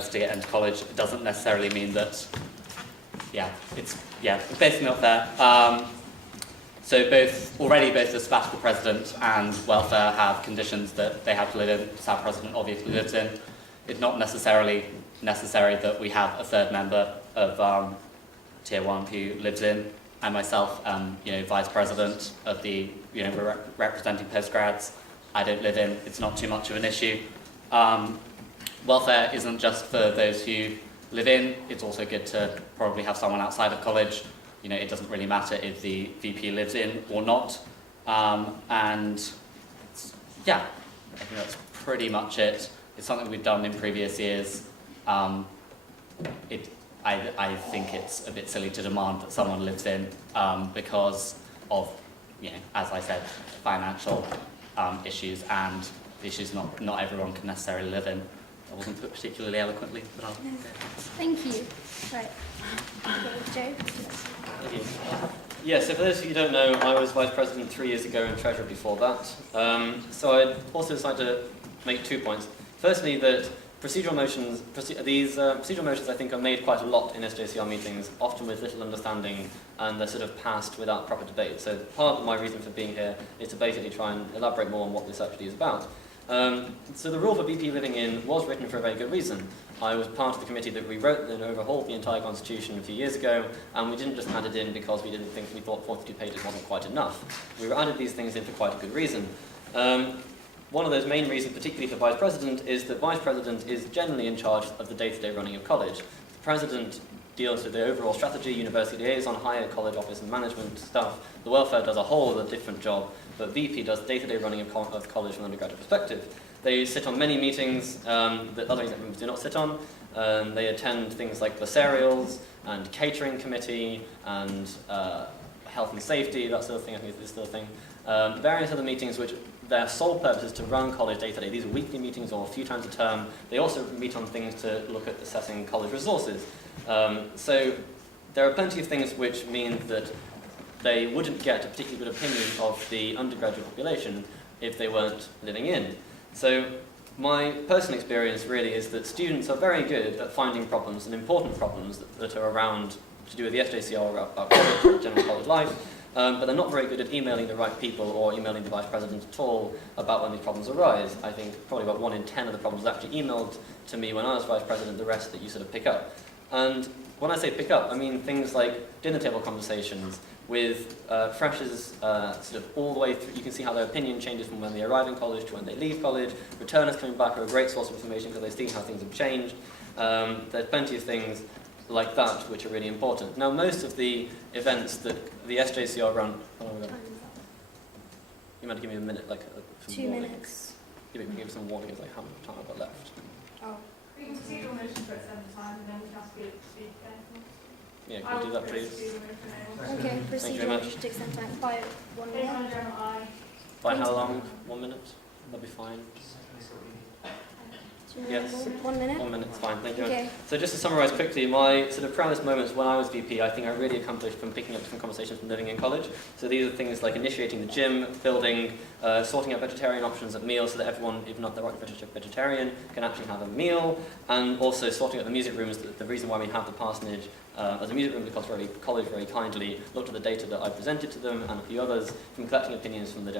to get into college, it doesn't necessarily mean that, it's basically not fair. So both the sabbatical president and welfare have conditions that they have to live in. SAB president obviously lives in. It's not necessarily necessary that we have a third member of Tier 1 who lives in. I myself am, vice president of the, representing postgrads. I don't live in. It's not too much of an issue. Welfare isn't just for those who live in. It's also good to probably have someone outside of college. It doesn't really matter if the VP lives in or not. I think that's pretty much it. It's something we've done in previous years. I think it's a bit silly to demand that someone lives in because of, as I said, financial issues and issues not everyone can necessarily live in. That wasn't put particularly eloquently, but I'll... Thank you. Right. Okay, Joe? Thank you. Yeah, so for those of you who don't know, I was Vice President 3 years ago and Treasurer before that. So I also decided to make 2 points. Firstly, that procedural motions, procedural motions I think are made quite a lot in SJCR meetings, often with little understanding, and they're sort of passed without proper debate. So part of my reason for being here is to basically try and elaborate more on what this actually is about. So the rule for BP living in was written for a very good reason. I was part of the committee that rewrote and overhauled the entire constitution a few years ago, and we didn't just add it in because we thought 42 pages wasn't quite enough. We added these things in for quite a good reason. One of those main reasons, particularly for Vice President, is that Vice President is generally in charge of the day-to-day running of college. The President deals with the overall strategy, university liaison, higher college office and management stuff. The welfare does a whole other different job, but VP does day-to-day running of college from an undergraduate perspective. They sit on many meetings that other exec members do not sit on. They attend things like bursarials and catering committee and health and safety, that sort of thing. I think it's this sort of thing. Various other meetings which their sole purpose is to run college day to day. These are weekly meetings or a few times a term. They also meet on things to look at assessing college resources. So there are plenty of things which mean that they wouldn't get a particularly good opinion of the undergraduate population if they weren't living in. So my personal experience really is that students are very good at finding problems and important problems that are around to do with the SJCR about college, general college life, but they're not very good at emailing the right people or emailing the Vice President at all about when these problems arise. I think probably about 1 in 10 of the problems was actually emailed to me when I was Vice President, the rest that you sort of pick up. And when I say pick up, I mean things like dinner table conversations with freshers sort of all the way through. You can see how their opinion changes from when they arrive in college to when they leave college. Returners coming back are a great source of information because they see how things have changed. There's plenty of things like that which are really important. Now, most of the events that the SJCR run... You might give me a minute, like some 2 warning. minutes. Give me some warning of like how much time I've got left. Oh. We can procedural motion for extended time and then we can ask you to speak again. Yeah, can you do that, please? Okay, Thank you very procedural much. motion takes some time. By 1 Based minute. on general I. By how long? 1 minute? That'll be fine. 2 minutes. Yes. 1 minute. 1 minute's fine, thank you. Okay. So just to summarise quickly, my sort of proudest moments when I was VP, I think I really accomplished from picking up different conversations from living in college. So these are things like initiating the gym, building, sorting out vegetarian options at meals so that everyone, even not the right vegetarian, can actually have a meal, and also sorting out the music rooms. The reason why we have the parsonage as a music room because college very kindly looked at the data that I presented to them and a few others from collecting opinions from the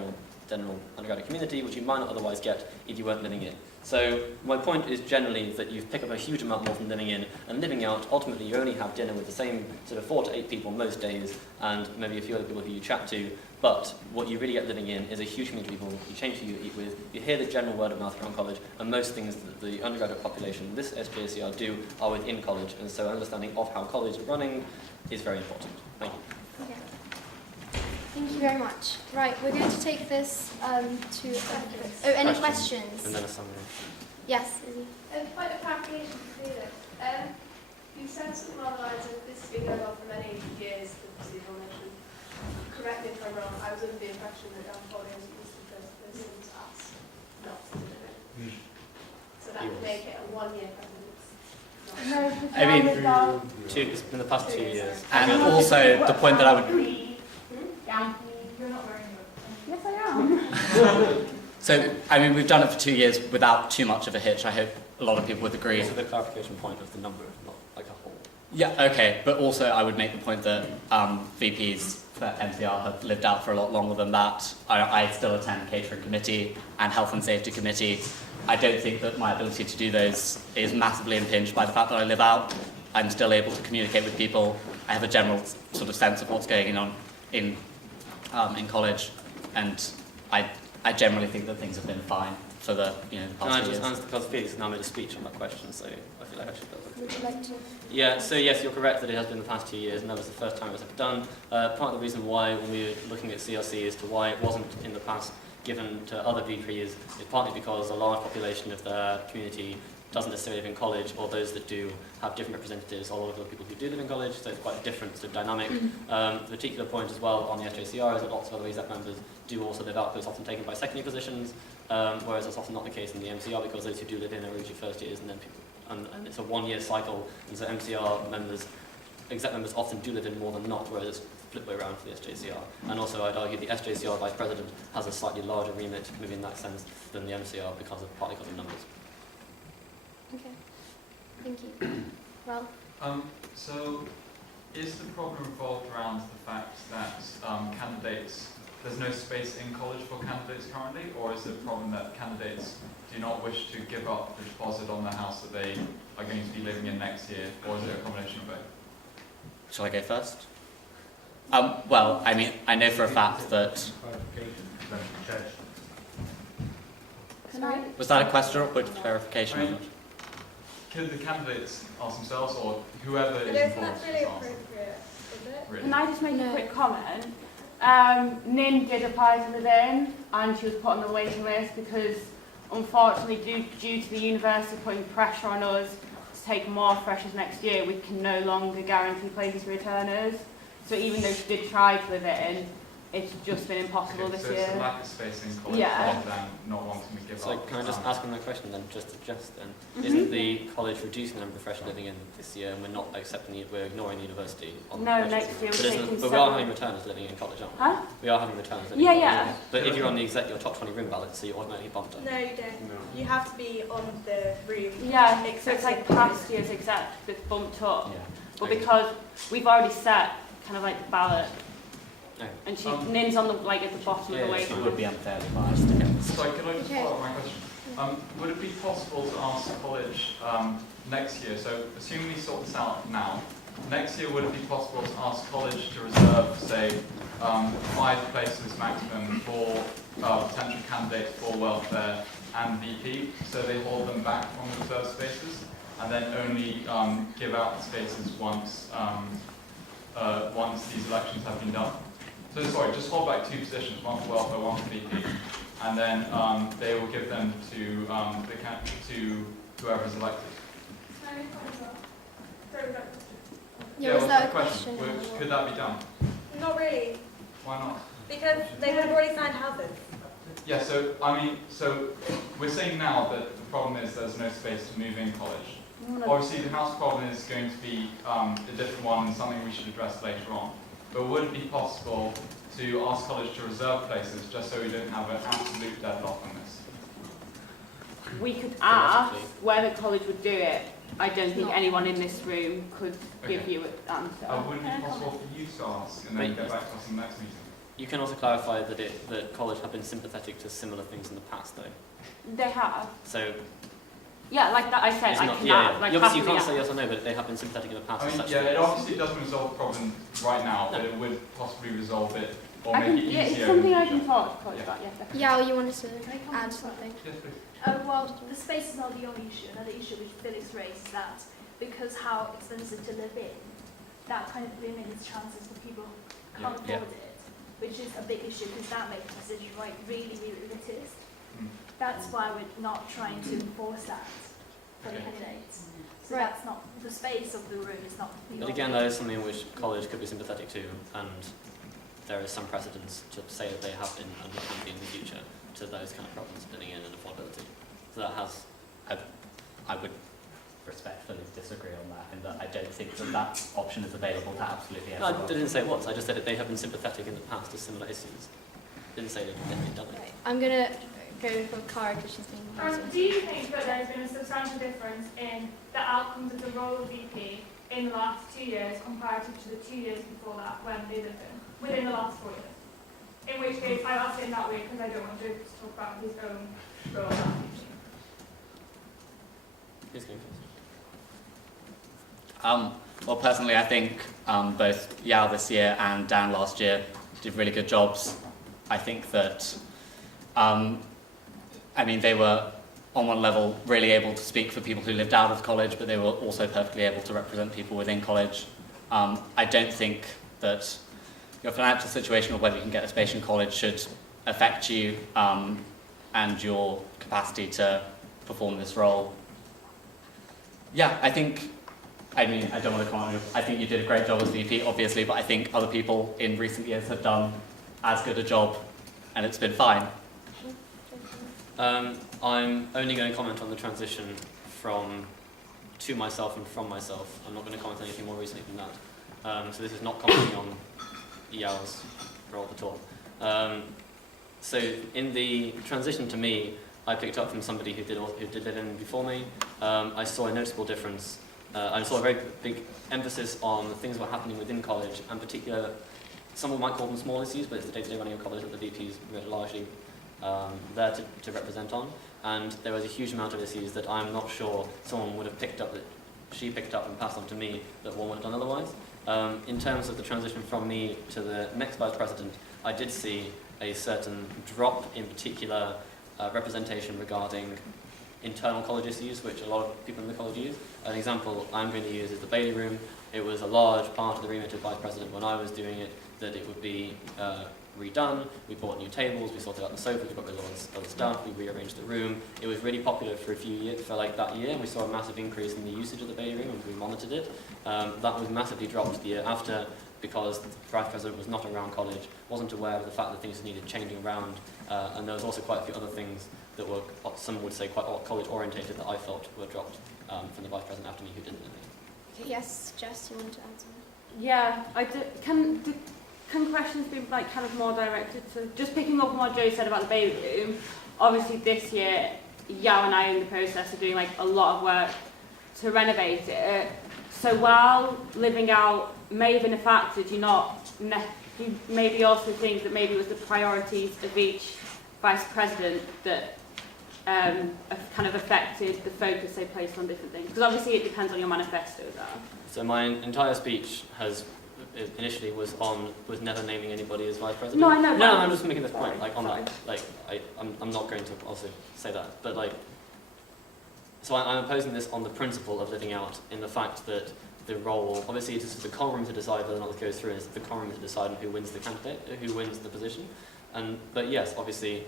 general undergraduate community, which you might not otherwise get if you weren't living in. So my point is generally that you pick up a huge amount more from living in, and living out, ultimately you only have dinner with the same sort of 4 to 8 people most days, and maybe a few other people who you chat to, but what you really get living in is a huge community of people. You change who you eat with, you hear the general word of mouth around college, and most things that the undergraduate population, this SJCR do, are within college, and so understanding of how college is running is very important. Thank you. Okay. Thank you very much. Right, we're going to take this to... any questions? And then a summary. Yes, Izzy. Point of clarification for Felix. You said something along the lines of this has been going on for many years, the procedural motion. Correct me if I'm wrong, I was under the impression that Dan Folliers was the first person to ask not to do it. So that would make it a 1-year president. No, I mean, It's been the past 2 years. And also the point that I would... Yeah, you're not wearing it. Yes, I am. So, I mean, we've done it for 2 years without too much of a hitch. I hope a lot of people would agree. So the clarification point of the number, not like a whole. Yeah, okay, but also I would make the point that VPs for MCR have lived out for a lot longer than that. I still attend catering committee and health and safety committee. I don't think that my ability to do those is massively impinged by the fact that I live out. I'm still able to communicate with people. I have a general sort of sense of what's going on in college, and I generally think that things have been fine for the the Can past I few just years. answer because Felix now made a speech on that question, so I feel like I should go. Would you like to? Yeah, so yes, you're correct that it has been the past 2 years, and that was the first time it was ever done. Part of the reason why, when we were looking at CRC, as to why it wasn't in the past given to other VPs is partly because a large population of the community doesn't necessarily live in college, or those that do have different representatives, a lot of the people who do live in college, so it's quite a different sort of dynamic. The particular point as well on the SJCR is that lots of other Exec members do also live out, but it's often taken by secondary positions, whereas that's often not the case in the MCR, because those who do live in are usually first years, and then people, and it's a 1 year cycle, and so MCR members, Exec members often do live in more than not, whereas it's flip way around for the SJCR. And also I'd argue the SJCR Vice President has a slightly larger remit, maybe in that sense, than the MCR partly because of numbers. Okay. Thank you. Well, So, is the problem revolved around the fact that candidates, there's no space in college for candidates currently, or is it a problem that candidates do not wish to give up the deposit on the house that they are going to be living in next year, or is it a combination of both? Shall I go first? Well, I mean, I know for a fact that... can I? Was that a question or a point of clarification? I mean, could the candidates ask themselves, or whoever is But isn't involved that really ask? appropriate, is it? Really? Can I just make No. a quick comment? Nin did apply to live in, and she was put on the waiting list because, unfortunately, due to the university putting pressure on us to take more freshers next year, we can no longer guarantee places for returners. So even though she did try to live in, it's just been impossible Okay, this so year. it's a lack of space in college Yeah. rather than not wanting to give So up. can I just ask another question then, just to Jess then? Mhm. Isn't the college reducing the number of freshmen living in this year, and we're not accepting it, we're ignoring the university? On No, the next freshmen? year But, we're isn't, taking but we are having several. returners living in college, aren't we? Huh? We are having returners living Yeah, in college. yeah. But if you're on the Exec, your top 20 room ballot, so you're automatically bumped up. No, you don't. You have to be on the room. Yeah, so it's like past year's exact that's bumped up. Yeah. But because we've already set kind of like the ballot, No. and Nin's on the like at the bottom Yeah, of the yeah, waiting It list. would be unfairly biased against... Sorry, could I just Okay. follow up my question? Would it be possible to ask college next year, so assuming we sort this out now, next year would it be possible to ask college to reserve, say, 5 places maximum for potential candidates for welfare and VP, so they hold them back from the reserved spaces, and then only give out the spaces once these elections have been done? So sorry, just hold back 2 positions, one for welfare, one for VP, and then they will give them to to whoever is elected. Yeah, was what's that a the question? Could that be done? Not really, Why not? because they would have already signed houses. Yeah, so I mean, so we're saying now that the problem is there's no space to move in college. Obviously, the house problem is going to be a different one and something we should address later on. But would it be possible to ask college to reserve places just so we don't have an absolute deadlock on this? We could ask Theoretically. where the college would do it. I don't think No. anyone in this room could give Okay. you an answer. Would it be possible for you to ask and then get back to us in the next meeting? You can also clarify that college have been sympathetic to similar things in the past, though. They have. So Yeah, like that I said, it's I not, can yeah, like obviously you happily can't say ask. yes or no, but they have been sympathetic in the past. I to mean, such yeah, it things. obviously doesn't resolve the problem right now, but No. it would possibly resolve it or I make can, it yeah, easier. it's something in I the can future. talk to college Yeah. about, yes, definitely. Yeah, you wanted to Can I comment add on something? Yes, please. Well, the space is not the only issue. Another issue which Felix raised is that because how expensive to live in, that kind of limits chances for people who can't Yeah. afford it, which is a big issue because that makes the decision right really, really elitist. Mm. That's why we're not trying to enforce that for the Okay. candidates. So Right. that's not, the space of the room is not the But only again, that is something which college could be sympathetic to, and there is some precedence to say that they have been and can be in the future to those kind of problems living in and affordability. So that has, I would respectfully disagree on that, in that I don't think that that option is available to absolutely no, I everyone. didn't say it was, I just said that they have been sympathetic in the past to similar issues. Didn't say they've definitely done it. Right. I'm gonna go for Cara because she's been. Do you think that there's been a substantial difference in the outcomes of the role of VP in the last 2 years comparative to the 2 years before that when they lived within the last 4 years? In which case, I asked him that way because I don't want to talk about his own role as VP. Who's going first? Well, personally, I think both Yao this year and Dan last year did really good jobs. I think that, they were on one level really able to speak for people who lived out of college, but they were also perfectly able to represent people within college. I don't think that your financial situation or whether you can get a space in college should affect you and your capacity to perform this role. Yeah, I don't want to comment on you. I think you did a great job as VP, obviously, but I think other people in recent years have done as good a job, and it's been fine. I'm only going to comment on the transition to myself and from myself. I'm not going to comment on anything more recently than that. So this is not commenting on Yao's role at all. So in the transition to me, I picked up from somebody who did live in before me. I saw a noticeable difference. I saw a very big emphasis on the things that were happening within college, and particular, someone might call them small issues, but it's the day-to-day running of college that the VPs were largely there to represent on. And there was a huge amount of issues that I'm not sure someone would have picked up, that she picked up and passed on to me, that one would have done otherwise. In terms of the transition from me to the next vice president, I did see a certain drop in particular representation regarding internal college issues, which a lot of people in the college use. An example I'm going to use is the Bailey Room. It was a large part of the remit of vice president when I was doing it, that it would be redone. We bought new tables, we sorted out the sofas, we got rid of all other stuff, we rearranged the room. It was really popular for a few years, for like that year, and we saw a massive increase in the usage of the Bailey Room, and we monitored it. That was massively dropped the year after, because the vice president was not around college, wasn't aware of the fact that things needed changing around, and there was also quite a few other things that were, some would say, quite college orientated that I felt were dropped from the vice president after me who didn't know me. Okay, yes, Jess, you want to add something? Yeah, can questions be like kind of more directed to, just picking up on what Joe said about the Bailey Room, obviously this year Yao and I are in the process of doing like a lot of work to renovate it. So while living out may have been a factor, do you you maybe also think that maybe it was the priorities of each vice president that have kind of affected the focus they placed on different things? Because obviously it depends on your manifesto there. So my entire speech initially was never naming anybody as vice president. No, I know. No, I'm just making this point, like on that, like I'm not going to also say that, but like, so I'm opposing this on the principle of living out, in the fact that the role, obviously it is the common room to decide whether or not this goes through, and it's the common room to decide on who wins the candidate, who wins the position, but yes, obviously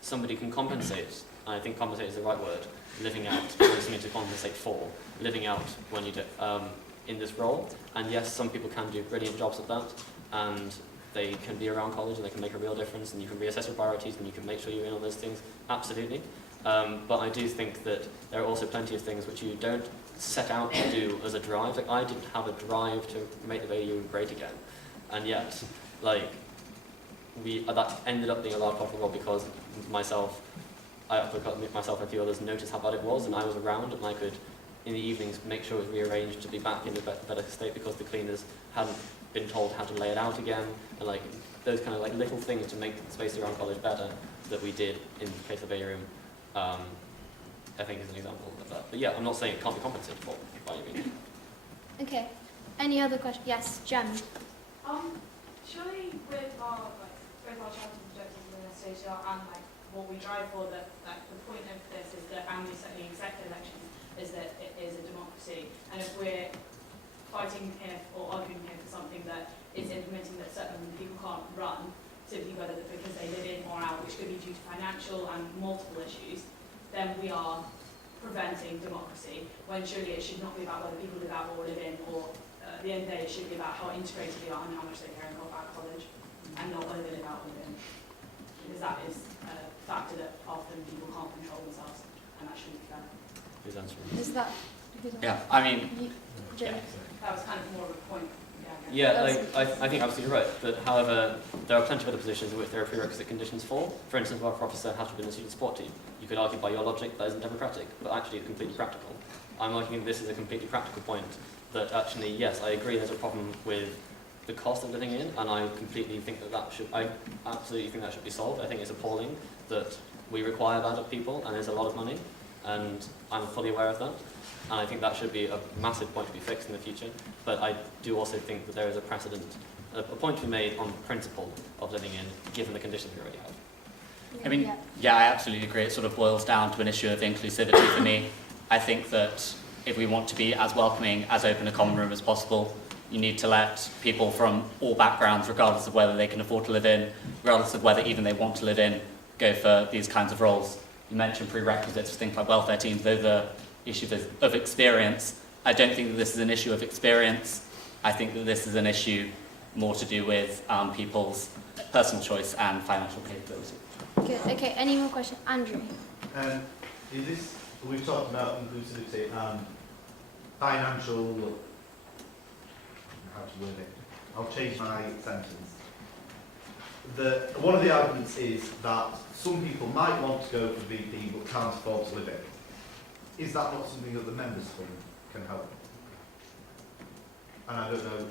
somebody can compensate, and I think compensate is the right word, living out, something to compensate for, living out when you do, in this role, and yes, some people can do brilliant jobs at that, and they can be around college and they can make a real difference, and you can reassess your priorities and you can make sure you're in on those things, absolutely. But I do think that there are also plenty of things which you don't set out to do as a drive. Like, I didn't have a drive to make the Bailey Room great again, and yet, like, that ended up being a large part of the role because myself and a few others noticed how bad it was, and I was around, and I could, in the evenings, make sure it was rearranged to be back in a better state because the cleaners hadn't been told how to lay it out again, and like those kind of like little things to make the space around college better that we did in the case of Bailey Room, I think is an example of that. But yeah, I'm not saying it can't be compensated for by any means. Okay. Any other questions? Yes, Jem. Surely with our both our chapter objectives in the SJCR and what we drive for, the point of this is that, and we certainly executive elections, is that it is a democracy, and if we're fighting here or arguing here for something that is implementing that certain people can't run, simply whether because they live in or out, which could be due to financial and multiple issues, then we are preventing democracy, when surely it should not be about whether people live out or live in, or at the end of the day it should be about how integrated they are and how much they care about college, and not whether they live out or live in, because that is a factor that often people can't control themselves, and that shouldn't be fair. Who's answering? Is that? Yeah, I mean, Joe. That was kind of more of a point, yeah. Yeah, I think absolutely right. But however, there are plenty of other positions in which there are prerequisite conditions for. For instance, our officer has to be in the student support team. You could argue by your logic that isn't democratic, but actually it's completely practical. I'm arguing this is a completely practical point, that actually, yes, I agree there's a problem with the cost of living in, and I completely think I absolutely think that should be solved. I think it's appalling that we require that of people, and it's a lot of money, and I'm fully aware of that. And I think that should be a massive point to be fixed in the future. But I do also think that there is a precedent, a point to be made on the principle of living in, given the conditions we already have. I mean, yeah, I absolutely agree. It sort of boils down to an issue of inclusivity for me. I think that if we want to be as welcoming, as open a common room as possible, you need to let people from all backgrounds, regardless of whether they can afford to live in, regardless of whether even they want to live in, go for these kinds of roles. You mentioned prerequisites for things like welfare teams. Those are issues of experience. I don't think that this is an issue of experience. I think that this is an issue more to do with people's personal choice and financial capability. Good. Okay, any more questions? Andrew? Is this, we've talked about inclusivity and financial, how to word it, I'll change my sentence. One of the arguments is that some people might want to go for VP but can't afford to live it. Is that not something that the members fund can help? And I don't know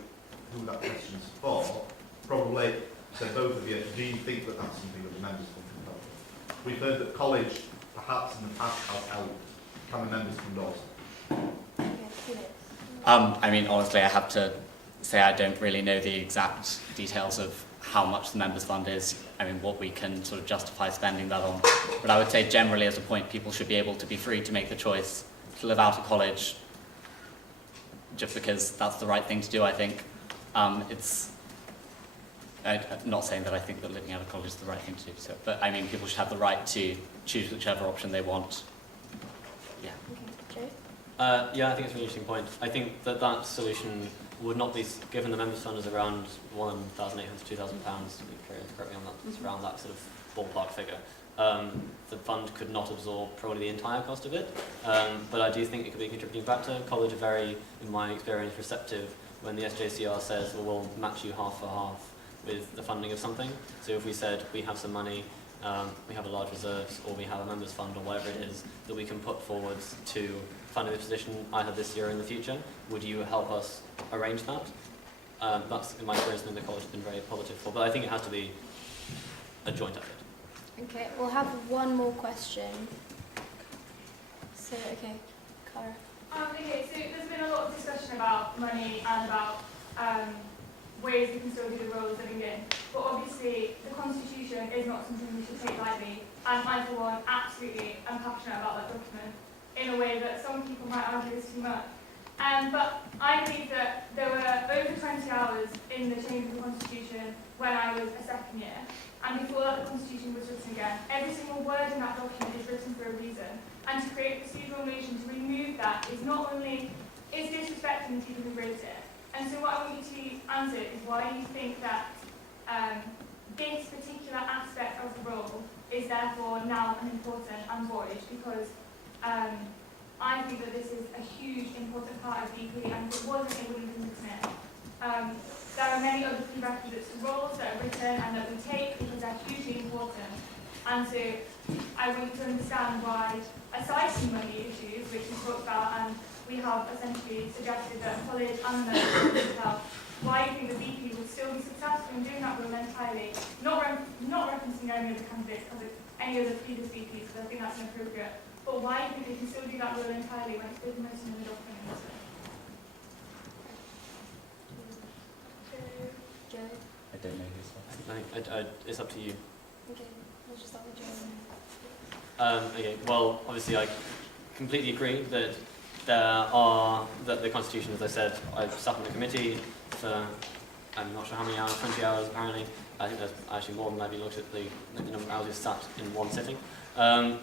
who that question's for. Probably, so both of you, do you think that that's something that the members fund can help? We've heard that college, perhaps in the past, has helped. Can the members fund also? I mean, honestly, I have to say I don't really know the exact details of how much the members fund is. I mean, what we can sort of justify spending that on. But I would say generally as a point, people should be able to be free to make the choice to live out of college just because that's the right thing to do, I think. I'm not saying that I think that living out of college is the right thing to do, so, but I mean, people should have the right to choose whichever option they want. Yeah. Okay, Joe? Yeah, I think it's a really interesting point. I think that that solution would not be, given the members' fund is around £1,800 to £2,000, correct me on that, it's around that sort of ballpark figure. The fund could not absorb probably the entire cost of it, but I do think it could be a contributing factor. College are very, in my experience, receptive when the SJCR says, well, we'll match you half for half with the funding of something. So if we said we have some money, we have a large reserves, or we have a members fund, or whatever it is, that we can put forwards to funding this position either this year or in the future, would you help us arrange that? That's, in my experience, something the college has been very positive for, but I think it has to be a joint effort. Okay, we'll have one more question. So, okay, Cara. Okay, so there's been a lot of discussion about money and about ways we can still do the role of living in. But obviously, the Constitution is not something we should take lightly. And I, for one, absolutely am passionate about that document in a way that some people might argue is too much. But I believe that there were over 20 hours in the change of the Constitution when I was a second year. And before that, the Constitution was written again. Every single word in that document is written for a reason. And to create procedural motion to remove that is not only is disrespecting the people who wrote it. And so what I want you to answer is why you think that this particular aspect of the role is therefore now unimportant and void, because I think that this is a huge important part of DP, and if it wasn't, it wouldn't have been written in. There are many other prerequisites to roles that are written and that we take because they're hugely important. And so I want you to understand why, aside from money issues, which we talked about, and we have essentially suggested that college and the members should help, why you think the VP would still be successful in doing that role entirely, not referencing any other candidates, any other previous VPs, because I think that's inappropriate, but why you think they can still do that role entirely when it's been written in the document. Joe? I don't know who's that. I think it's up to you. Okay, we'll just start with Joe. Okay, well, obviously I completely agree that the Constitution, as I said, I sat on the committee for, I'm not sure how many hours, 20 hours apparently. I think there's actually more than that if you looked at the number of hours we sat in one sitting.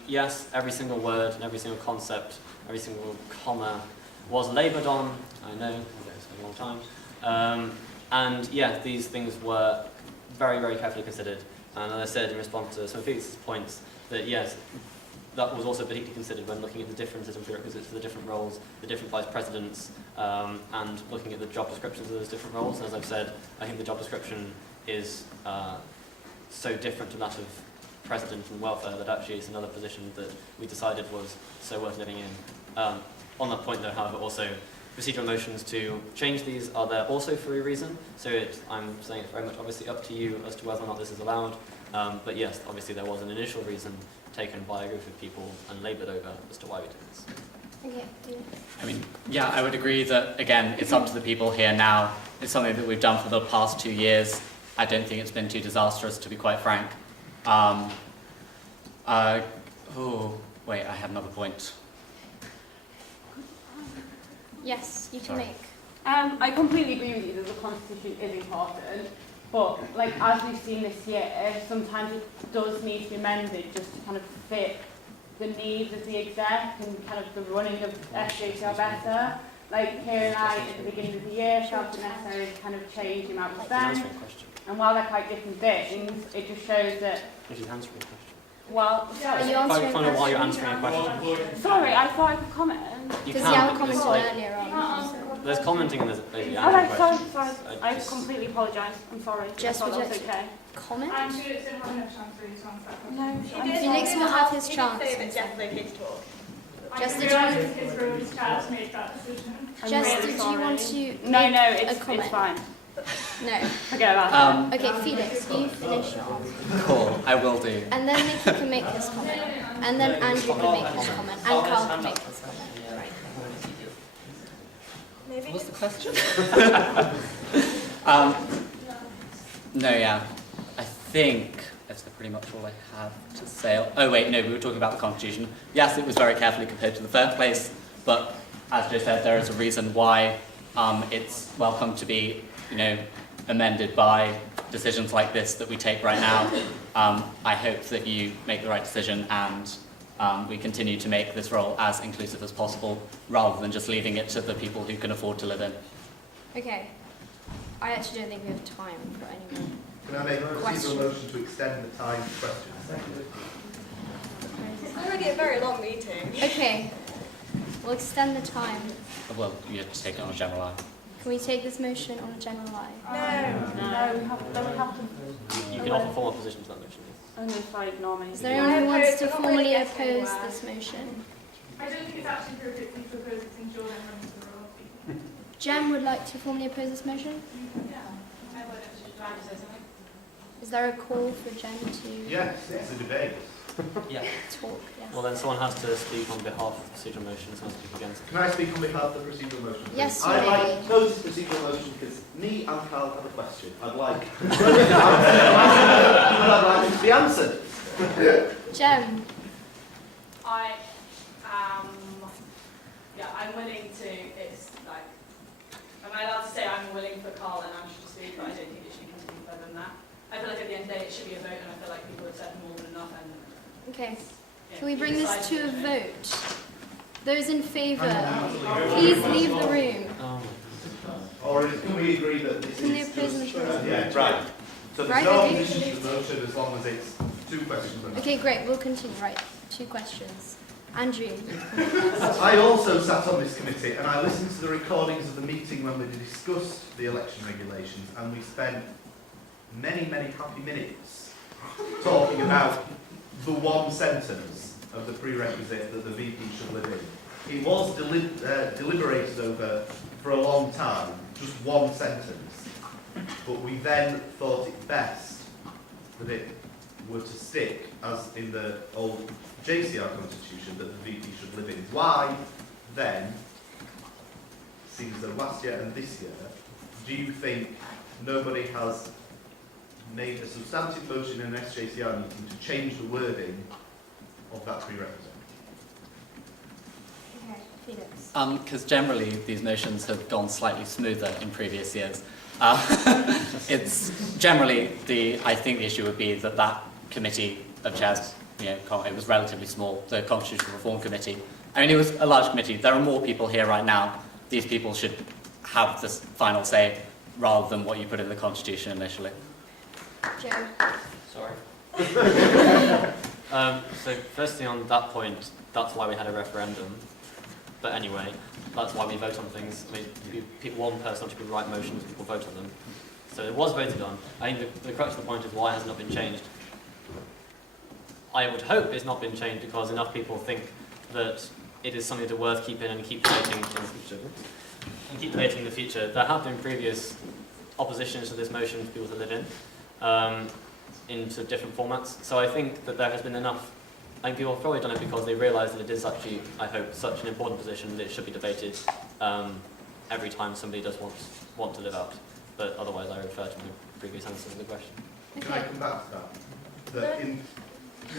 Yes, every single word and every single concept, every single comma was laboured on, I know, it's been a long time. And yeah, these things were very, very carefully considered. And as I said in response to some of Felix's points, that yes, that was also particularly considered when looking at the differences in prerequisites for the different roles, the different vice presidents, and looking at the job descriptions of those different roles. And as I've said, I think the job description is so different to that of president and welfare that actually it's another position that we decided was so worth living in. On that point though, however, also procedural motions to change these are there also for a reason. So I'm saying it's very much obviously up to you as to whether or not this is allowed. But yes, obviously there was an initial reason taken by a group of people and laboured over as to why we did this. Okay. Yeah. I mean, yeah, I would agree that, again, it's up to the people here now. It's something that we've done for the past 2 years. I don't think it's been too disastrous, to be quite frank. Oh, wait, I had another point. Yes, you can Sorry. make. I completely agree with you that the constitution is important, but like as we've seen this year, sometimes it does need to be amended just to kind of fit the needs of the exec and kind of the running of SJCR better. Like Kira and I at the beginning of the year felt it necessary to kind of change the amount of spend, Answering a question. and while they're quite different things, it just shows that, She's answering a question. well, Are you Find answering out why you're questions? answering a question. sorry, I thought I could comment. You Because can, Yao but commented it's like, earlier on. So. there's commenting and there's basically Oh, answering right, sorry, questions. sorry. I I just- completely apologise. I'm sorry. Jess, I thought would you that was like okay. Comment? I'm sure it's everyone has a chance to answer that question. No, Felix will have his chance. Say that Jeff made his talk. I Just didn't did you- realise it's his rules child to make that decision. I'm Jess, really did you sorry. want to No, make no, a it's comment? fine. No. Forget about it. Okay, Felix, you finish off. Cool, I will do. And then Nicky can make his comment. And then Andrew can make his comment. And Carl can make his comment. Right. Maybe What's the question? No, yeah. I think that's pretty much all I have to say. Oh wait, no, we were talking about the Constitution. Yes, it was very carefully compared to the first place, but as Joe said, there is a reason why it's welcome to be, amended by decisions like this that we take right now. I hope that you make the right decision and we continue to make this role as inclusive as possible, rather than just leaving it to the people who can afford to live in. Okay. I actually don't think we have time for any more. Can I make a Question. procedural motion to extend the time for questions? it's already a very long meeting. Okay. We'll extend the time. Well, you have to take it on a general line. Can we take this motion on a general line? No, we have to. You can offer formal position to that motion. Oh no, sorry, ignore me. Is there anyone who wants to formally oppose this motion? I don't think it's actually appropriate for you to oppose it since you're then running the role of people. Jem would like to formally oppose this motion. I would actually try to say something. Is there a call for Jem to Yes, it's a debate. Yeah. talk? Yes. Well, then someone has to speak on behalf of the procedural motion, someone has to speak against it. Can I speak on behalf of the procedural motion? please? Yes, you I may. like oppose this procedural motion because me and Carl have a question. I'd like I'd like it to be answered. Jem. I'm willing to, it's like, am I allowed to say I'm willing for Carl and Andrew to speak, but I don't think it should be continued further than that. I feel like at the end of the day it should be a vote and I feel like people have said more than enough and Okay. yeah, Can we you bring this decide to a to- vote? Those in favour, please leave the room. Or can we agree that this Can they is oppose the just... motion? yeah, right. So there's Right, no okay. opposition to the motion as long as it's 2 questions. and- Okay, great. We'll continue. Right. 2 questions. Andrew. I also sat on this committee and I listened to the recordings of the meeting when we discussed the election regulations, and we spent many, many happy minutes talking about the one sentence of the prerequisite that the VP should live in. It was deliberated over for a long time, just one sentence, but we then thought it best that it were to stick, as in the old JCR constitution, that the VP should live in. Why then, seems though last year and this year, do you think nobody has made a substantive motion in an SJCR meeting to change the wording of that prerequisite? Okay, Felix. Because generally these motions have gone slightly smoother in previous years. It's generally I think the issue would be that committee of chairs, it was relatively small, the Constitutional Reform Committee. I mean, it was a large committee. There are more people here right now. These people should have this final say rather than what you put in the Constitution initially. Joe. Sorry. So firstly on that point, that's why we had a referendum. But anyway, that's why we vote on things. I mean, one person ought to write motions, people vote on them. So it was voted on. I think the crux of the point is why it has not been changed. I would hope it's not been changed because enough people think that it is something that's worth keeping and keep debating in the future. And keep debating in the future. There have been previous oppositions to this motion for people to live in, into different formats. So I think that there has been enough. I think people have probably done it because they realise that it is actually, I hope, such an important position that it should be debated every time somebody does want to live out. But otherwise, I refer to the previous answer to the question. Can I come back to that?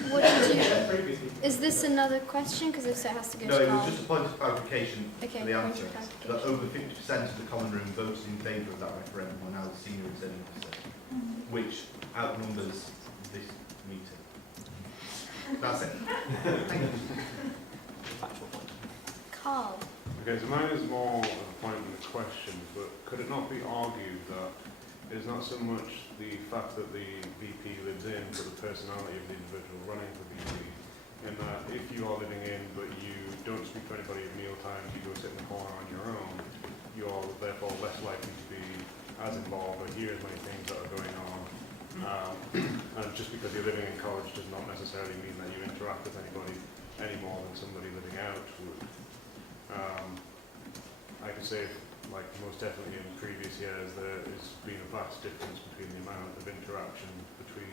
What did you... Is this another question? Because if so, it has to go No, to it was Carl. just a point of clarification Okay, for the point answer. of clarification. That over 50% of the common room voted in favour of that referendum are now the senior returning officer, which outnumbers this meeting. That's it. Thank you. Factual point. Carl. Okay, so mine is more of a point than a question, but could it not be argued that it's not so much the fact that the VP lives in, but the personality of the individual running for VP, in that if you are living in but you don't speak to anybody at meal times, you go sit in the corner on your own, you're therefore less likely to be as involved or hear as many things that are going on. And just because you're living in college does not necessarily mean that you interact with anybody any more than somebody living out would. I could say, like most definitely in previous years, there has been a vast difference between the amount of interaction between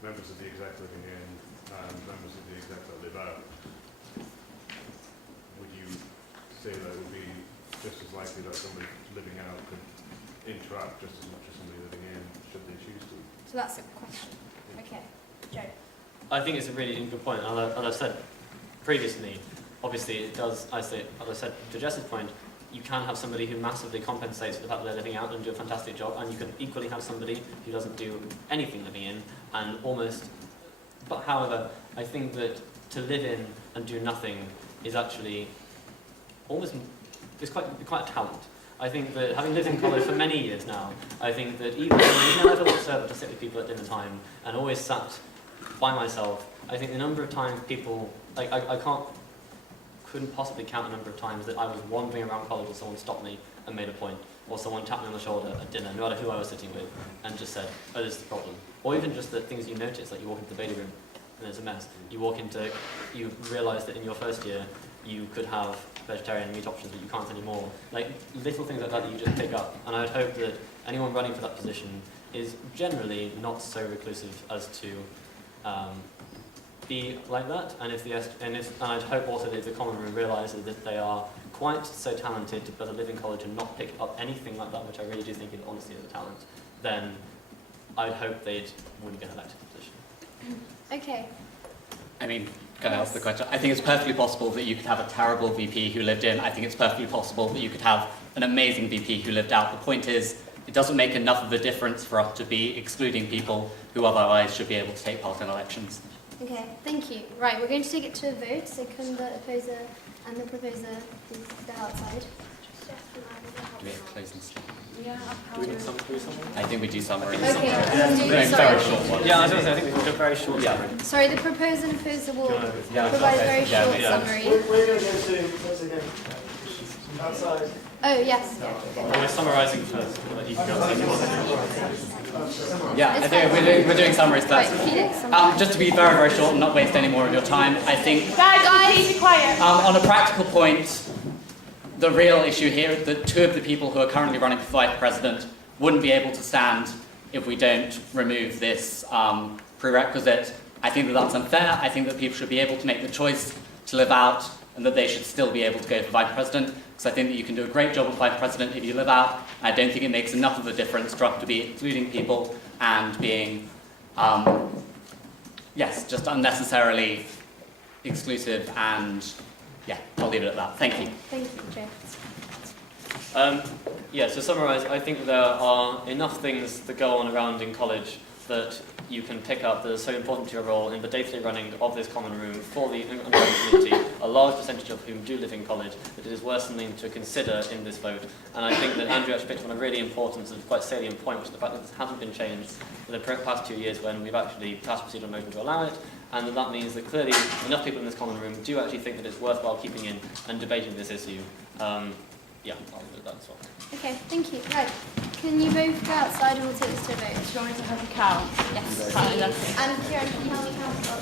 members of the exec living in and members of the exec that live out. Would you say that it would be just as likely that somebody living out could interact just as much as somebody living in, should they choose to? So that's a question. Okay. Joe. I think it's a really good point. As I've said previously, obviously it does, as I said to Jess's point, you can have somebody who massively compensates for the fact that they're living out and do a fantastic job, and you can equally have somebody who doesn't do anything living in and almost... But however, I think that to live in and do nothing is actually almost... It's quite a talent. I think that having lived in college for many years now, I think that even though I've always served to sit with people at dinner time and always sat by myself, I think the number of times people... Like, I couldn't possibly count the number of times that I was wandering around college and someone stopped me and made a point, or someone tapped me on the shoulder at dinner, no matter who I was sitting with, and just said, oh, this is the problem. Or even just the things you notice, like you walk into the baby room and there's a mess. You realise that in your first year you could have vegetarian meat options, but you can't anymore. Like little things like that you just pick up. And I would hope that anyone running for that position is generally not so reclusive as to be like that, and I'd hope also that if the common room realises that they are quite so talented to live in college and not pick up anything like that, which I really do think is honestly a talent, then I'd hope they wouldn't get elected to the position. Okay. I mean, can I ask the question? I think it's perfectly possible that you could have a terrible VP who lived in. I think it's perfectly possible that you could have an amazing VP who lived out. The point is, it doesn't make enough of a difference for us to be excluding people who otherwise should be able to take part in elections. Okay, thank you. Right, we're going to take it to a vote, so can the opposer and the proposer please go outside? Do we have closing statement? Yeah. Do we need some to do something? I think we do summary. Okay, No, very short one. Yeah, I was going to say, I think we should do a very short summary. sorry, the proposer and opposer will Yeah, provide a very yeah, short yeah. summary. We're going to go to, once again, outside. Oh, yes. Well, we're summarising first. But you can go Yeah, I think we're doing summaries Right, first. Felix. summary. Just to be very, very short and not waste any more of your time, I think Guys, be quiet. on a practical point, the real issue here is that two of the people who are currently running for vice president wouldn't be able to stand if we don't remove this prerequisite. I think that that's unfair. I think that people should be able to make the choice to live out and that they should still be able to go for vice president, because I think that you can do a great job of vice president if you live out. I don't think it makes enough of a difference for us to be excluding people and being, just unnecessarily exclusive, and yeah, I'll leave it at that. Thank you. Thank you, Joe. To summarise, I think there are enough things that go on around in college that you can pick up that are so important to your role in the day-to-day running of this common room for the undergraduate community, a large percentage of whom do live in college, that it is worth something to consider in this vote. And I think that Andrew actually picked on a really important and quite salient point, which is the fact that this hasn't been changed for the past 2 years when we've actually passed a procedural motion to allow it, and that means that clearly enough people in this common room do actually think that it's worthwhile keeping in and debating this issue. Yeah, I'll do that as well. Okay, thank you. Right, can you both go outside and we'll take this to a vote? Do you want me to have a count? Yes, Count please. it. And Kieran, can you help me count up?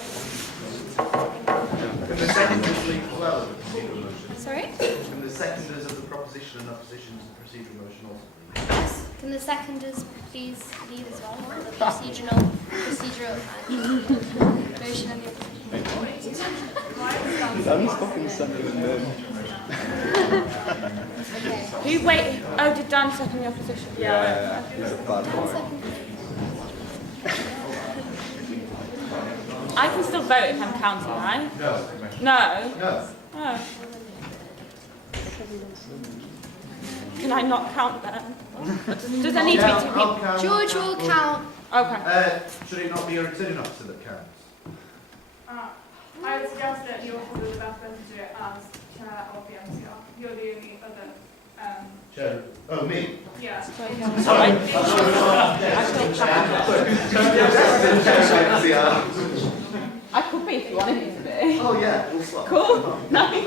Can the seconders leave as well as the procedural motion? Sorry? Can the seconders of the proposition and opposition to the procedural motion also leave? Yes. Can the seconders please leave as well? The procedural and motion and the opposition. Dan's fucking second them. Okay. Who wait? Oh, did Dan second the opposition? Yeah, he's a bad Dan boy. second. I can still vote if I'm counting, right? No. No? No. Oh. Can I not count then? Does there need to be two people? George will count. Okay. Should it not be your returning officer that counts? I would suggest that you're probably the best person to do it as chair of the MCR. You're the only other. Chair. Oh, me? Yeah. Sorry. I could be if you wanted me to be. Oh, yeah, we'll swap. Cool. Nice.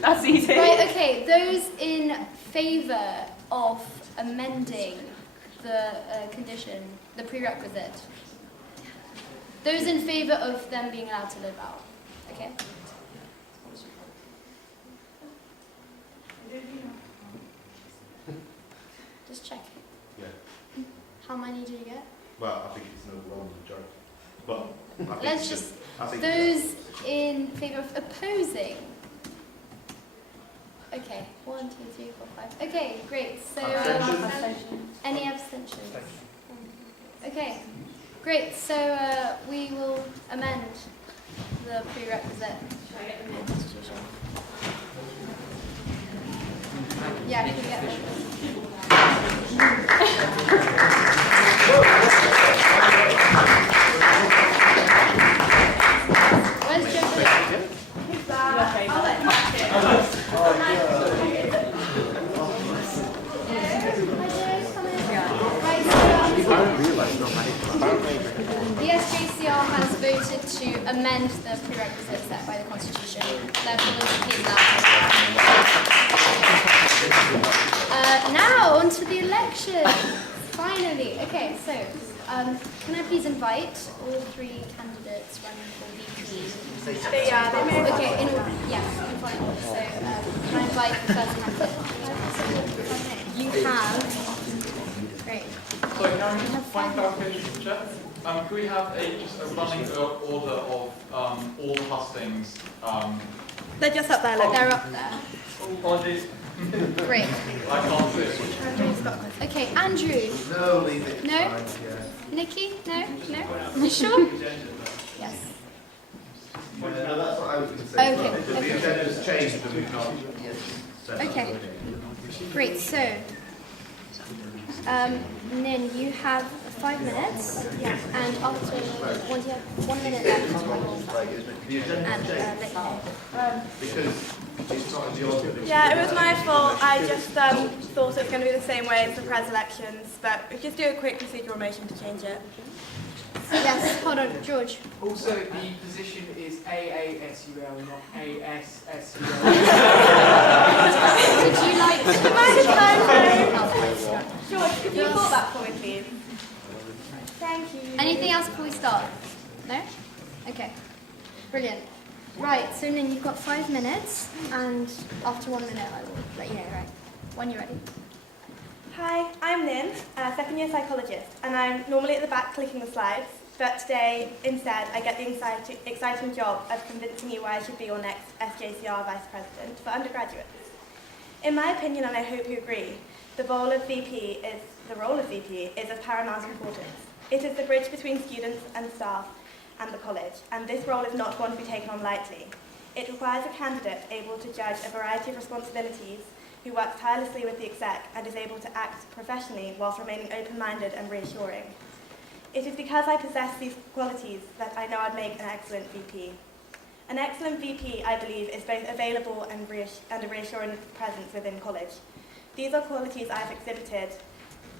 That's easy. Right, okay. Those in favour of amending the condition, the prerequisite. Those in favour of them being allowed to live out. Okay? Just check. Yeah. How many did you get? Well, I think it's an overwhelming majority. But I think Let's it's just... I think Those in favour of opposing. Okay, 1, 2, 3, 4, 5. Okay, great. So, any abstentions? Okay, great. So we will amend the prerequisite constitution. Yeah, can you get them? Where's Jeffrey? I'll let Matt in. The SJCR has voted to amend the prerequisites set by the Constitution. Therefore, the VP is allowed. Now, on to the election. Finally. Okay, so can I please invite all 3 candidates running for VP? Okay, in order. Yes, in final order. So can I invite the first candidate? You have. Great. Sorry, can I have one clarification, Chair? Can we have just a running order of all the hustings? They're just up there. Look. They're up there. Apologies. Great. I can't see it. Okay, Andrew. No, leave it. No? Fine, yeah. Nikki? No? No? You sure? Yes. No, that's what I was going to say. Okay. The agenda's changed and we've not. Okay. Great. So, Nin, you have 5 minutes. Yeah. And after once you have 1 minute left, I will The agenda and changed let you know. because it's not in the order. Yeah, it was my fault. I just thought it was going to be the same way as the pres elections, but we just do a quick procedural motion to change it. Yes. Hold on, George. Also, the position is AASUL, not ASSUL. Would you like to? George, could you call that for me, please? Thank you. Anything else before we start? No? Okay. Brilliant. Right, so Nin, you've got 5 minutes, and after 1 minute I will let you know, right? When you're ready. Hi, I'm Nin, a second-year psychologist, and I'm normally at the back clicking the slides, but today, instead, I get the exciting job of convincing you why I should be your next SJCR Vice President for undergraduates. In my opinion, and I hope you agree, the role of VP is of paramount importance. It is the bridge between students and staff and the college, and this role is not one to be taken on lightly. It requires a candidate able to judge a variety of responsibilities, who works tirelessly with the Exec and is able to act professionally whilst remaining open-minded and reassuring. It is because I possess these qualities that I know I'd make an excellent VP. An excellent VP, I believe, is both available and a reassuring presence within college. These are qualities I've exhibited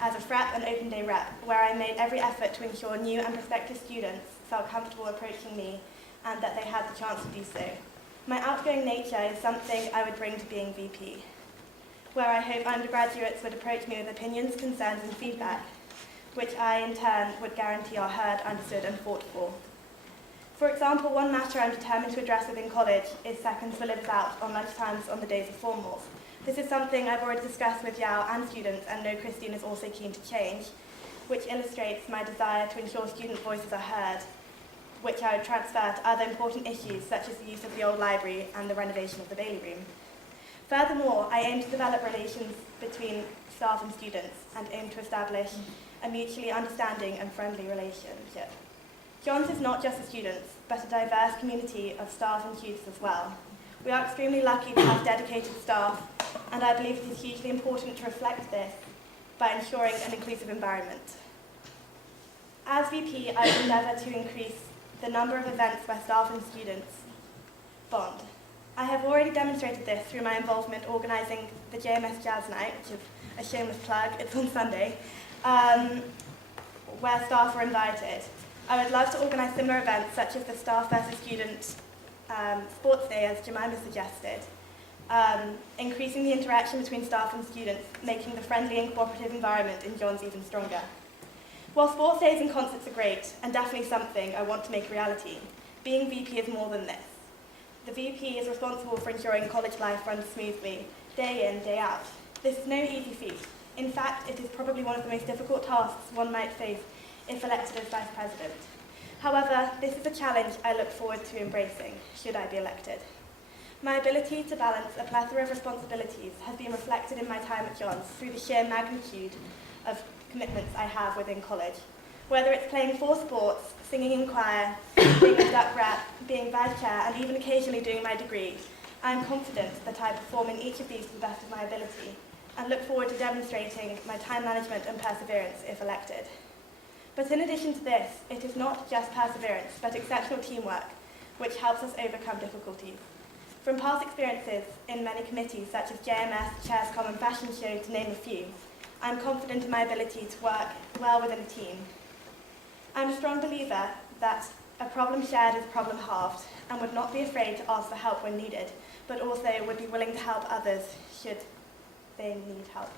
as a FREP and Open Day rep, where I made every effort to ensure new and prospective students felt comfortable approaching me and that they had the chance to do so. My outgoing nature is something I would bring to being VP, where I hope undergraduates would approach me with opinions, concerns and feedback, which I in turn would guarantee are heard, understood and fought for. For example, one matter I'm determined to address within college is seconds for lives out on lunchtimes on the days of formals. This is something I've already discussed with Yao and students, and know Christine is also keen to change, which illustrates my desire to ensure student voices are heard, which I would transfer to other important issues such as the use of the old library and the renovation of the Bailey Room. Furthermore, I aim to develop relations between staff and students and aim to establish a mutually understanding and friendly relationship. Johns is not just for students, but a diverse community of staff and tutors as well. We are extremely lucky to have dedicated staff, and I believe it is hugely important to reflect this by ensuring an inclusive environment. As VP, I will endeavour to increase the number of events where staff and students bond. I have already demonstrated this through my involvement organising the JMS Jazz Night, which is a shameless plug, it's on Sunday, where staff are invited. I would love to organise similar events such as the Staff versus Student Sports Day, as Jemima suggested, increasing the interaction between staff and students, making the friendly and cooperative environment in Johns even stronger. While sports days and concerts are great, and definitely something I want to make a reality, being VP is more than this. The VP is responsible for ensuring college life runs smoothly, day in, day out. This is no easy feat. In fact, it is probably one of the most difficult tasks one might face if elected as Vice President. However, this is a challenge I look forward to embracing, should I be elected. My ability to balance a plethora of responsibilities has been reflected in my time at Johns through the sheer magnitude of commitments I have within college. Whether it's playing 4 sports, singing in choir, being a duck rep, being vice chair, and even occasionally doing my degree, I am confident that I perform in each of these to the best of my ability, and look forward to demonstrating my time management and perseverance if elected. But in addition to this, it is not just perseverance, but exceptional teamwork, which helps us overcome difficulties. From past experiences in many committees, such as JMS, Chairs Common Fashion Show, to name a few, I am confident in my ability to work well within a team. I am a strong believer that a problem shared is a problem halved, and would not be afraid to ask for help when needed, but also would be willing to help others should they need help.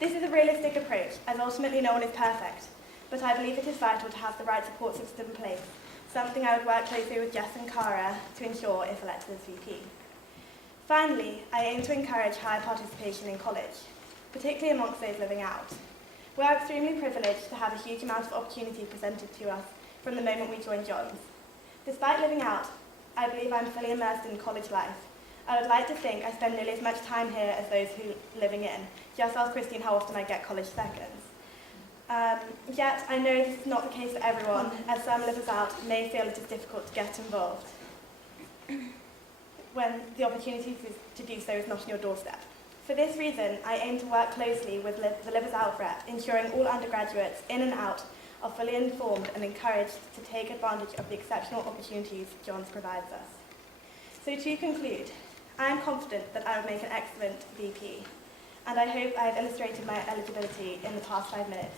This is a realistic approach, as ultimately no one is perfect, but I believe it is vital to have the right support system in place, something I would work closely with Jess and Cara to ensure if elected as VP. Finally, I aim to encourage higher participation in college, particularly amongst those living out. We are extremely privileged to have a huge amount of opportunity presented to us from the moment we joined Johns. Despite living out, I believe I'm fully immersed in college life. I would like to think I spend nearly as much time here as those who living in. Just ask Christine how often I get college seconds. Yet, I know this is not the case for everyone, as some livers out may feel it is difficult to get involved when the opportunity to do so is not on your doorstep. For this reason, I aim to work closely with the Livers Out rep, ensuring all undergraduates in and out are fully informed and encouraged to take advantage of the exceptional opportunities Johns provides us. So to conclude, I am confident that I will make an excellent VP, and I hope I have illustrated my eligibility in the past 5 minutes.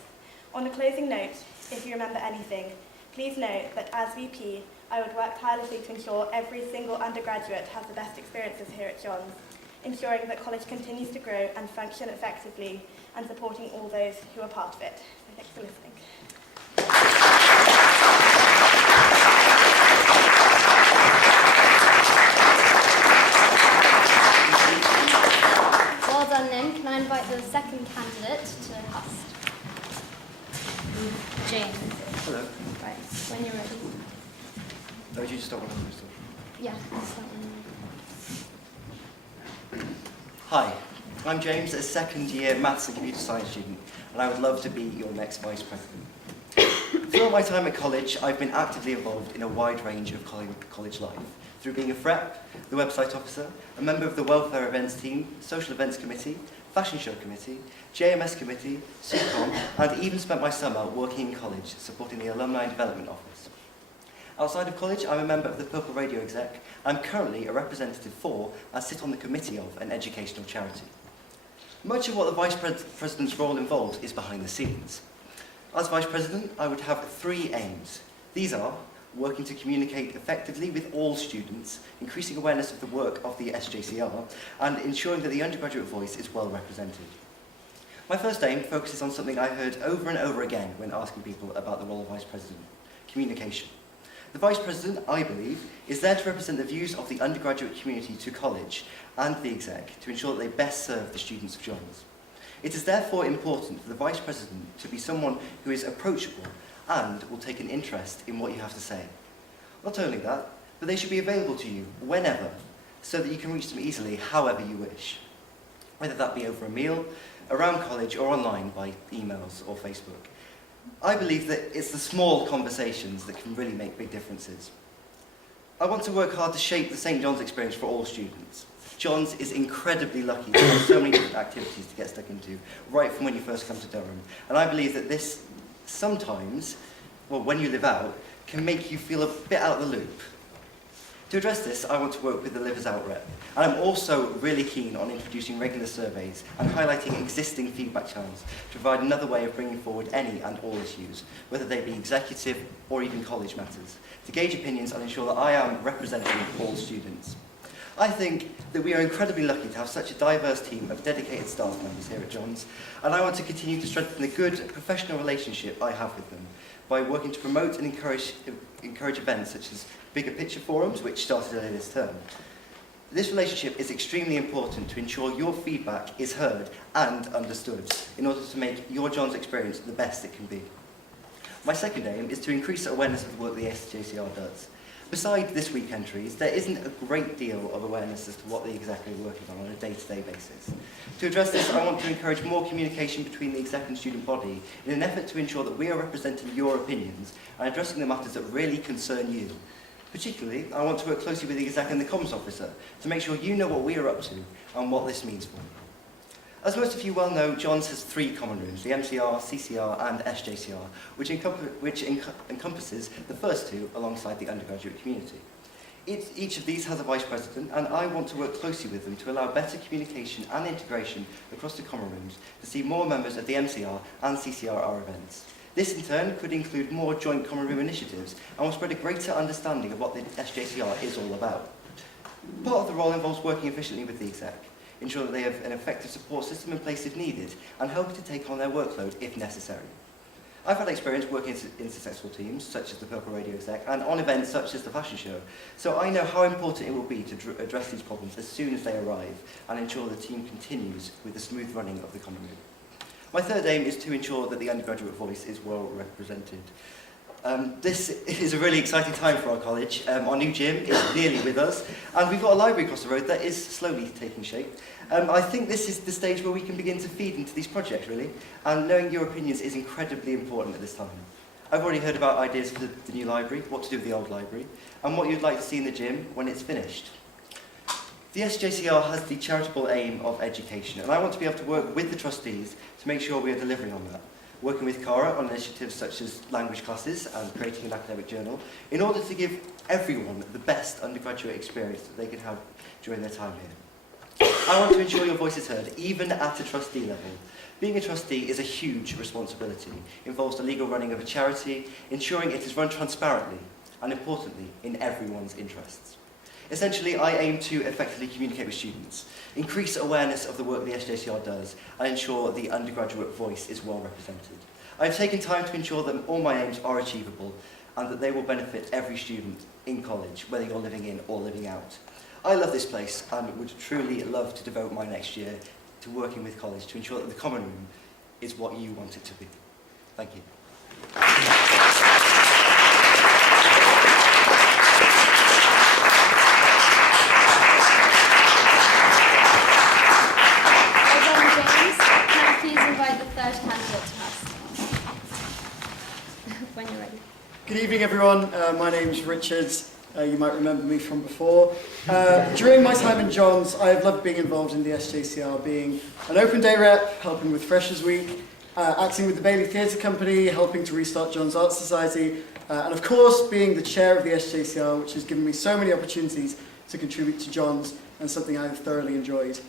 On a closing note, if you remember anything, please note that as VP, I would work tirelessly to ensure every single undergraduate has the best experiences here at Johns, ensuring that college continues to grow and function effectively, and supporting all those who are part of it. So thanks for listening. Well done, Nim. Can I invite the second candidate to Husts? James. Hello. Right, when you're ready. Oh, did you just start one on Crystal? Yeah, that's that one. Hi, I'm James, a second-year Maths and Computer Science student, and I would love to be your next Vice President. Throughout my time at college, I've been actively involved in a wide range of college life, through being a FREP, the website officer, a member of the Welfare Events team, Social Events Committee, Fashion Show Committee, JMS Committee, SUCOM, and even spent my summer working in college, supporting the Alumni Development Office. Outside of college, I'm a member of the Purple Radio Exec. I'm currently a representative for and sit on the committee of an educational charity. Much of what the Vice President's role involves is behind the scenes. As Vice President, I would have 3 aims. These are working to communicate effectively with all students, increasing awareness of the work of the SJCR, and ensuring that the undergraduate voice is well represented. My first aim focuses on something I heard over and over again when asking people about the role of Vice President: communication. The Vice President, I believe, is there to represent the views of the undergraduate community to college and the Exec to ensure that they best serve the students of Johns. It is therefore important for the Vice President to be someone who is approachable and will take an interest in what you have to say. Not only that, but they should be available to you whenever, so that you can reach them easily however you wish. Whether that be over a meal, around college, or online by emails or Facebook. I believe that it's the small conversations that can really make big differences. I want to work hard to shape the St. John's experience for all students. Johns is incredibly lucky to have so many different activities to get stuck into, right from when you first come to Durham. And I believe that this sometimes, well, when you live out, can make you feel a bit out of the loop. To address this, I want to work with the Livers Out rep. And I'm also really keen on introducing regular surveys and highlighting existing feedback channels to provide another way of bringing forward any and all issues, whether they be executive or even college matters, to gauge opinions and ensure that I am representing all students. I think that we are incredibly lucky to have such a diverse team of dedicated staff members here at Johns, and I want to continue to strengthen the good professional relationship I have with them by working to promote and encourage events such as Bigger Picture Forums, which started earlier this term. This relationship is extremely important to ensure your feedback is heard and understood in order to make your Johns experience the best it can be. My second aim is to increase awareness of the work the SJCR does. Besides this week entries, there isn't a great deal of awareness as to what the Exec are working on a day-to-day basis. To address this, I want to encourage more communication between the Exec and student body in an effort to ensure that we are representing your opinions and addressing the matters that really concern you. Particularly, I want to work closely with the Exec and the Comms Officer to make sure you know what we are up to and what this means for you. As most of you well know, Johns has 3 common rooms, the MCR, CCR and SJCR, which encompasses the first 2 alongside the undergraduate community. Each of these has a Vice President, and I want to work closely with them to allow better communication and integration across the common rooms to see more members of the MCR and CCR events. This in turn could include more joint common room initiatives and will spread a greater understanding of what the SJCR is all about. Part of the role involves working efficiently with the Exec, ensure that they have an effective support system in place if needed, and help to take on their workload if necessary. I've had experience working in successful teams, such as the Purple Radio Exec, and on events such as the fashion show, so I know how important it will be to address these problems as soon as they arrive, and ensure the team continues with the smooth running of the common room. My third aim is to ensure that the undergraduate voice is well represented. This is a really exciting time for our college. Our new gym is nearly with us, and we've got a library across the road that is slowly taking shape. I think this is the stage where we can begin to feed into these projects, really, and knowing your opinions is incredibly important at this time. I've already heard about ideas for the new library, what to do with the old library, and what you'd like to see in the gym when it's finished. The SJCR has the charitable aim of education, and I want to be able to work with the trustees to make sure we are delivering on that. Working with Cara on initiatives such as language classes and creating an academic journal, in order to give everyone the best undergraduate experience that they can have during their time here. I want to ensure your voice is heard, even at a trustee level. Being a trustee is a huge responsibility. It involves the legal running of a charity, ensuring it is run transparently, and importantly, in everyone's interests. Essentially, I aim to effectively communicate with students, increase awareness of the work the SJCR does, and ensure the undergraduate voice is well represented. I have taken time to ensure that all my aims are achievable and that they will benefit every student in college, whether you're living in or living out. I love this place and would truly love to devote my next year to working with college to ensure that the common room is what you want it to be. Thank you. When you're ready. Good evening, everyone. My name's Richard. You might remember me from before. During my time in Johns, I have loved being involved in the SJCR, being an open day rep, helping with Freshers Week, acting with the Bailey Theatre Company, helping to restart Johns Art Society, and of course being the chair of the SJCR, which has given me so many opportunities to contribute to Johns and something I have thoroughly enjoyed.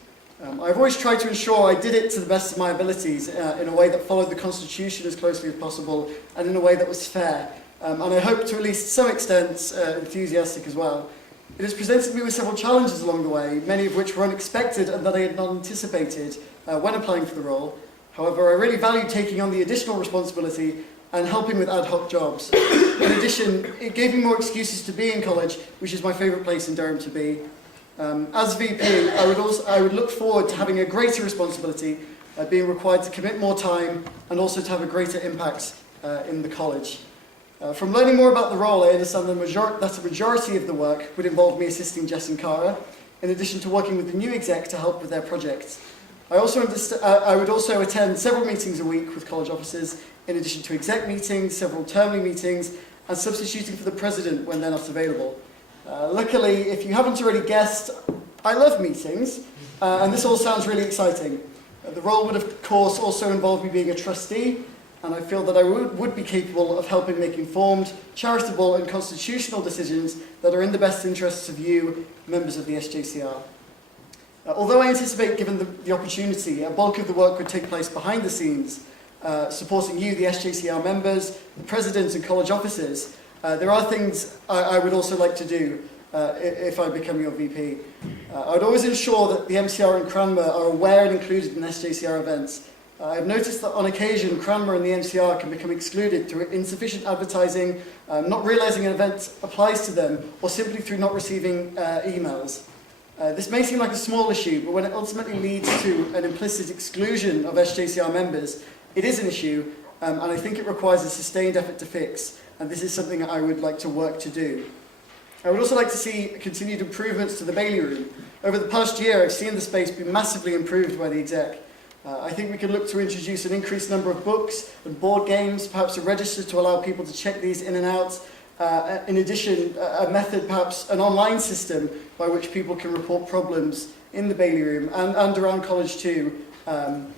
I've always tried to ensure I did it to the best of my abilities in a way that followed the Constitution as closely as possible and in a way that was fair. And I hope to at least some extent enthusiastic as well. It has presented me with several challenges along the way, many of which were unexpected and that I had not anticipated when applying for the role. However, I really valued taking on the additional responsibility and helping with ad hoc jobs. In addition, it gave me more excuses to be in college, which is my favourite place in Durham to be. As VP, I would look forward to having a greater responsibility, being required to commit more time and also to have a greater impact in the college. From learning more about the role, I understand that a majority of the work would involve me assisting Jess and Cara, in addition to working with the new exec to help with their projects. I would also attend several meetings a week with college officers, in addition to exec meetings, several termly meetings, and substituting for the president when they're not available. Luckily, if you haven't already guessed, I love meetings, and this all sounds really exciting. The role would, of course, also involve me being a trustee, and I feel that I would be capable of helping make informed, charitable, and constitutional decisions that are in the best interests of you, members of the SJCR. Although I anticipate, given the opportunity, a bulk of the work would take place behind the scenes, supporting you, the SJCR members, the presidents and college officers, there are things I would also like to do if I become your VP. I would always ensure that the MCR and Cranmer are aware and included in SJCR events. I've noticed that on occasion, Cranmer and the MCR can become excluded through insufficient advertising, not realising an event applies to them, or simply through not receiving emails. This may seem like a small issue, but when it ultimately leads to an implicit exclusion of SJCR members, it is an issue, and I think it requires a sustained effort to fix, and this is something I would like to work to do. I would also like to see continued improvements to the Bailey Room. Over the past year, I've seen the space be massively improved by the exec. I think we can look to introduce an increased number of books and board games, perhaps a register to allow people to check these in and out. In addition, a method, perhaps an online system by which people can report problems in the Bailey Room and around college too, and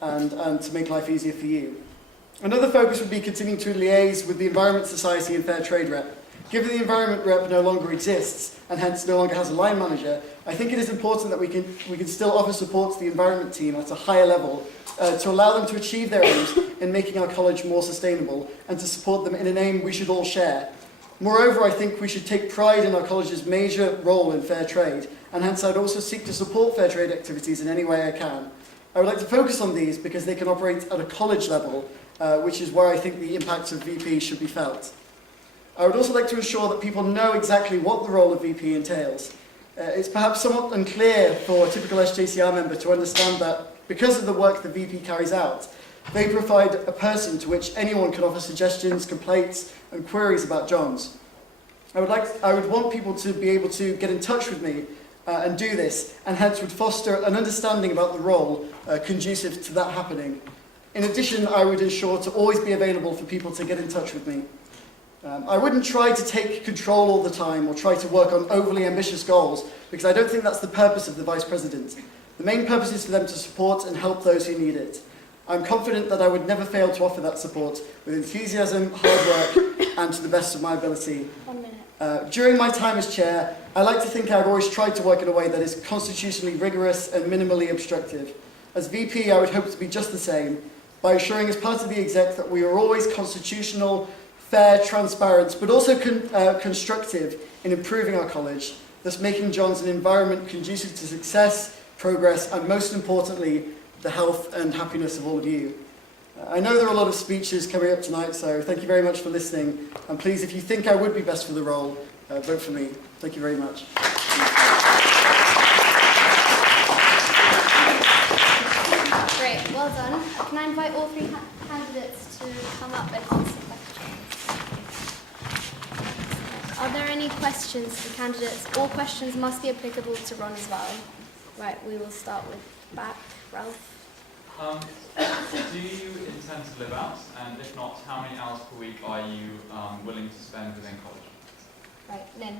to make life easier for you. Another focus would be continuing to liaise with the Environment Society and Fair Trade Rep. Given the Environment Rep no longer exists, and hence no longer has a line manager, I think it is important that we can still offer support to the environment team at a higher level to allow them to achieve their aims in making our college more sustainable and to support them in an aim we should all share. Moreover, I think we should take pride in our college's major role in fair trade, and hence I'd also seek to support fair trade activities in any way I can. I would like to focus on these because they can operate at a college level, which is where I think the impacts of VP should be felt. I would also like to ensure that people know exactly what the role of VP entails. It's perhaps somewhat unclear for a typical SJCR member to understand that because of the work the VP carries out, they provide a person to which anyone can offer suggestions, complaints and queries about Johns. I would want people to be able to get in touch with me and do this, and hence would foster an understanding about the role conducive to that happening. In addition, I would ensure to always be available for people to get in touch with me. I wouldn't try to take control all the time or try to work on overly ambitious goals, because I don't think that's the purpose of the Vice President. The main purpose is for them to support and help those who need it. I'm confident that I would never fail to offer that support with enthusiasm, hard work, and to the best of my ability. 1 minute. During my time as chair, I like to think I've always tried to work in a way that is constitutionally rigorous and minimally obstructive. As VP, I would hope to be just the same, by assuring as part of the exec that we are always constitutional, fair, transparent, but also constructive in improving our college, thus making Johns an environment conducive to success, progress, and most importantly, the health and happiness of all of you. I know there are a lot of speeches coming up tonight, so thank you very much for listening. And please, if you think I would be best for the role, vote for me. Thank you very much. Great, well done. Can I invite all three candidates to come up and answer questions? Are there any questions for candidates? All questions must be applicable to Ron as well. Right, we will start with back. Ralph? Do you intend to live out? And if not, how many hours per week are you willing to spend within college? Right, Lynn?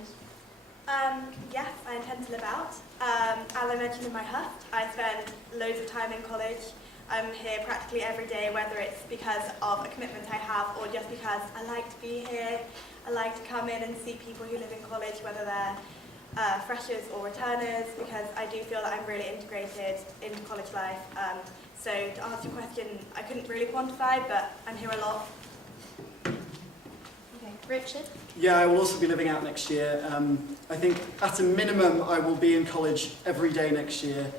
Yes, I intend to live out. As I mentioned in my Husts, I spend loads of time in college. I'm here practically every day, whether it's because of a commitment I have or just because I like to be here. I like to come in and see people who live in college, whether they're freshers or returners, because I do feel that I'm really integrated into college life. So to answer your question, I couldn't really quantify, but I'm here a lot. Okay, Richard? Yeah, I will also be living out next year. I think at a minimum I will be in college every day next year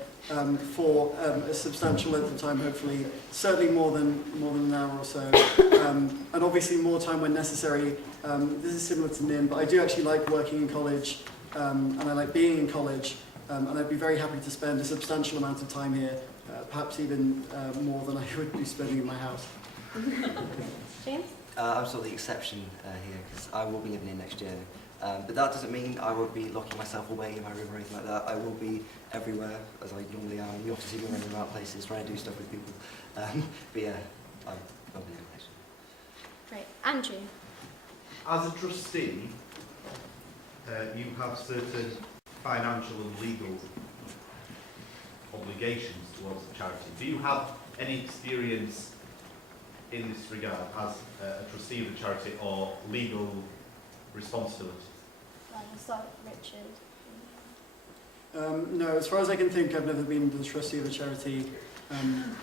for a substantial length of time, hopefully, certainly more than an hour or so, and obviously more time when necessary. This is similar to Nin, but I do actually like working in college, and I like being in college, and I'd be very happy to spend a substantial amount of time here, perhaps even more than I would be spending in my house. James? I'm sort of the exception here because I will be living in next year. But that doesn't mean I will be locking myself away in my room or anything like that. I will be everywhere as I normally am. You often see me running around places trying to do stuff with people. But yeah, I will be living next year. Great. Andrew? As a trustee, you have certain financial and legal obligations towards the charity. Do you have any experience in this regard as a trustee of the charity or legal responsibility? We'll start with Richard. No, as far as I can think, I've never been the trustee of a charity. And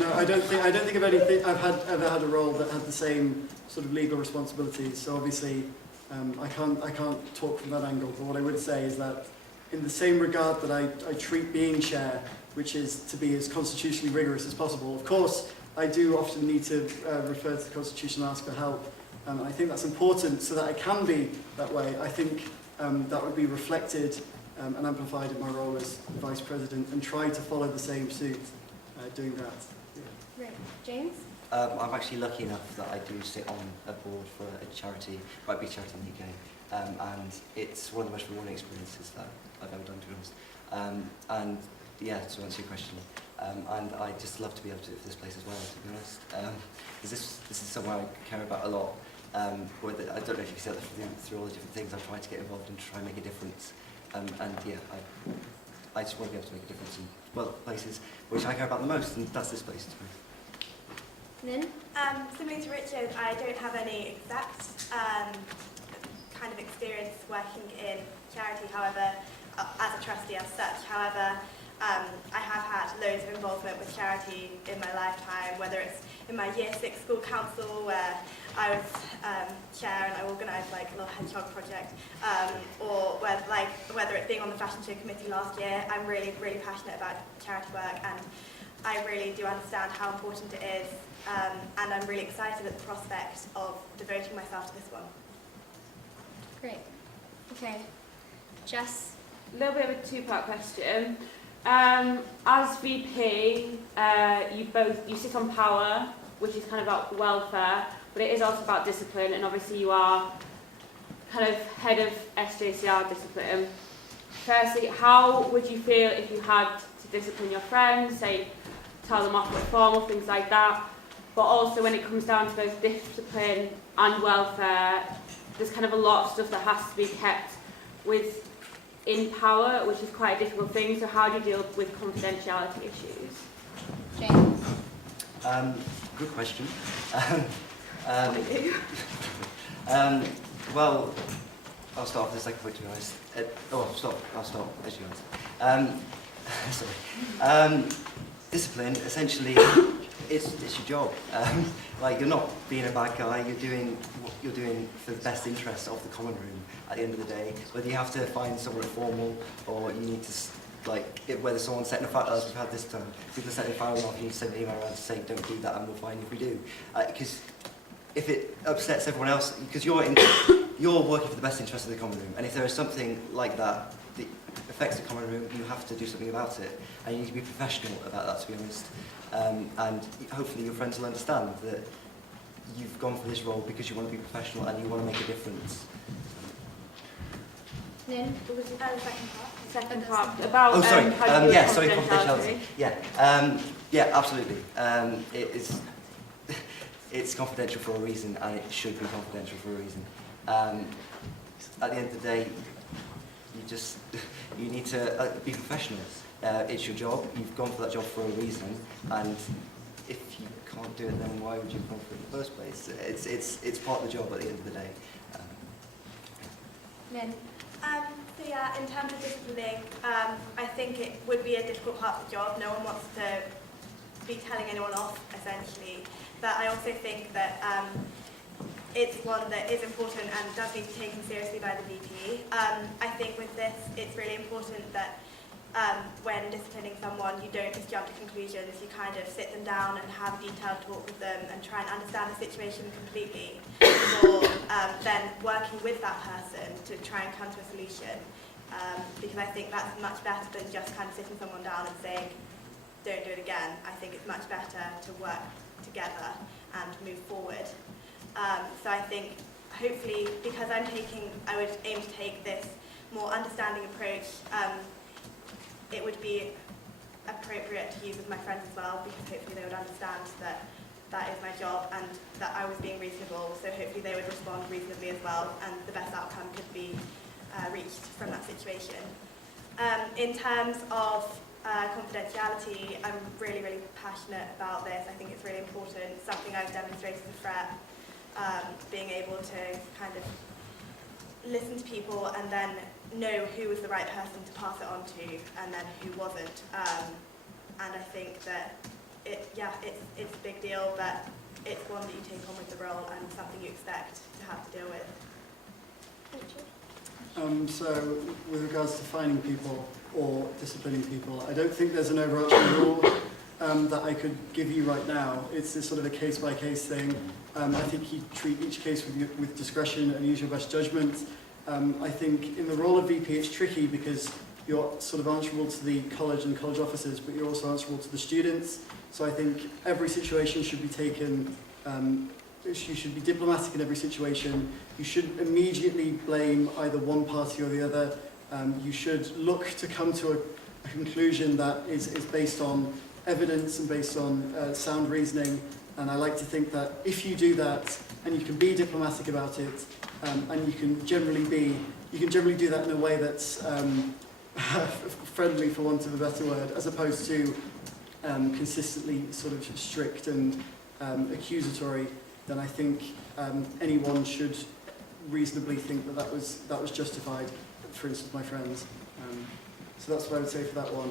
no, I don't think of anything. I've ever had a role that had the same sort of legal responsibilities. So obviously, I can't talk from that angle. But what I would say is that, in the same regard that I treat being chair, which is to be as constitutionally rigorous as possible. Of course, I do often need to refer to the Constitution and ask for help. I think that's important so that I can be that way. I think that would be reflected and amplified in my role as Vice President, and try to follow the same suit doing that. Yeah. Great. James? I'm actually lucky enough that I do sit on a board for a charity, quite a big charity in the UK, and it's one of the most rewarding experiences that I've ever done, to be honest. And yeah, to answer your question, and I just love to be able to do this place as well, to be honest, because this is somewhere I care about a lot. I don't know if you see that through all the different things I've tried to get involved in to try and make a difference. And yeah, I just want to be able to make a difference in places which I care about the most, and that's this place, to me. Nin? Similar to Richard, I don't have any exact kind of experience working in charity, however, as a trustee as such. However, I have had loads of involvement with charity in my lifetime, whether it's in my Year 6 school council where I was chair and I organised like a little hedgehog project, or whether it's being on the fashion show committee last year. I'm really, really passionate about charity work, and I really do understand how important it is, and I'm really excited at the prospect of devoting myself to this one. Great. Okay. Jess? A little bit of a two-part question. As VP, you sit on power, which is kind of about welfare, but it is also about discipline, and obviously you are kind of head of SJCR discipline. Firstly, how would you feel if you had to discipline your friends, say, tell them off for formal, things like that, but also when it comes down to both discipline and welfare, there's kind of a lot of stuff that has to be kept in power, which is quite a difficult thing. So how do you deal with confidentiality issues? James? Good question. Well, I'll start with the second point, to be honest. I'll start, as you guys. Sorry. Discipline, essentially, it's your job. Like, you're not being a bad guy, you're doing what you're doing for the best interests of the common room at the end of the day. Whether you have to find someone formal, or you need to, whether someone's setting a fire, as we've had this time, people are setting a fire off, you need to send an email around to say, don't do that, and we'll find if we do. Because if it upsets everyone else, because you're working for the best interests of the common room, and if there is something like that that affects the common room, you have to do something about it, and you need to be professional about that, to be honest. And hopefully your friends will understand that you've gone for this role because you want to be professional and you want to make a difference. Nin? What was the second part? Second part, about Oh, sorry. how you deal with Sorry, confidentiality. confidentiality. Yeah, absolutely. It's confidential for a reason, and it should be confidential for a reason. At the end of the day, you need to be professional. It's your job. You've gone for that job for a reason, and if you can't do it, then why would you have gone for it in the first place? It's part of the job at the end of the day. Nin? So yeah, in terms of disciplining, I think it would be a difficult part of the job. No one wants to be telling anyone off, essentially. But I also think that it's one that is important and does need to be taken seriously by the VP. I think with this, it's really important that when disciplining someone, you don't just jump to conclusions. You kind of sit them down and have a detailed talk with them and try and understand the situation completely before then working with that person to try and come to a solution. Because I think that's much better than just kind of sitting someone down and saying, don't do it again. I think it's much better to work together and move forward. So I think hopefully, because I would aim to take this more understanding approach, it would be appropriate to use with my friends as well, because hopefully they would understand that that is my job and that I was being reasonable, so hopefully they would respond reasonably as well and the best outcome could be reached from that situation. In terms of confidentiality, I'm really, really passionate about this. I think it's really important. It's something I've demonstrated as a Fret, being able to kind of listen to people and then know who was the right person to pass it on to and then who wasn't. And I think that it's a big deal, but it's one that you take on with the role and something you expect to have to deal with. So with regards to fining people or disciplining people, I don't think there's an overarching rule that I could give you right now. It's this sort of a case-by-case thing. I think you treat each case with discretion and use your best judgment. I think in the role of VP it's tricky because you're sort of answerable to the college and college officers, but you're also answerable to the students. So I think every situation should be taken, you should be diplomatic in every situation. You shouldn't immediately blame either one party or the other. You should look to come to a conclusion that is based on evidence and based on sound reasoning. And I like to think that if you do that and you can be diplomatic about it, and you can generally do that in a way that's friendly, for want of a better word, as opposed to consistently sort of strict and accusatory, then I think anyone should reasonably think that that was justified. For instance, my friends. So that's what I would say for that one.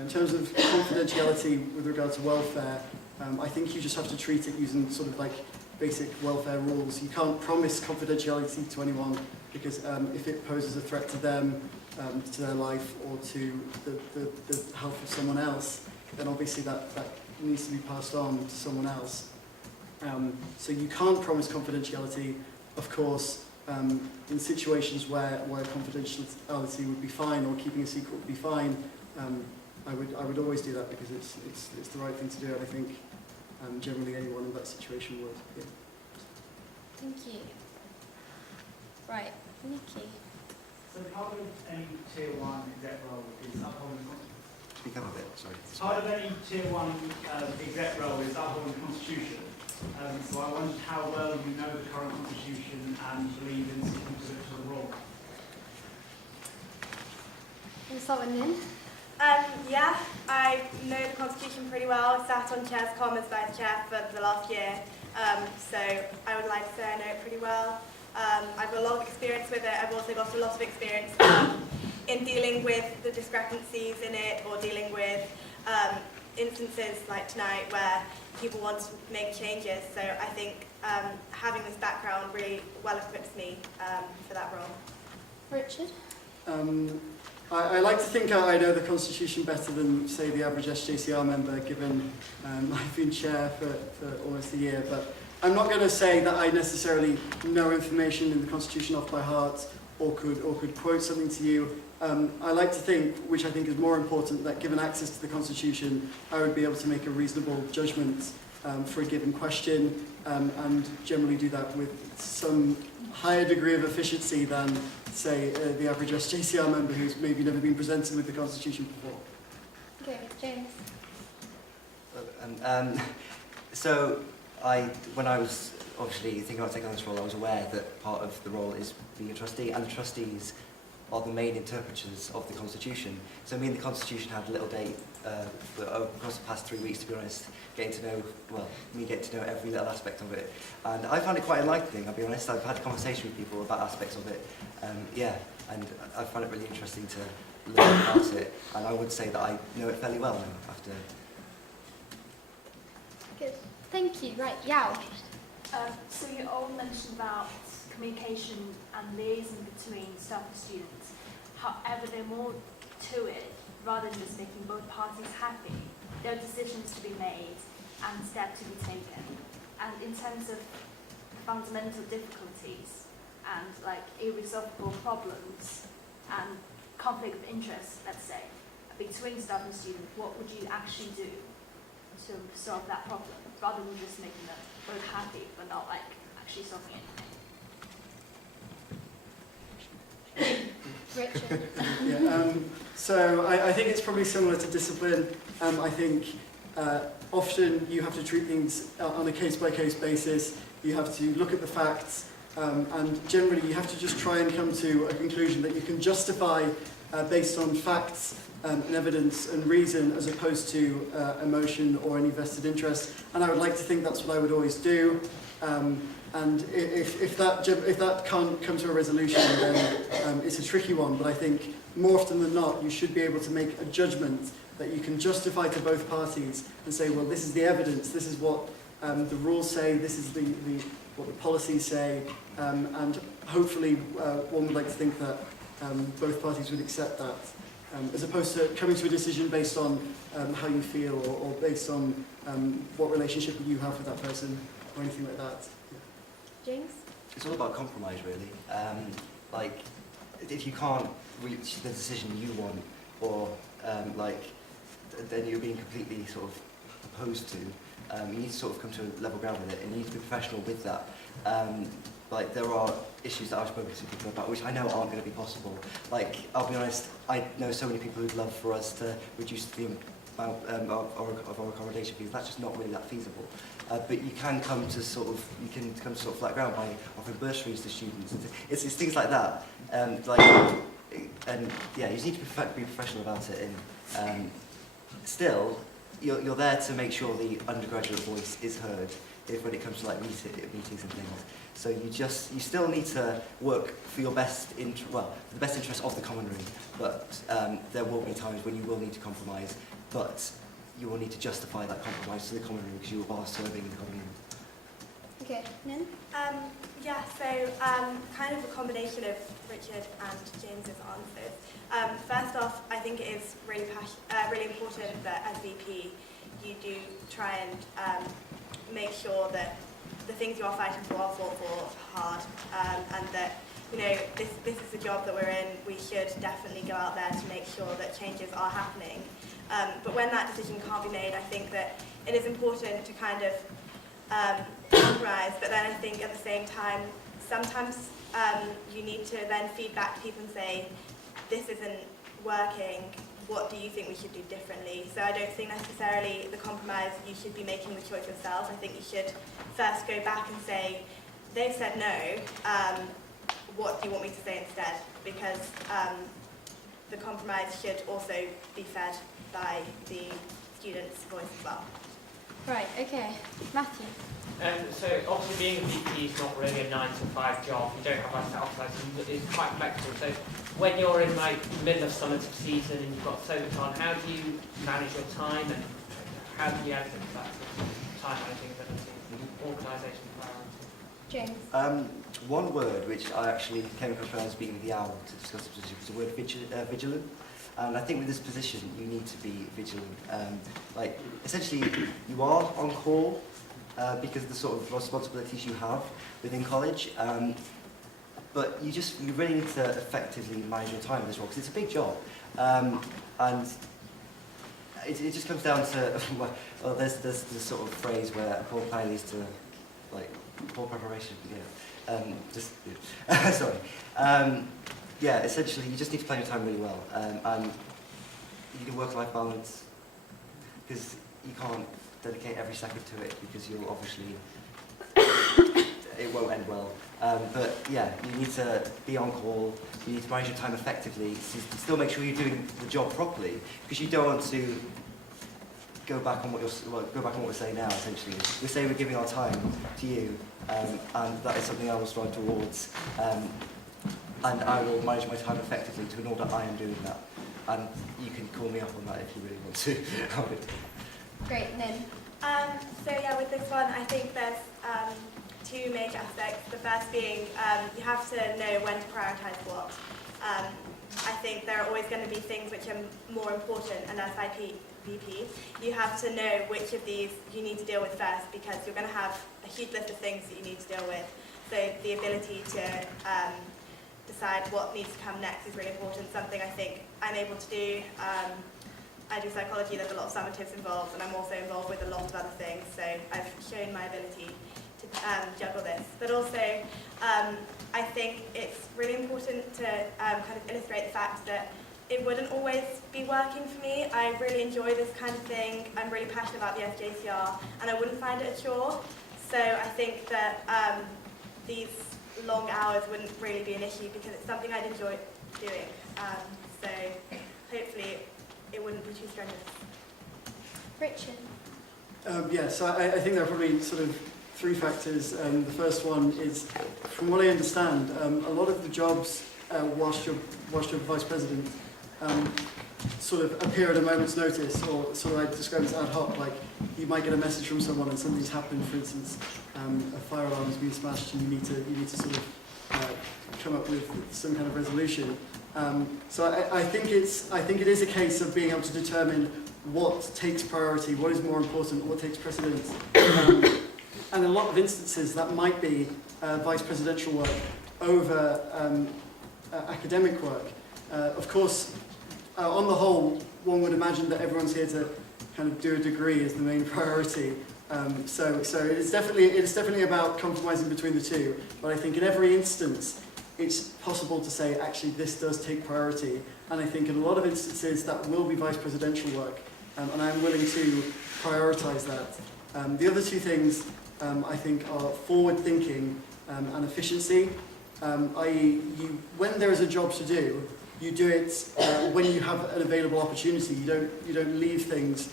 In terms of confidentiality with regard to welfare, I think you just have to treat it using sort of like basic welfare rules. You can't promise confidentiality to anyone because if it poses a threat to them, to their life, or to the health of someone else, then obviously that needs to be passed on to someone else. So you can't promise confidentiality, of course, in situations where confidentiality would be fine or keeping a secret would be fine. I would always do that because it's the right thing to do, and I think generally anyone in that situation would. Yeah. Thank you. Right, Nikki. So part of any tier 1 exec role is upholding the Speak up a bit, sorry. Part of any tier 1 exec role is upholding the Constitution. So I wondered how well you know the current Constitution and believe in sticking to it to the role. Can we start with Nin? Yeah, I know the Constitution pretty well. I sat on Chair's Com as Vice Chair for the last year, so I would like to say I know it pretty well. I've got a lot of experience with it. I've also got a lot of experience in dealing with the discrepancies in it, or dealing with instances like tonight where people want to make changes. So I think having this background really well equips me for that role. Richard? I like to think I know the Constitution better than, say, the average SJCR member, given I've been chair for almost a year. But I'm not going to say that I necessarily know information in the Constitution off by heart or could quote something to you. I like to think, which I think is more important, that given access to the Constitution, I would be able to make a reasonable judgment for a given question, and generally do that with some higher degree of efficiency than, say, the average SJCR member who's maybe never been presented with the Constitution before. Okay, James. So when I was obviously thinking about taking on this role, I was aware that part of the role is being a trustee, and the trustees are the main interpreters of the Constitution. So me and the Constitution had a little date across the past 3 weeks, to be honest, getting to know every little aspect of it. And I found it quite enlightening, I'll be honest. I've had a conversation with people about aspects of it. And I find it really interesting to learn about it. And I would say that I know it fairly well now after. Good. Thank you. Right, Yao. So you all mentioned about communication and liaison between staff and students. However, there's more to it rather than just making both parties happy. There are decisions to be made and steps to be taken. And in terms of fundamental difficulties and like irresolvable problems and conflict of interest, let's say, between staff and student, what would you actually do to solve that problem, rather than just making them both happy but not like actually solving anything? Richard. So I think it's probably similar to discipline. I think often you have to treat things on a case-by-case basis. You have to look at the facts, and generally you have to just try and come to a conclusion that you can justify based on facts and evidence and reason, as opposed to emotion or any vested interest. And I would like to think that's what I would always do. And if that can't come to a resolution, then it's a tricky one. But I think more often than not, you should be able to make a judgment that you can justify to both parties and say, well, this is the evidence, this is what the rules say, this is what the policies say, and hopefully one would like to think that both parties would accept that, as opposed to coming to a decision based on how you feel or based on what relationship you have with that person or anything like that. James? It's all about compromise, really. Like, if you can't reach the decision you want, or then you're being completely sort of opposed to, you need to sort of come to a level ground with it, and you need to be professional with that. Like, there are issues that I've spoken to people about, which I know aren't going to be possible. Like, I'll be honest, I know so many people who'd love for us to reduce the amount of our accommodation fees. That's just not really that feasible. But you can come to sort of flat ground by offering bursaries to students. It's things like that. And yeah, you just need to be professional about it. And still, you're there to make sure the undergraduate voice is heard when it comes to like meetings and things. So you still need to work for your for the best interest of the common room. But there will be times when you will need to compromise. But you will need to justify that compromise to the common room because you are serving in the common room. Okay, Nin? So kind of a combination of Richard and James's answers. First off, I think it is really important that as VP you do try and make sure that the things you are fighting for are fought for hard, and that this is the job that we're in. We should definitely go out there to make sure that changes are happening. But when that decision can't be made, I think that it is important to kind of compromise, but then I think at the same time, sometimes you need to then feed back to people and say, this isn't working, what do you think we should do differently? So I don't think necessarily the compromise, you should be making the choice yourself. I think you should first go back and say, they've said no, what do you want me to say instead? Because the compromise should also be fed by the students' voice as well. Right, okay. Matthew? So obviously being a VP is not really a 9-to-5 job. You don't have like set off so it's quite flexible. So when you're in like the middle of summative season and you've got so much on, how do you manage your time and how do you answer that time managing ability, organisation priority? James? One word which I actually came across when I was speaking with the OWL to discuss the position was the word vigilant. And I think with this position, you need to be vigilant. Like, essentially, you are on call because of the sort of responsibilities you have within college. But you really need to effectively manage your time in this role because it's a big job. And it just comes down to, well, there's this sort of phrase where poor planning leads to, like, poor preparation, sorry. Yeah, essentially, you just need to plan your time really well. And you need a work-life balance because you can't dedicate every second to it because you'll obviously it won't end well. But yeah, you need to be on call, you need to manage your time effectively, to still make sure you're doing the job properly, because you don't want to go back on what we're saying now. Essentially, we're saying we're giving our time to you, and that is something I will strive towards. And I will manage my time effectively to ensure that I am doing that. And you can call me up on that if you really want to. Great, Nin. So yeah, with this one, I think there's two major aspects. The first being you have to know when to prioritise what. I think there are always going to be things which are more important, and as VP, you have to know which of these you need to deal with first, because you're going to have a huge list of things that you need to deal with. So the ability to decide what needs to come next is really important, something I think I'm able to do. I do psychology, there's a lot of summatives involved, and I'm also involved with a lot of other things, so I've shown my ability to juggle this. But also, I think it's really important to kind of illustrate the fact that it wouldn't always be working for me. I really enjoy this kind of thing. I'm really passionate about the SJCR, and I wouldn't find it a chore. So I think that these long hours wouldn't really be an issue, because it's something I'd enjoy doing. So hopefully it wouldn't be too strenuous. Richard? Yeah, so I think there are probably sort of three factors. The first one is, from what I understand, a lot of the jobs whilst you're vice president sort of appear at a moment's notice, or sort of I describe it as ad hoc. Like, you might get a message from someone and something's happened. For instance, a fire alarm has been smashed, and you need to sort of come up with some kind of resolution. So I think it is a case of being able to determine what takes priority, what is more important, what takes precedence. And in a lot of instances, that might be vice presidential work over academic work. Of course, on the whole, one would imagine that everyone's here to kind of do a degree as the main priority. So it's definitely about compromising between the two. But I think in every instance, it's possible to say, actually, this does take priority. And I think in a lot of instances, that will be vice presidential work. And I'm willing to prioritise that. The other two things, I think, are forward thinking and efficiency. I.e., when there is a job to do, you do it when you have an available opportunity. You don't leave things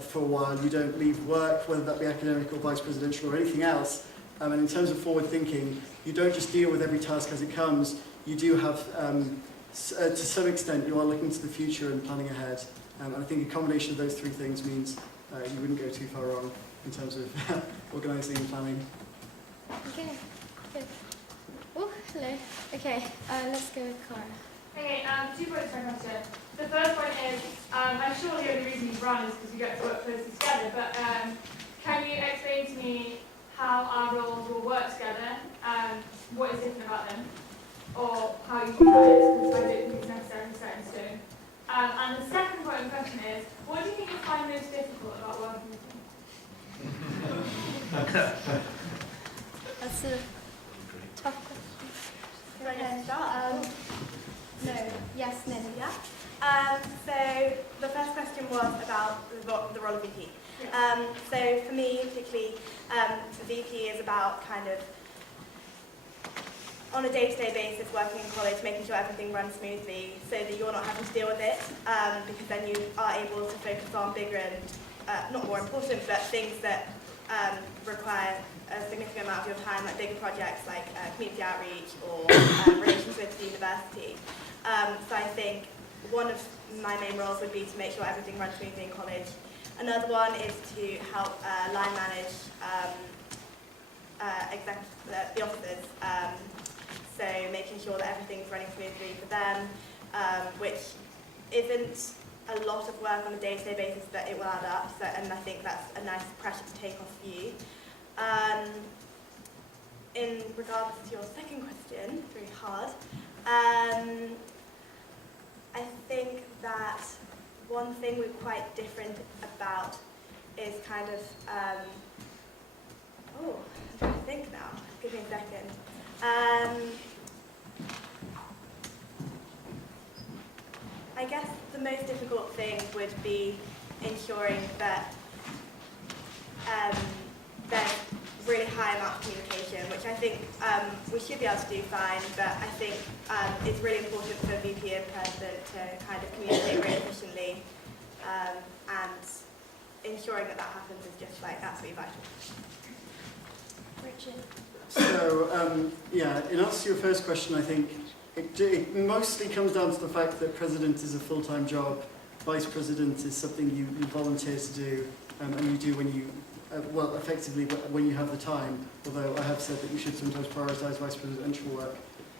for a while. You don't leave work, whether that be academic or vice presidential or anything else. And in terms of forward thinking, you don't just deal with every task as it comes. You do have, to some extent, you are looking to the future and planning ahead. And I think a combination of those three things means you wouldn't go too far wrong in terms of organising and planning. Okay, good. Oh, hello. Okay, let's go with Cara. Okay, 2 points for my question. The first point is, I'm sure the only reason you've run is because we get to work closely together, but can you explain to me how our roles will work together, and what is different about them, or how you do that, because I don't think it's necessarily set in stone. And the second point of the question is, what do you think you find most difficult about working with me? That's a tough question. Can I get start? No. Yes, Nin. Yeah. So the first question was about the role of VP. So for me, particularly, VP is about kind of, on a day-to-day basis, working in college, making sure everything runs smoothly so that you're not having to deal with it, because then you are able to focus on bigger and, not more important, but things that require a significant amount of your time, like bigger projects like community outreach or relations with the university. So I think one of my main roles would be to make sure everything runs smoothly in college. Another one is to help line manage the officers, so making sure that everything's running smoothly for them, which isn't a lot of work on a day-to-day basis, but it will add up, so, and I think that's a nice pressure to take off you. In regards to your second question, it's really hard, I think that one thing we're quite different about is kind of, I'm trying to think now, give me a second. I guess the most difficult thing would be ensuring that there's really high amount of communication, which I think we should be able to do fine, but I think it's really important for VP and President to kind of communicate really efficiently, and ensuring that that happens is just like absolutely vital. Richard. So, yeah, in answer to your first question, I think it mostly comes down to the fact that President is a full-time job, Vice President is something you volunteer to do, and you do when you, well, effectively when you have the time, although I have said that you should sometimes prioritise Vice Presidential work.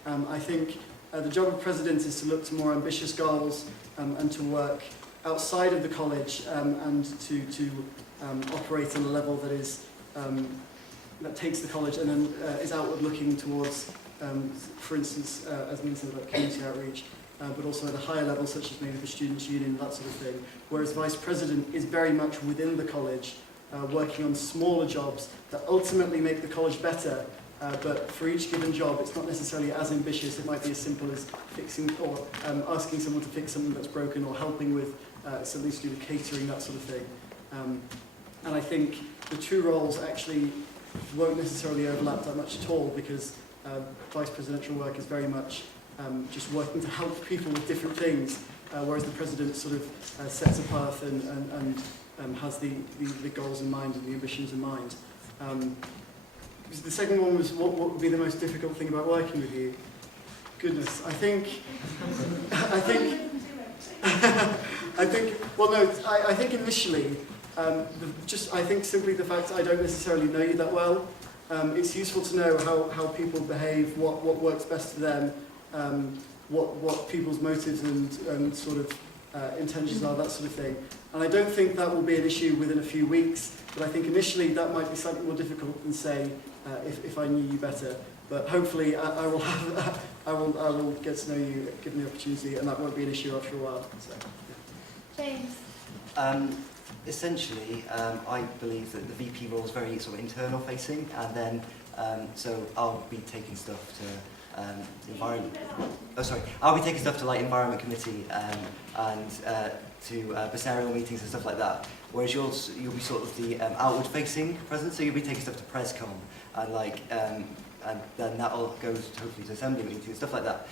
I think the job of President is to look to more ambitious goals and to work outside of the college and to operate on a level that is that takes the college and then is outward looking towards, for instance, as Lynn said about community outreach, but also at a higher level such as maybe the Students' Union, that sort of thing. Whereas Vice President is very much within the college, working on smaller jobs that ultimately make the college better, but for each given job it's not necessarily as ambitious. It might be as simple as fixing or asking someone to fix something that's broken, or helping with something to do with catering, that sort of thing. And I think the two roles actually won't necessarily overlap that much at all, because Vice Presidential work is very much just working to help people with different things, whereas the President sort of sets a path and has the goals in mind and the ambitions in mind. The second one was what would be the most difficult thing about working with you? Goodness, I think, well no, I think initially, I think simply the fact that I don't necessarily know you that well, it's useful to know how people behave, what works best for them, what people's motives and sort of intentions are, that sort of thing. And I don't think that will be an issue within a few weeks, but I think initially that might be slightly more difficult than, say, if I knew you better. But hopefully I will get to know you given the opportunity, and that won't be an issue after a while. So, yeah. James. Essentially, I believe that the VP role is very sort of internal facing, and then so I'll be taking stuff to environment. Oh, sorry, I'll be taking stuff to like environment committee and to bursarial meetings and stuff like that. Whereas you'll be sort of the outward facing president, so you'll be taking stuff to Prescom and like and then that'll go hopefully to assembly meetings and stuff like that.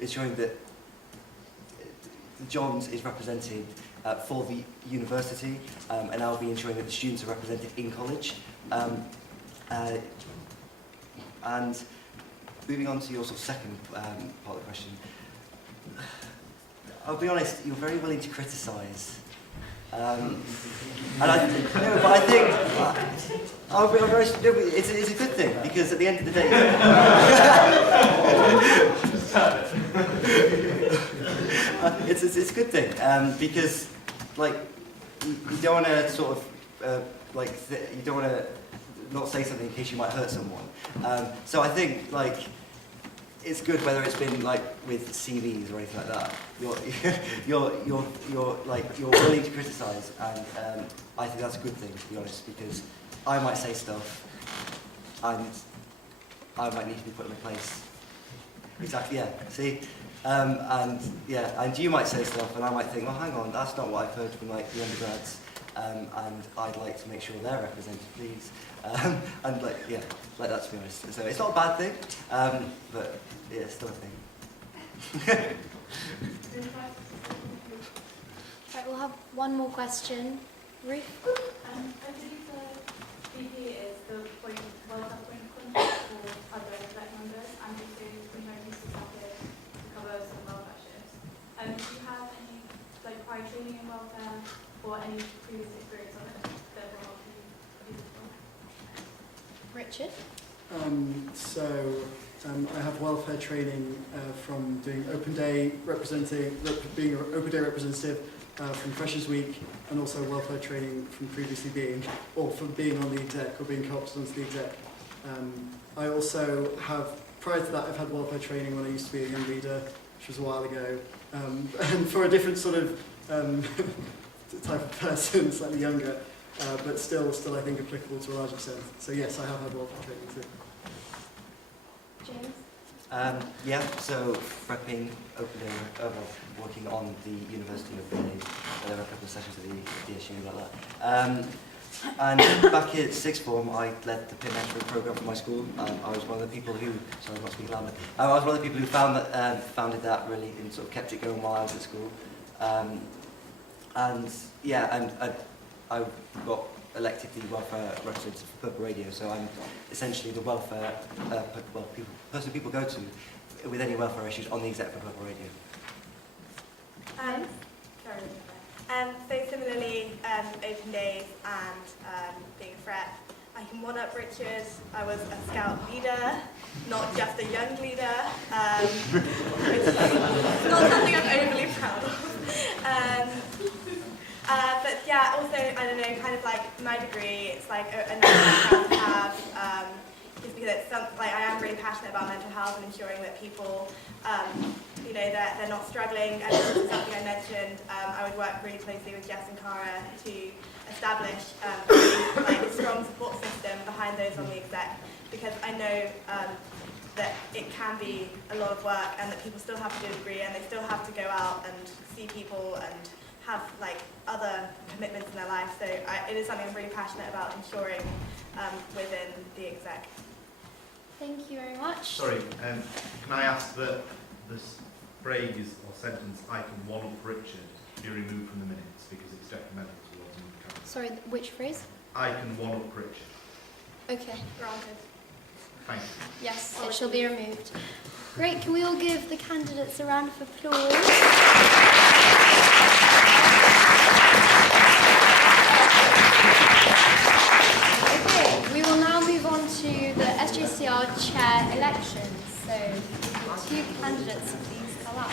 Ensuring that Johns is represented for the university, and I'll be ensuring that the students are represented in college. And moving on to your sort of second part of the question, I'll be honest, you're very willing to criticise. And but I think I'll be very, it's a good thing, because at the end of the day, it's a good thing, because like you don't want to sort of you don't want to not say something in case you might hurt someone. So I think like it's good whether it's been like with CVs or anything like that. You're willing to criticise, and I think that's a good thing, to be honest, because I might say stuff and I might need to be put in my place. Exactly. Yeah. See. And you might say stuff, and I might think, well, hang on, that's not what I've heard from like the undergrads, and I'd like to make sure they're represented, please. And like, yeah, like that, to be honest. So it's not a bad thing, but yeah, it's still a thing. Right, we'll have one more question. Ruth? I believe the VP is the point of contact for other exec members, and also we know you supported to cover some welfare shifts. Do you have any like prior training in welfare or any previous experience on it that will help you use it? Richard? I have welfare training from doing Open Day being an Open Day representative from Freshers Week, and also welfare training from previously being on the exec or being co-opted onto the exec. I also have, prior to that, I've had welfare training when I used to be a young leader, which was a while ago, and for a different sort of type of person, slightly younger, but still I think applicable to a large extent. So yes, I have had welfare training too. James? Yeah, so prepping Open Day, working on the University of Berlin. There were a couple of sessions at the DSU like that. And back in sixth form, I led the peer mentoring program for my school. I was one of the people who, sorry, I'm not speaking loudly. I was one of the people who founded that really and sort of kept it going while I was at school. And I got elected the welfare representative for Purple Radio, so I'm essentially the welfare person people go to with any welfare issues on the exec for Purple Radio. So similarly, open days and being a threat, I can one-up Richard. I was a scout leader, not just a young leader. It's not something I'm overly proud of. But yeah, also, I don't know, kind of like my degree, it's like a nice thing to have, just because it's like I am really passionate about mental health and ensuring that people, you know, they're not struggling. And this is something I mentioned. I would work really closely with Jess and Cara to establish like a strong support system behind those on the exec, because I know that it can be a lot of work and that people still have to do a degree and they still have to go out and see people and have like other commitments in their life. So it is something I'm really passionate about ensuring within the exec. Thank you very much. Sorry, can I ask that this phrase or sentence, I can one-up Richard, be removed from the minutes because it's detrimental towards him? Sorry, which phrase? I can one-up Richard. Okay, granted. Thank you. Yes, it shall be removed. Great, can we all give the candidates a round of applause? Okay, we will now move on to the SJCR chair elections. So, the two candidates, please come up.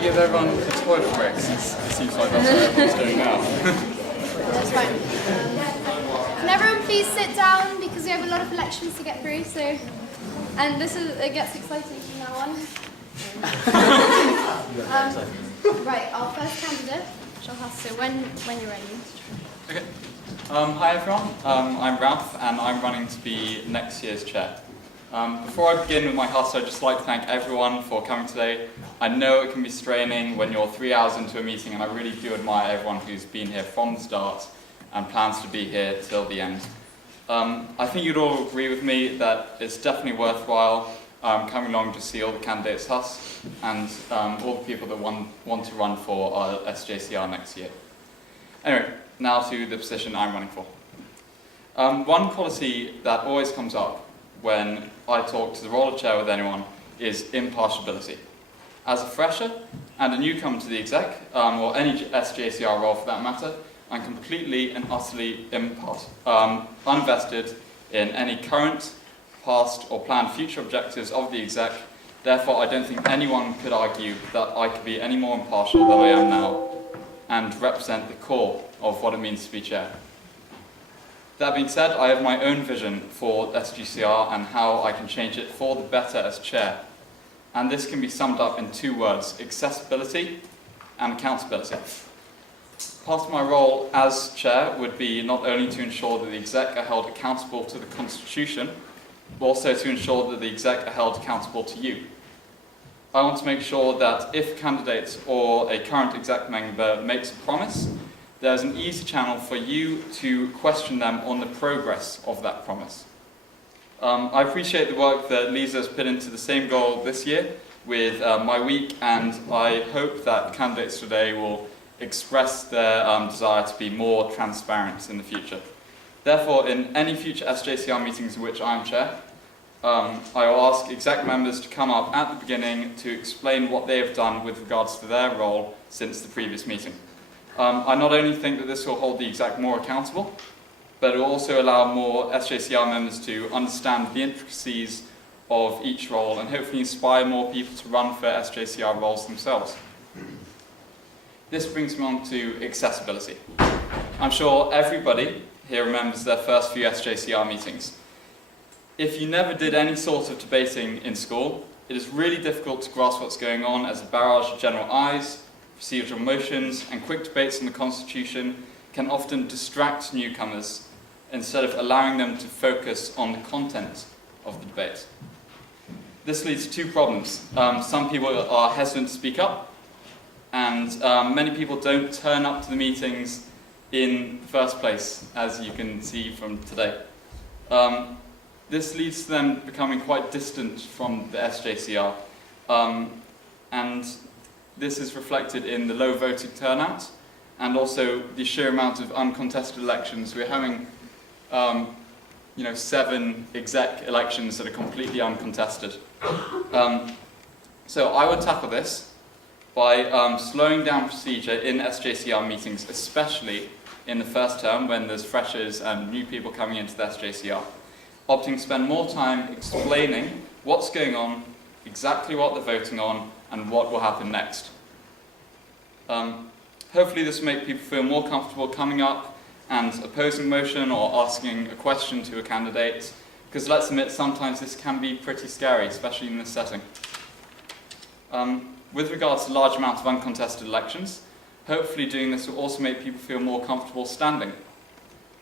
Give everyone a toilet break, since it seems like that's what everyone's doing now. That's fine. Can everyone please sit down, because we have a lot of elections to get through, so, and it gets exciting from now on. Right, our first candidate, Husts, so when you're ready. Okay. Hi everyone, I'm Ralph and I'm running to be next year's chair. Before I begin with my Husts, I'd just like to thank everyone for coming today. I know it can be straining when you're 3 hours into a meeting, and I really do admire everyone who's been here from the start and plans to be here till the end. I think you'd all agree with me that it's definitely worthwhile coming along to see all the candidates Husts and all the people that want to run for our SJCR next year. Anyway, now to the position I'm running for. One policy that always comes up when I talk to the role of chair with anyone is impartiality. As a fresher and a newcomer to the exec, or any SJCR role for that matter, I'm completely and utterly uninvested in any current, past or planned future objectives of the exec. Therefore, I don't think anyone could argue that I could be any more impartial than I am now and represent the core of what it means to be chair. That being said, I have my own vision for SJCR and how I can change it for the better as chair. And this can be summed up in 2 words: accessibility and accountability. Part of my role as chair would be not only to ensure that the exec are held accountable to the Constitution, but also to ensure that the exec are held accountable to you. I want to make sure that if candidates or a current exec member makes a promise, there's an easy channel for you to question them on the progress of that promise. I appreciate the work that Lisa has put into the same goal this year with my week, and I hope that candidates today will express their desire to be more transparent in the future. Therefore, in any future SJCR meetings in which I am chair, I will ask exec members to come up at the beginning to explain what they have done with regards to their role since the previous meeting. I not only think that this will hold the exec more accountable, but it will also allow more SJCR members to understand the intricacies of each role and hopefully inspire more people to run for SJCR roles themselves. This brings me on to accessibility. I'm sure everybody here remembers their first few SJCR meetings. If you never did any sort of debating in school, it is really difficult to grasp what's going on as a barrage of general ayes, procedural motions, and quick debates on the Constitution can often distract newcomers instead of allowing them to focus on the content of the debate. This leads to two problems. Some people are hesitant to speak up, and many people don't turn up to the meetings in the first place, as you can see from today. This leads to them becoming quite distant from the SJCR, and this is reflected in the low voting turnout and also the sheer amount of uncontested elections. We're having 7 exec elections that are completely uncontested. So I would tackle this by slowing down procedure in SJCR meetings, especially in the first term when there's freshers and new people coming into the SJCR. Opting to spend more time explaining what's going on, exactly what they're voting on, and what will happen next. Hopefully this will make people feel more comfortable coming up and opposing motion or asking a question to a candidate, because let's admit sometimes this can be pretty scary, especially in this setting. With regards to large amounts of uncontested elections, hopefully doing this will also make people feel more comfortable standing.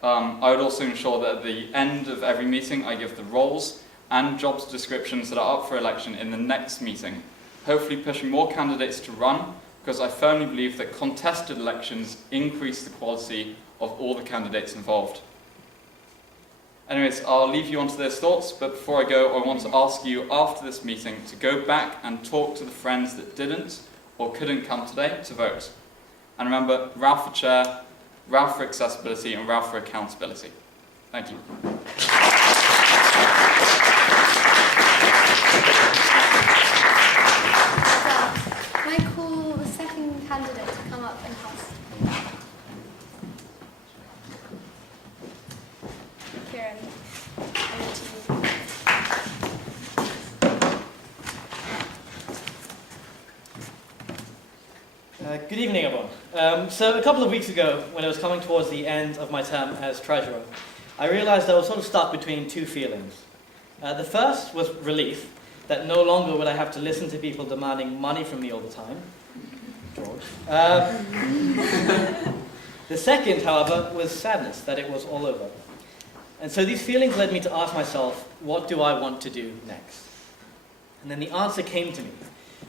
I would also ensure that at the end of every meeting I give the roles and jobs descriptions that are up for election in the next meeting, hopefully pushing more candidates to run, because I firmly believe that contested elections increase the quality of all the candidates involved. Anyways, I'll leave you onto those thoughts, but before I go, I want to ask you after this meeting to go back and talk to the friends that didn't or couldn't come today to vote. And remember, Ralph for chair, Ralph for accessibility, and Ralph for accountability. Thank you. Can I call the second candidate to come up and Husts? Kieran, over to you. Good evening, everyone. So a couple of weeks ago, when I was coming towards the end of my term as treasurer, I realised I was sort of stuck between two feelings. The first was relief, that no longer would I have to listen to people demanding money from me all the time. George. The second, however, was sadness, that it was all over. And so these feelings led me to ask myself, what do I want to do next? And then the answer came to me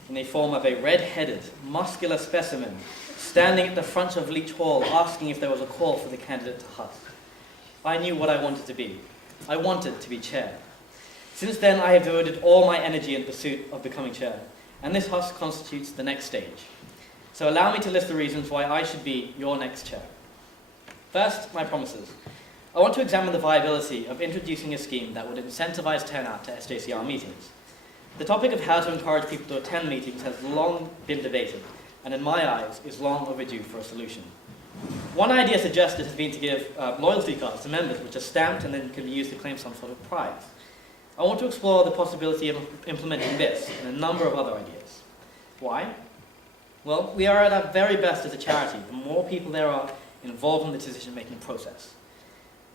in the form of a red-headed, muscular specimen standing at the front of Leach Hall asking if there was a call for the candidate to Husts. I knew what I wanted to be. I wanted to be chair. Since then, I have devoted all my energy in pursuit of becoming chair, and this Husts constitutes the next stage. So allow me to list the reasons why I should be your next chair. First, my promises. I want to examine the viability of introducing a scheme that would incentivize turnout to SJCR meetings. The topic of how to encourage people to attend meetings has long been debated, and in my eyes is long overdue for a solution. One idea suggested has been to give loyalty cards to members which are stamped and then can be used to claim some sort of prize. I want to explore the possibility of implementing this and a number of other ideas. Why? Well, we are at our very best as a charity the more people there are involved in the decision-making process.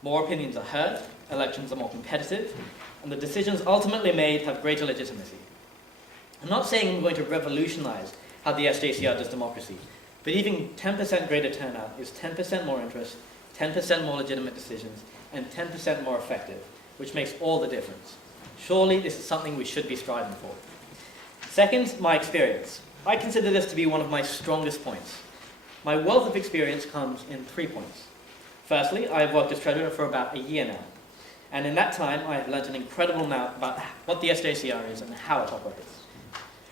More opinions are heard, elections are more competitive, and the decisions ultimately made have greater legitimacy. I'm not saying I'm going to revolutionize how the SJCR does democracy, but even 10% greater turnout is 10% more interest, 10% more legitimate decisions, and 10% more effective, which makes all the difference. Surely this is something we should be striving for. Second, my experience. I consider this to be one of my strongest points. My wealth of experience comes in 3 points. Firstly, I have worked as treasurer for about a year now, and in that time I have learned an incredible amount about what the SJCR is and how it operates.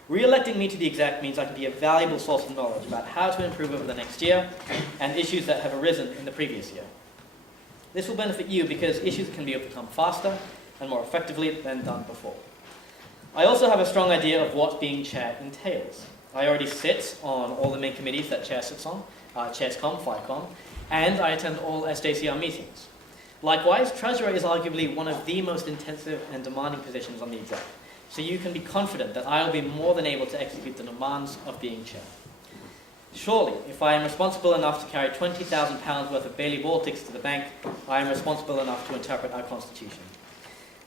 Re-electing me to the exec means I can be a valuable source of knowledge about how to improve over the next year and issues that have arisen in the previous year. This will benefit you because issues can be overcome faster and more effectively than done before. I also have a strong idea of what being chair entails. I already sit on all the main committees that chair sits on, ChairsCom, FICOM, and I attend all SJCR meetings. Likewise, Treasurer is arguably one of the most intensive and demanding positions on the Exec, so you can be confident that I will be more than able to execute the demands of being Chair. Surely, if I am responsible enough to carry £20,000 worth of Bailey Baltics to the bank, I am responsible enough to interpret our Constitution.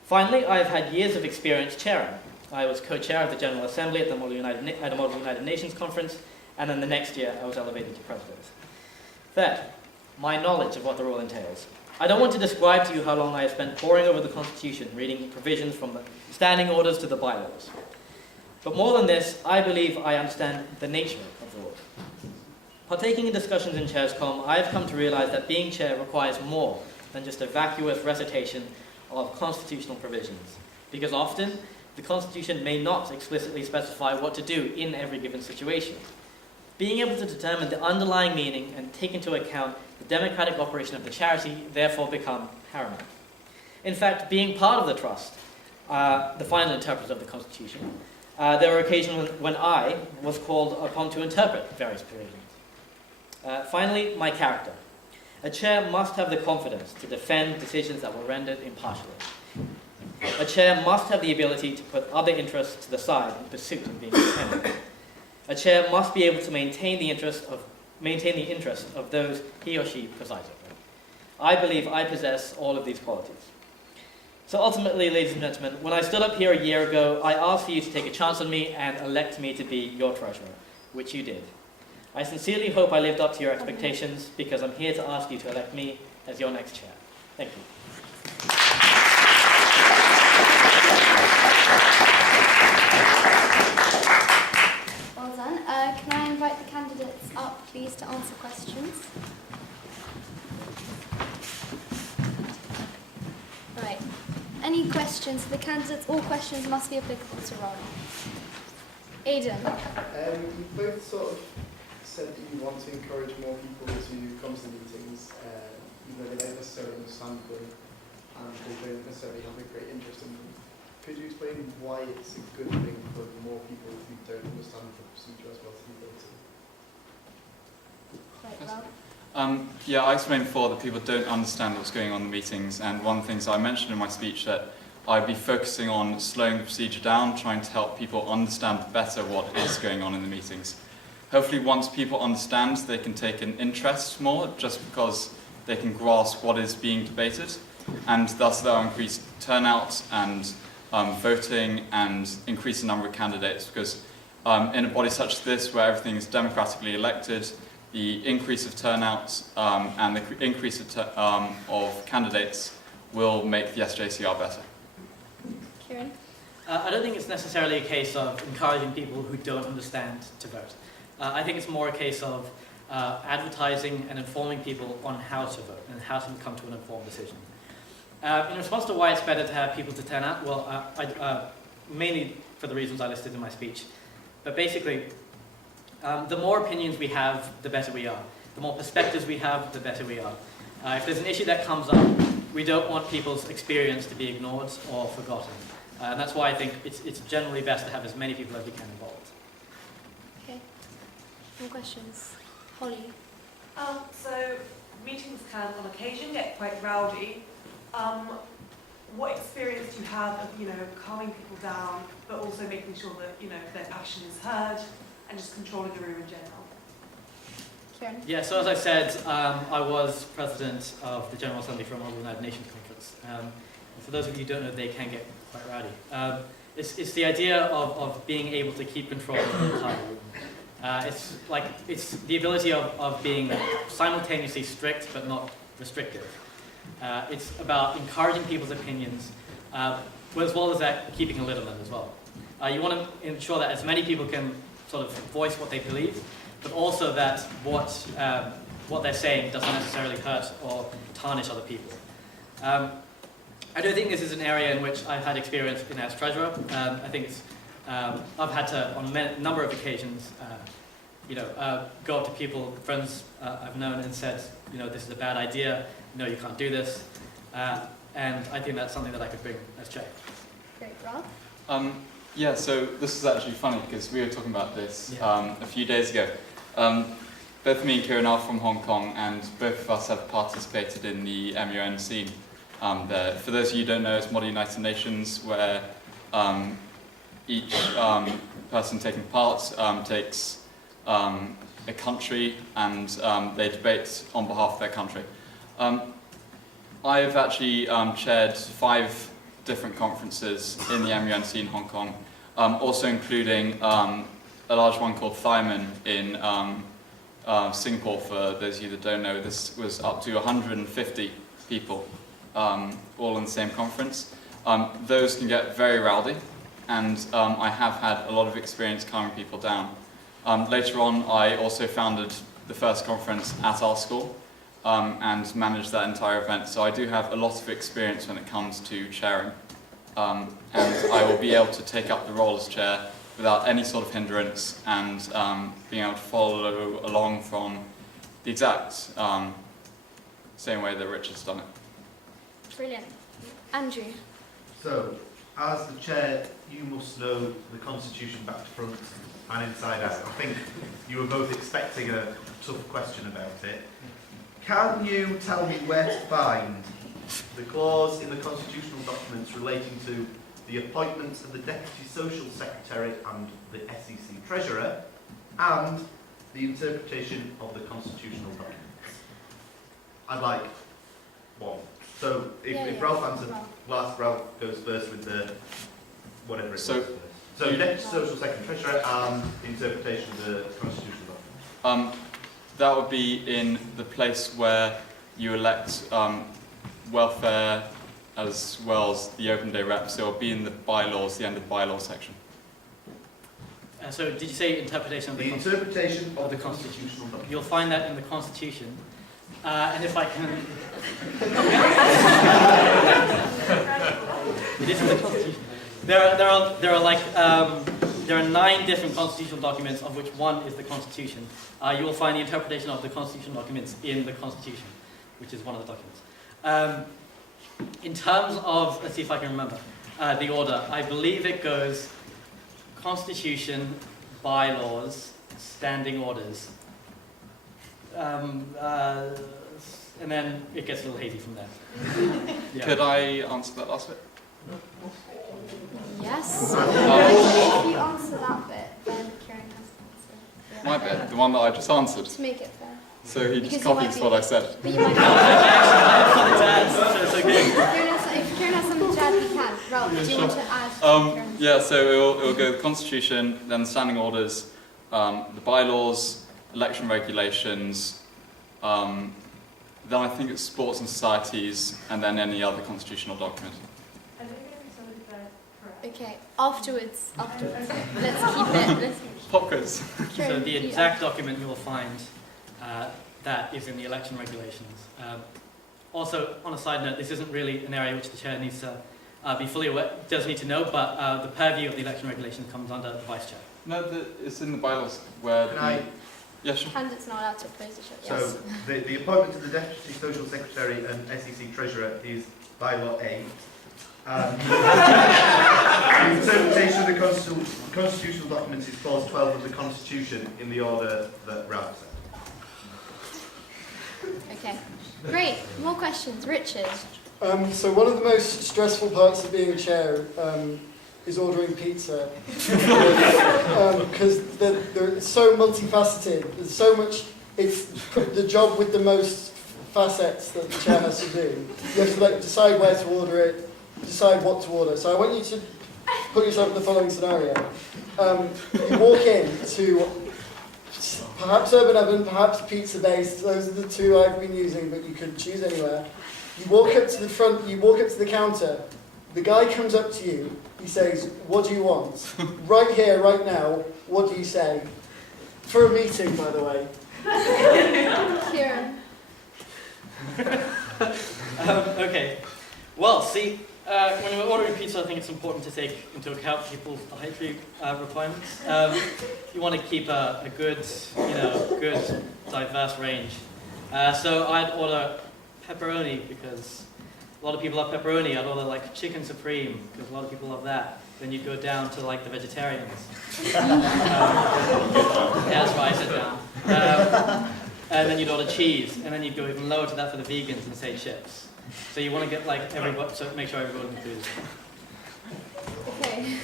Finally, I have had years of experience chairing. I was co-chair of the General Assembly at the Model United Nations Conference, and then the next year I was elevated to President. Third, my knowledge of what the role entails. I don't want to describe to you how long I have spent poring over the Constitution, reading provisions from the standing orders to the bylaws. But more than this, I believe I understand the nature of the role. Partaking in discussions in ChairsCom, I have come to realize that being chair requires more than just a vacuous recitation of constitutional provisions, because often the Constitution may not explicitly specify what to do in every given situation. Being able to determine the underlying meaning and take into account the democratic operation of the charity therefore become paramount. In fact, being part of the trust, the final interpreter of the Constitution, there were occasions when I was called upon to interpret various provisions. Finally, my character. A chair must have the confidence to defend decisions that were rendered impartially. A chair must have the ability to put other interests to the side in pursuit of being independent. A chair must be able to maintain the interest of those he or she presides over. I believe I possess all of these qualities. So ultimately, ladies and gentlemen, when I stood up here a year ago, I asked for you to take a chance on me and elect me to be your treasurer, which you did. I sincerely hope I lived up to your expectations, because I'm here to ask you to elect me as your next chair. Thank you. Well done. Can I invite the candidates up, please, to answer questions? Right. Any questions for the candidates? All questions must be applicable to Ron. Aidan. You both sort of said that you want to encourage more people to come to the meetings, even though they don't necessarily understand them and they don't necessarily have a great interest in them. Could you explain why it's a good thing for more people who don't understand the procedure as well to be able to? Right, Rob? Yeah, I explained before that people don't understand what's going on in the meetings, and one of the things I mentioned in my speech that I'd be focusing on slowing the procedure down, trying to help people understand better what is going on in the meetings. Hopefully once people understand, they can take an interest more, just because they can grasp what is being debated, and thus they'll increase turnout and voting and increase the number of candidates, because in a body such as this, where everything is democratically elected, the increase of turnout and the increase of candidates will make the SJCR better. Kieran? I don't think it's necessarily a case of encouraging people who don't understand to vote. I think it's more a case of advertising and informing people on how to vote and how to come to an informed decision. In response to why it's better to have people to turn out, well, mainly for the reasons I listed in my speech. But basically, the more opinions we have, the better we are. The more perspectives we have, the better we are. If there's an issue that comes up, we don't want people's experience to be ignored or forgotten. And that's why I think it's generally best to have as many people as we can involved. Okay. More questions? Holly? So meetings can on occasion get quite rowdy. What experience do you have of, calming people down, but also making sure that, their passion is heard and just controlling the room in general? Kieran? Yeah, so as I said, I was president of the General Assembly for the United Nations Conference. And for those of you who don't know, they can get quite rowdy. It's the idea of being able to keep control of the entire room. It's the ability of being simultaneously strict but not restrictive. It's about encouraging people's opinions, as well as that keeping a lid on them as well. You want to ensure that as many people can sort of voice what they believe, but also that what they're saying doesn't necessarily hurt or tarnish other people. I don't think this is an area in which I've had experience in as treasurer. I think it's I've had to, on a number of occasions, go up to people, friends I've known, and said, this is a bad idea. No, you can't do this. And I think that's something that I could bring as chair. Great, Rob? Yeah, so this is actually funny because we were talking about this a few days ago. both me and Kieran are from Hong Kong, and both of us have participated in the MUN scene. For those of you who don't know, it's Model United Nations, where each person taking part takes a country and they debate on behalf of their country. I've actually chaired 5 different conferences in the MUN scene in Hong Kong, also including a large one called Thaiman in Singapore. For those of you that don't know, this was up to 150 people, all in the same conference. Those can get very rowdy, and I have had a lot of experience calming people down. Later on, I also founded the first conference at our school and managed that entire event, so I do have a lot of experience when it comes to chairing. And I will be able to take up the role as chair without any sort of hindrance, and being able to follow along from the exact same way that Richard's done it. Brilliant. Andrew? So, as the chair, you must know the Constitution back to front and inside out. I think you were both expecting a tough question about it. Can you tell me where to find the clause in the constitutional documents relating to the appointment of the Deputy Social Secretary and the SEC Treasurer, and the interpretation of the constitutional documents? I'd like one. So if Ralph answers last, Ralph goes first with the whatever it was first. So Deputy Social Secretary, Treasurer, and interpretation of the constitutional documents. That would be in the place where you elect welfare as well as the open day rep, so it'll be in the bylaws, the end of the bylaws section. So did you say interpretation of the interpretation of the constitutional document? You'll find that in the Constitution. And if I can... It is in the Constitution. There are 9 different constitutional documents, of which one is the Constitution. You will find the interpretation of the constitutional documents in the Constitution, which is one of the documents. In terms of, let's see if I can remember, the order, I believe it goes Constitution, bylaws, standing orders, and then it gets a little hazy from there. Yeah. Could I answer that last bit? Yes. If you answer that bit, then Kieran has to answer. My bit, the one that I just answered. To make it fair. So he just Because you copies might what be- I said. But you might If Kieran has something to add, he can. Ralph, do you want to add? Yeah, so it'll go the Constitution, then the standing orders, the bylaws, election regulations, then I think it's sports and societies, and then any other constitutional document. Okay, afterwards. Let's keep it. Pop quiz. So the exact document you will find that is in the election regulations. Also, on a side note, this isn't really an area which the chair needs to be fully aware, does need to know, but the purview of the election regulations comes under the vice chair. No, it's in the bylaws where yeah, sure. Candidates not allowed to oppose each other. So the appointment of the Deputy Social Secretary and SEC Treasurer is bylaw A. The interpretation of the constitutional documents is clause 12 of the Constitution in the order that Ralph said. Okay, great. More questions. Richard. So one of the most stressful parts of being chair is ordering pizza, because they're so multifaceted. There's so much. It's the job with the most facets that the chair has to do. You have to decide where to order it, decide what to order. So I want you to put yourself in the following scenario. You walk in to perhaps Urban Oven, perhaps Pizza Based. Those are the 2 I've been using, but you could choose anywhere. You walk up to the front, you walk up to the counter. The guy comes up to you, he says, "What do you want?" Right here, right now, what do you say? For a meeting, by the way. Kieran. Okay. Well, see, when we're ordering pizza, I think it's important to take into account people's dietary requirements. You want to keep a good, good diverse range. So I'd order pepperoni because a lot of people love pepperoni. I'd order like chicken supreme because a lot of people love that. Then you'd go down to like the vegetarians. Yeah, that's right, I said down. And then you'd order cheese, and then you'd go even lower to that for the vegans and say chips. So you want to get like everybody, so make sure everybody's included. Okay.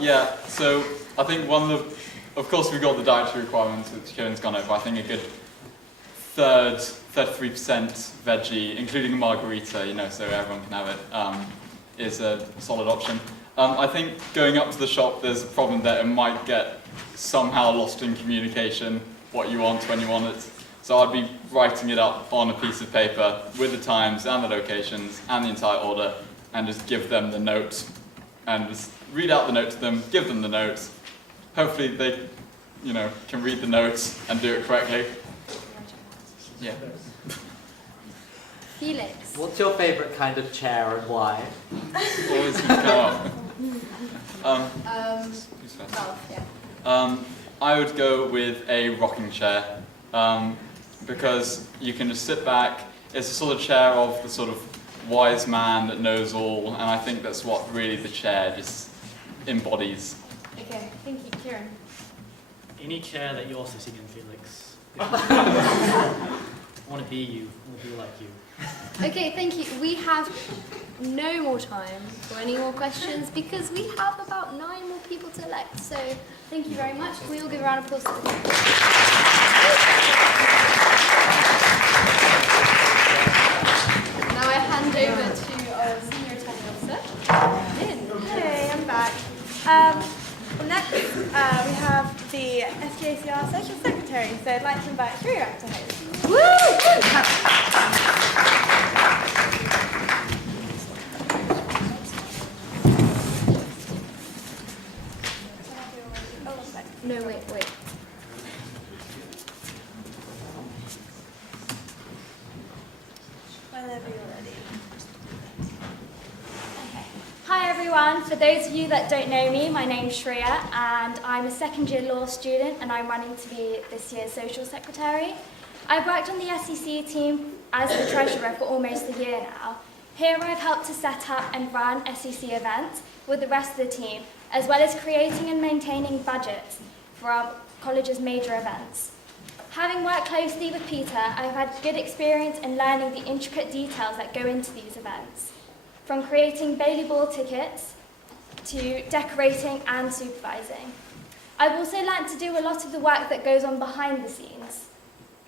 Yeah, so I think of course we've got the dietary requirements, which Kieran's gone over. I think a good 33% veggie, including a margarita, so everyone can have it, is a solid option. I think going up to the shop, there's a problem that it might get somehow lost in communication what you want when you want it. So I'd be writing it up on a piece of paper with the times and the locations and the entire order, and just give them the note, and just read out the note to them, give them the notes. Hopefully they, can read the notes and do it correctly. Yeah. Felix. What's your favourite kind of chair and why? Always you come up. Who's first? Ralph, yeah. I would go with a rocking chair, because you can just sit back. It's a sort of chair of the sort of wise man that knows all, and I think that's what really the chair just embodies. Okay, thank you, Kieran. Any chair that you're sitting in, Felix. I want to be you. I want to be like you. Okay, thank you. We have no more time for any more questions because we have about 9 more people to elect. So thank you very much. Can we all give a round of applause to them? Now I hand over to our senior returning officer, Lynn. Hey, I'm back. Next, we have the SJCR Social Secretary, so I'd like to invite Shreya up to host. No, wait. Whenever you're ready. Hi everyone, for those of you that don't know me, my name's Shreya and I'm a second year law student and I'm running to be this year's social secretary. I've worked on the SEC team as the treasurer for almost a year now. Here I've helped to set up and run SEC events with the rest of the team, as well as creating and maintaining budgets for our college's major events. Having worked closely with Peter, I've had good experience in learning the intricate details that go into these events, from creating Bailey Ball tickets to decorating and supervising. I've also learnt to do a lot of the work that goes on behind the scenes,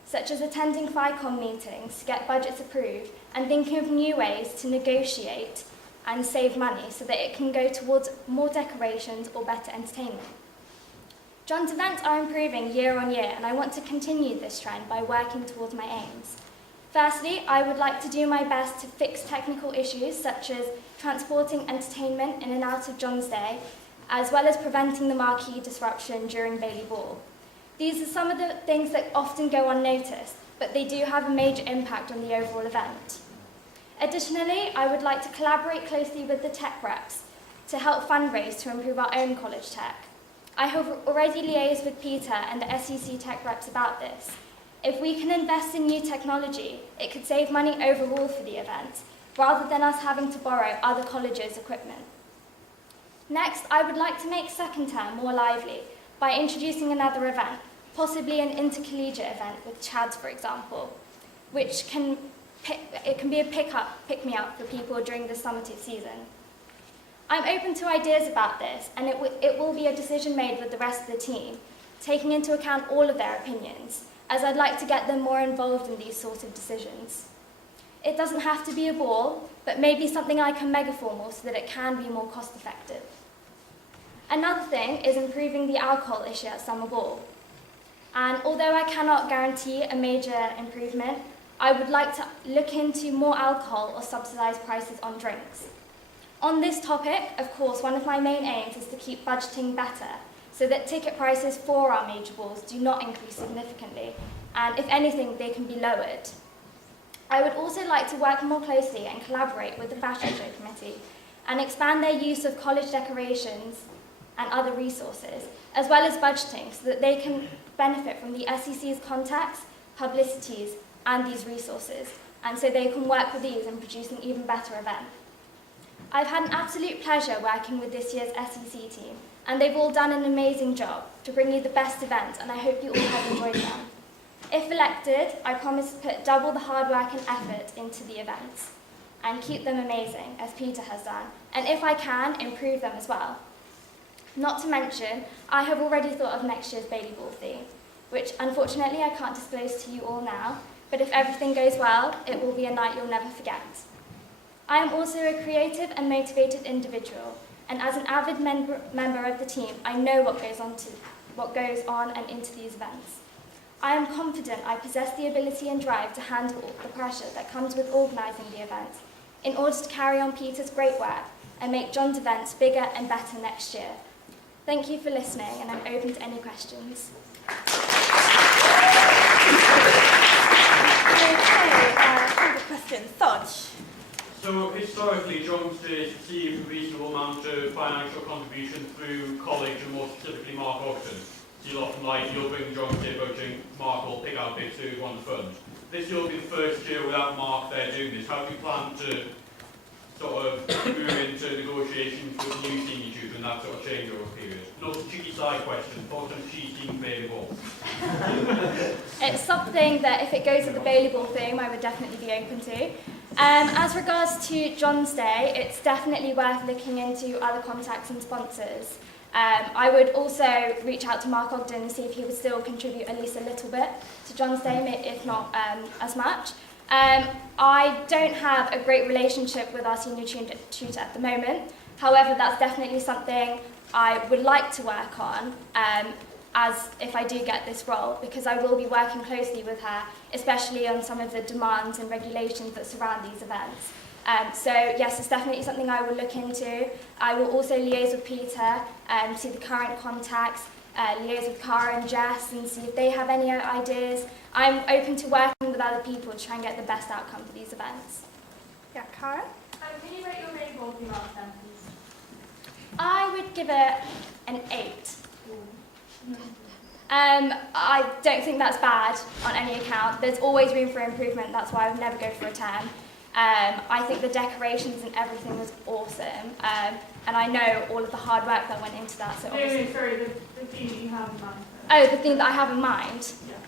such as attending FICOM meetings to get budgets approved and thinking of new ways to negotiate and save money so that it can go towards more decorations or better entertainment. John's events are improving year on year, and I want to continue this trend by working towards my aims. Firstly, I would like to do my best to fix technical issues such as transporting entertainment in and out of John's day, as well as preventing the marquee disruption during Bailey Ball. These are some of the things that often go unnoticed, but they do have a major impact on the overall event. Additionally, I would like to collaborate closely with the tech reps to help fundraise to improve our own college tech. I have already liaised with Peter and the SEC tech reps about this. If we can invest in new technology, it could save money overall for the event, rather than us having to borrow other colleges' equipment. Next, I would like to make second term more lively by introducing another event, possibly an intercollegiate event with Chads, for example, which can be a pick-me-up for people during the summative season. I'm open to ideas about this, and it will be a decision made with the rest of the team, taking into account all of their opinions, as I'd like to get them more involved in these sorts of decisions. It doesn't have to be a ball, but maybe something like a megaformal so that it can be more cost-effective. Another thing is improving the alcohol issue at Summer Ball. And although I cannot guarantee a major improvement, I would like to look into more alcohol or subsidised prices on drinks. On this topic, of course, one of my main aims is to keep budgeting better, so that ticket prices for our major balls do not increase significantly, and if anything, they can be lowered. I would also like to work more closely and collaborate with the Fashion Show Committee and expand their use of college decorations and other resources, as well as budgeting, so that they can benefit from the SEC's contacts, publicities, and these resources, and so they can work with these in producing an even better event. I've had an absolute pleasure working with this year's SEC team, and they've all done an amazing job to bring you the best event, and I hope you all have enjoyed them. If elected, I promise to put double the hard work and effort into the events and keep them amazing, as Peter has done, and if I can, improve them as well. Not to mention, I have already thought of next year's Bailey Ball theme, which unfortunately I can't disclose to you all now, but if everything goes well, it will be a night you'll never forget. I am also a creative and motivated individual, and as an avid member of the team, I know what goes on and into these events. I am confident I possess the ability and drive to handle the pressure that comes with organising the event in order to carry on Peter's great work and make John's events bigger and better next year. Thank you for listening, and I'm open to any questions. Question. Soj. So historically, John's Day received a reasonable amount of financial contribution through college and more specifically Mark Ogden. So you'll often you'll bring John's Day voting, Mark will pick out bits to on the fund. This year will be the first year without Mark there doing this. How do you plan to sort of move into negotiations with the new senior tutor and that sort of changeover period? And also, cheeky side question, thoughts on cheese being Bailey Ball? It's something that if it goes with the Bailey Ball theme, I would definitely be open to. As regards to John's Day, it's definitely worth looking into other contacts and sponsors. I would also reach out to Mark Ogden and see if he would still contribute at least a little bit to John's Day, if not as much. I don't have a great relationship with our senior tutor at the moment. However, that's definitely something I would like to work on as if I do get this role, because I will be working closely with her, especially on some of the demands and regulations that surround these events. So yes, it's definitely something I will look into. I will also liaise with Peter, see the current contacts, liaise with Cara and Jess and see if they have any ideas. I'm open to working with other people to try and get the best outcome for these events. Yeah, Cara? Can you rate your Bailey Ball theme out of 10, please? I would give it an 8. I don't think that's bad on any account. There's always room for improvement, that's why I would never go for a 10. I think the decorations and everything was awesome, and I know all of the hard work that went into that. So obviously, sorry, the theme that you have in mind. Oh, the theme that I have in mind? Yeah.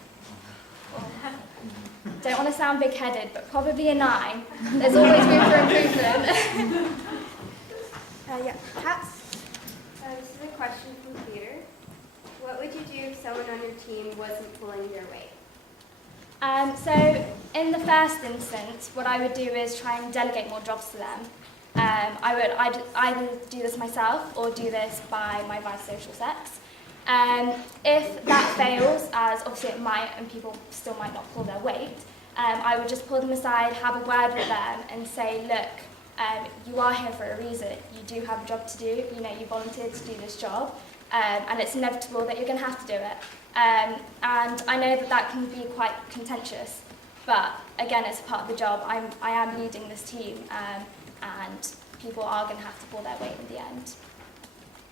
Don't want to sound big-headed, but probably a 9. There's always room for improvement. Yeah, Kat? This is a question from Peter. What would you do if someone on your team wasn't pulling their weight? So in the first instance, what I would do is try and delegate more jobs to them. I'd either do this myself or do this by my vice social sex. If that fails, as obviously it might, and people still might not pull their weight, I would just pull them aside, have a word with them and say, look, you are here for a reason. You do have a job to do. You know, you volunteered to do this job. And it's inevitable that you're going to have to do it. And I know that that can be quite contentious, but again, it's part of the job. I am leading this team, and people are going to have to pull their weight in the end.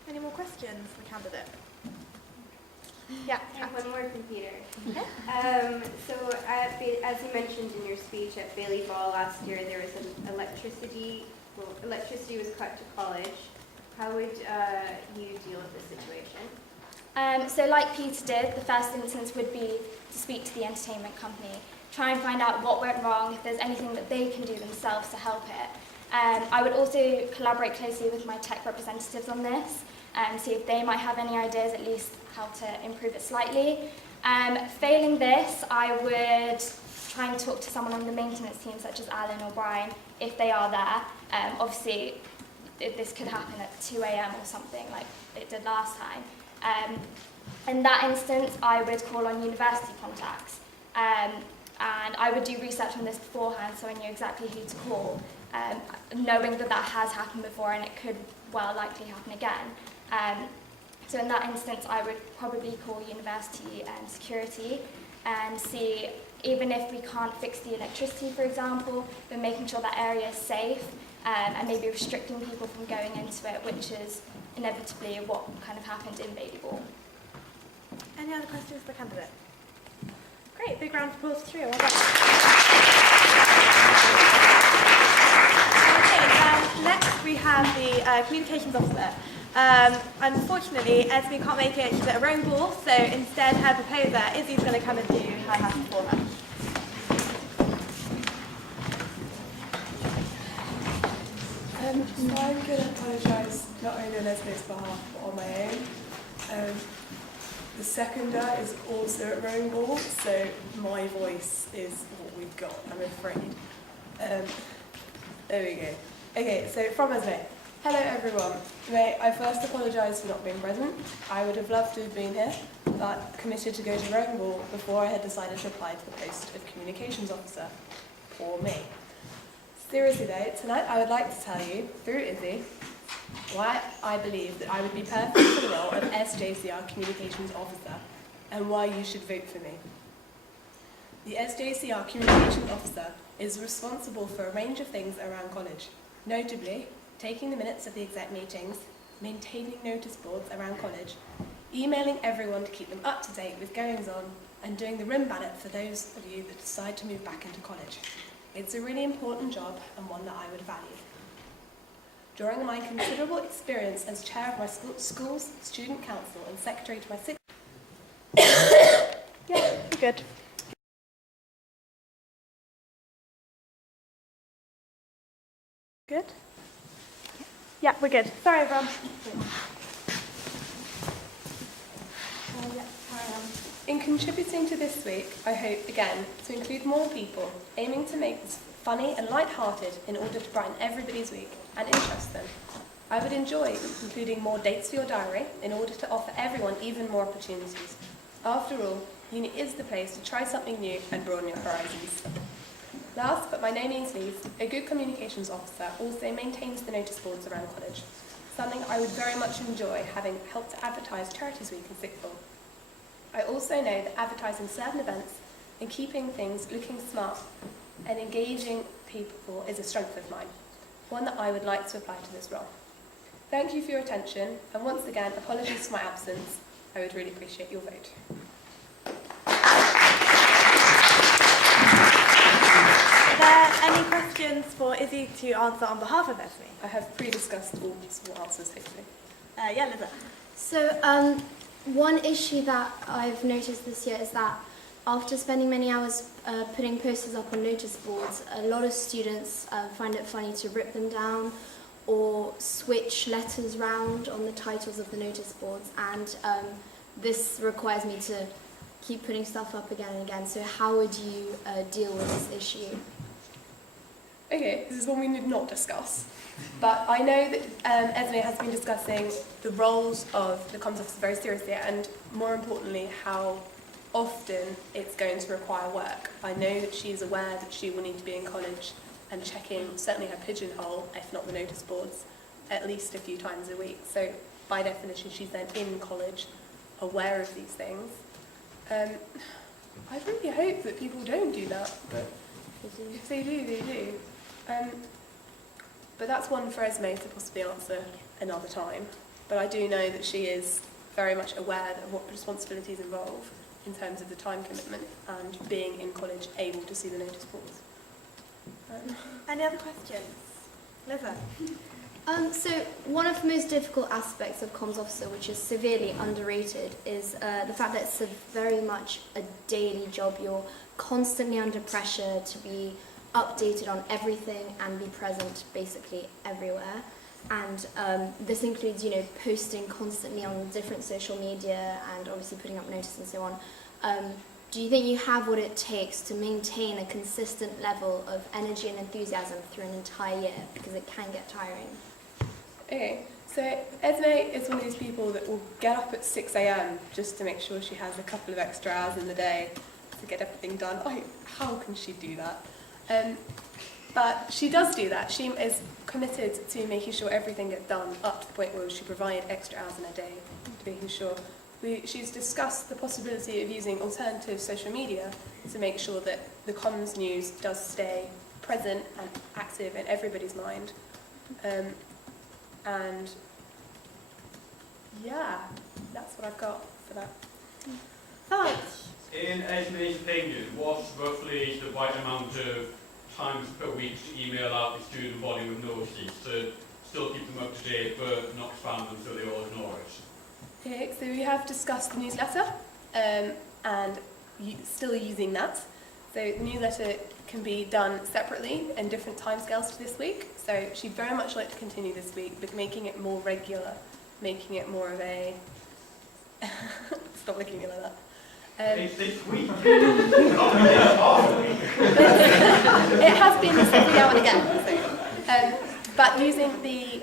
Any more questions for the candidate? Yeah, I have one more from Peter. As you mentioned in your speech at Bailey Ball last year, there was an electricity was cut to college. How would you deal with this situation? So like Peter did, the first instance would be to speak to the entertainment company, try and find out what went wrong, if there's anything that they can do themselves to help it. I would also collaborate closely with my tech representatives on this and see if they might have any ideas, at least how to improve it slightly. Failing this, I would try and talk to someone on the maintenance team, such as Alan or Brian, if they are there. Obviously, this could happen at 2 a.m. or something like it did last time. In that instance, I would call on university contacts. And I would do research on this beforehand so I knew exactly who to call, knowing that that has happened before and it could well likely happen again. So in that instance, I would probably call university and security and see, even if we can't fix the electricity, for example, then making sure that area is safe and maybe restricting people from going into it, which is inevitably what kind of happened in Bailey Ball. Any other questions for the candidate? Great, big round of applause for Shreya. Well done. Okay, next we have the communications officer. Unfortunately, Esme can't make it. She's at a rowing ball, so instead her proposer, Izzy's going to come and do her house performance. So I'm going to apologise not only on Esme's behalf but on my own. The seconder is also at rowing ball, so my voice is what we've got, I'm afraid. There we go. Okay, so from Esme. Hello everyone. May I first apologise for not being present. I would have loved to have been here, but committed to go to rowing ball before I had decided to apply to the post of communications officer. Poor me. Seriously though, tonight I would like to tell you, through Izzy, why I believe that I would be perfect for the role of SJCR Communications Officer, and why you should vote for me. The SJCR Communications Officer is responsible for a range of things around college, notably taking the minutes of the exec meetings, maintaining notice boards around college, emailing everyone to keep them up to date with goings on, and doing the room ballot for those of you that decide to move back into college. It's a really important job and one that I would value. During my considerable experience as chair of my school's student council and secretary to my sixth... Yeah, you're good. Good? Yeah, we're good. Sorry, everyone. In contributing to this week, I hope, again, to include more people, aiming to make this funny and light-hearted in order to brighten everybody's week and interest them. I would enjoy including more dates for your diary in order to offer everyone even more opportunities. After all, uni is the place to try something new and broaden your horizons. Last, but by no means least, a good communications officer also maintains the notice boards around college, something I would very much enjoy, having helped to advertise Charities Week in sixth form. I also know that advertising certain events and keeping things looking smart and engaging people is a strength of mine, one that I would like to apply to this role. Thank you for your attention, and once again, apologies for my absence. I would really appreciate your vote. Are there any questions for Izzy to answer on behalf of Esme? I have pre-discussed all possible answers, hopefully. Yeah, Liza. So, one issue that I've noticed this year is that after spending many hours putting posters up on notice boards, a lot of students find it funny to rip them down or switch letters round on the titles of the notice boards, and this requires me to keep putting stuff up again and again. So how would you deal with this issue? Okay, this is one we did not discuss, but I know that Esme has been discussing the roles of the comms officer very seriously, and more importantly, how often it's going to require work. I know that she is aware that she will need to be in college and checking certainly her pigeonhole, if not the notice boards, at least a few times a week. So by definition, she's then in college, aware of these things. I really hope that people don't do that, but if they do, they do. But that's one for Esme to possibly answer another time. But I do know that she is very much aware of what responsibilities involve in terms of the time commitment and being in college able to see the notice boards. Any other questions? Liza? So one of the most difficult aspects of comms officer, which is severely underrated, is the fact that it's very much a daily job. You're constantly under pressure to be updated on everything and be present basically everywhere. And this includes, posting constantly on different social media and obviously putting up notices and so on. Do you think you have what it takes to maintain a consistent level of energy and enthusiasm through an entire year? Because it can get tiring. Okay, so Esme is one of these people that will get up at 6 a.m. just to make sure she has a couple of extra hours in the day to get everything done. How can she do that? But she does do that. She is committed to making sure everything gets done up to the point where she provides extra hours in a day, to making sure. She's discussed the possibility of using alternative social media to make sure that the comms news does stay present and active in everybody's mind. And yeah, that's what I've got for that. In Esme's opinion, what's roughly the right amount of times per week to email out the student body with notices to still keep them up to date but not spam them so they all ignore it? Okay, so we have discussed the newsletter and still using that. So the newsletter can be done separately in different timescales to this week. So she'd very much like to continue this week, but making it more regular, making it more of a... Stop looking at me like that. It's this week. It has been this every now and again. So, but using the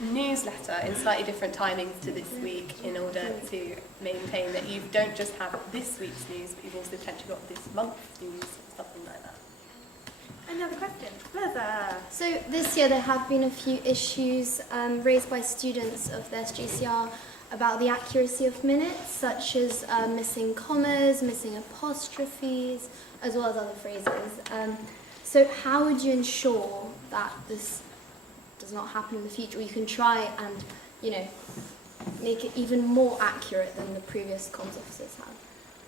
newsletter in slightly different timings to this week in order to maintain that you don't just have this week's news, but you've also potentially got this month's news, something like that. Any other questions? Liza? So this year there have been a few issues raised by students of the SJCR about the accuracy of minutes, such as missing commas, missing apostrophes, as well as other phrases. So how would you ensure that this does not happen in the future, or you can try and, you know, make it even more accurate than the previous comms officers have?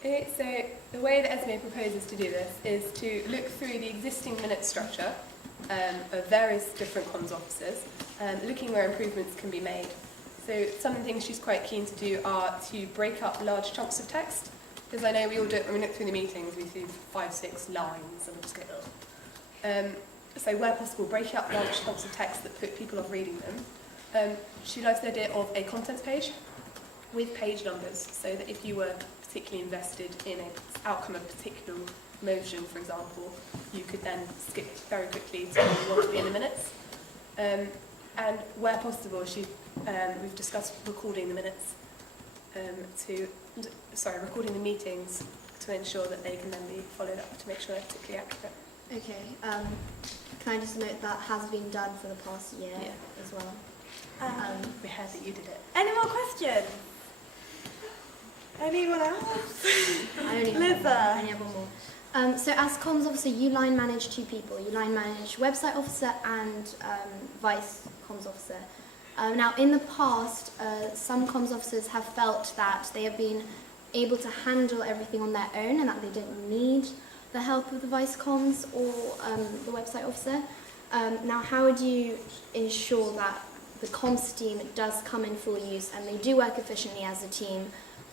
Okay, so the way that Esme proposes to do this is to look through the existing minute structure of various different comms officers, looking where improvements can be made. So some of the things she's quite keen to do are to break up large chunks of text, because I know we all do it when we look through the meetings, we see 5-6 lines and we just go, ugh. So where possible, break up large chunks of text that put people off reading them. She likes the idea of a contents page with page numbers, so that if you were particularly invested in an outcome of a particular motion, for example, you could then skip very quickly to where you want to be in the minutes. And where possible, we've discussed recording the minutes, recording the meetings to ensure that they can then be followed up to make sure they're particularly accurate. Okay, can I just note that has been done for the past year as well? We heard that you did it. Any more questions? Anyone else? I only have one more. So as comms officer, you line manage 2 people. You line manage website officer and vice comms officer. Now, in the past, some comms officers have felt that they have been able to handle everything on their own and that they don't need the help of the vice comms or the website officer. Now, how would you ensure that the comms team does come in full use and they do work efficiently as a team,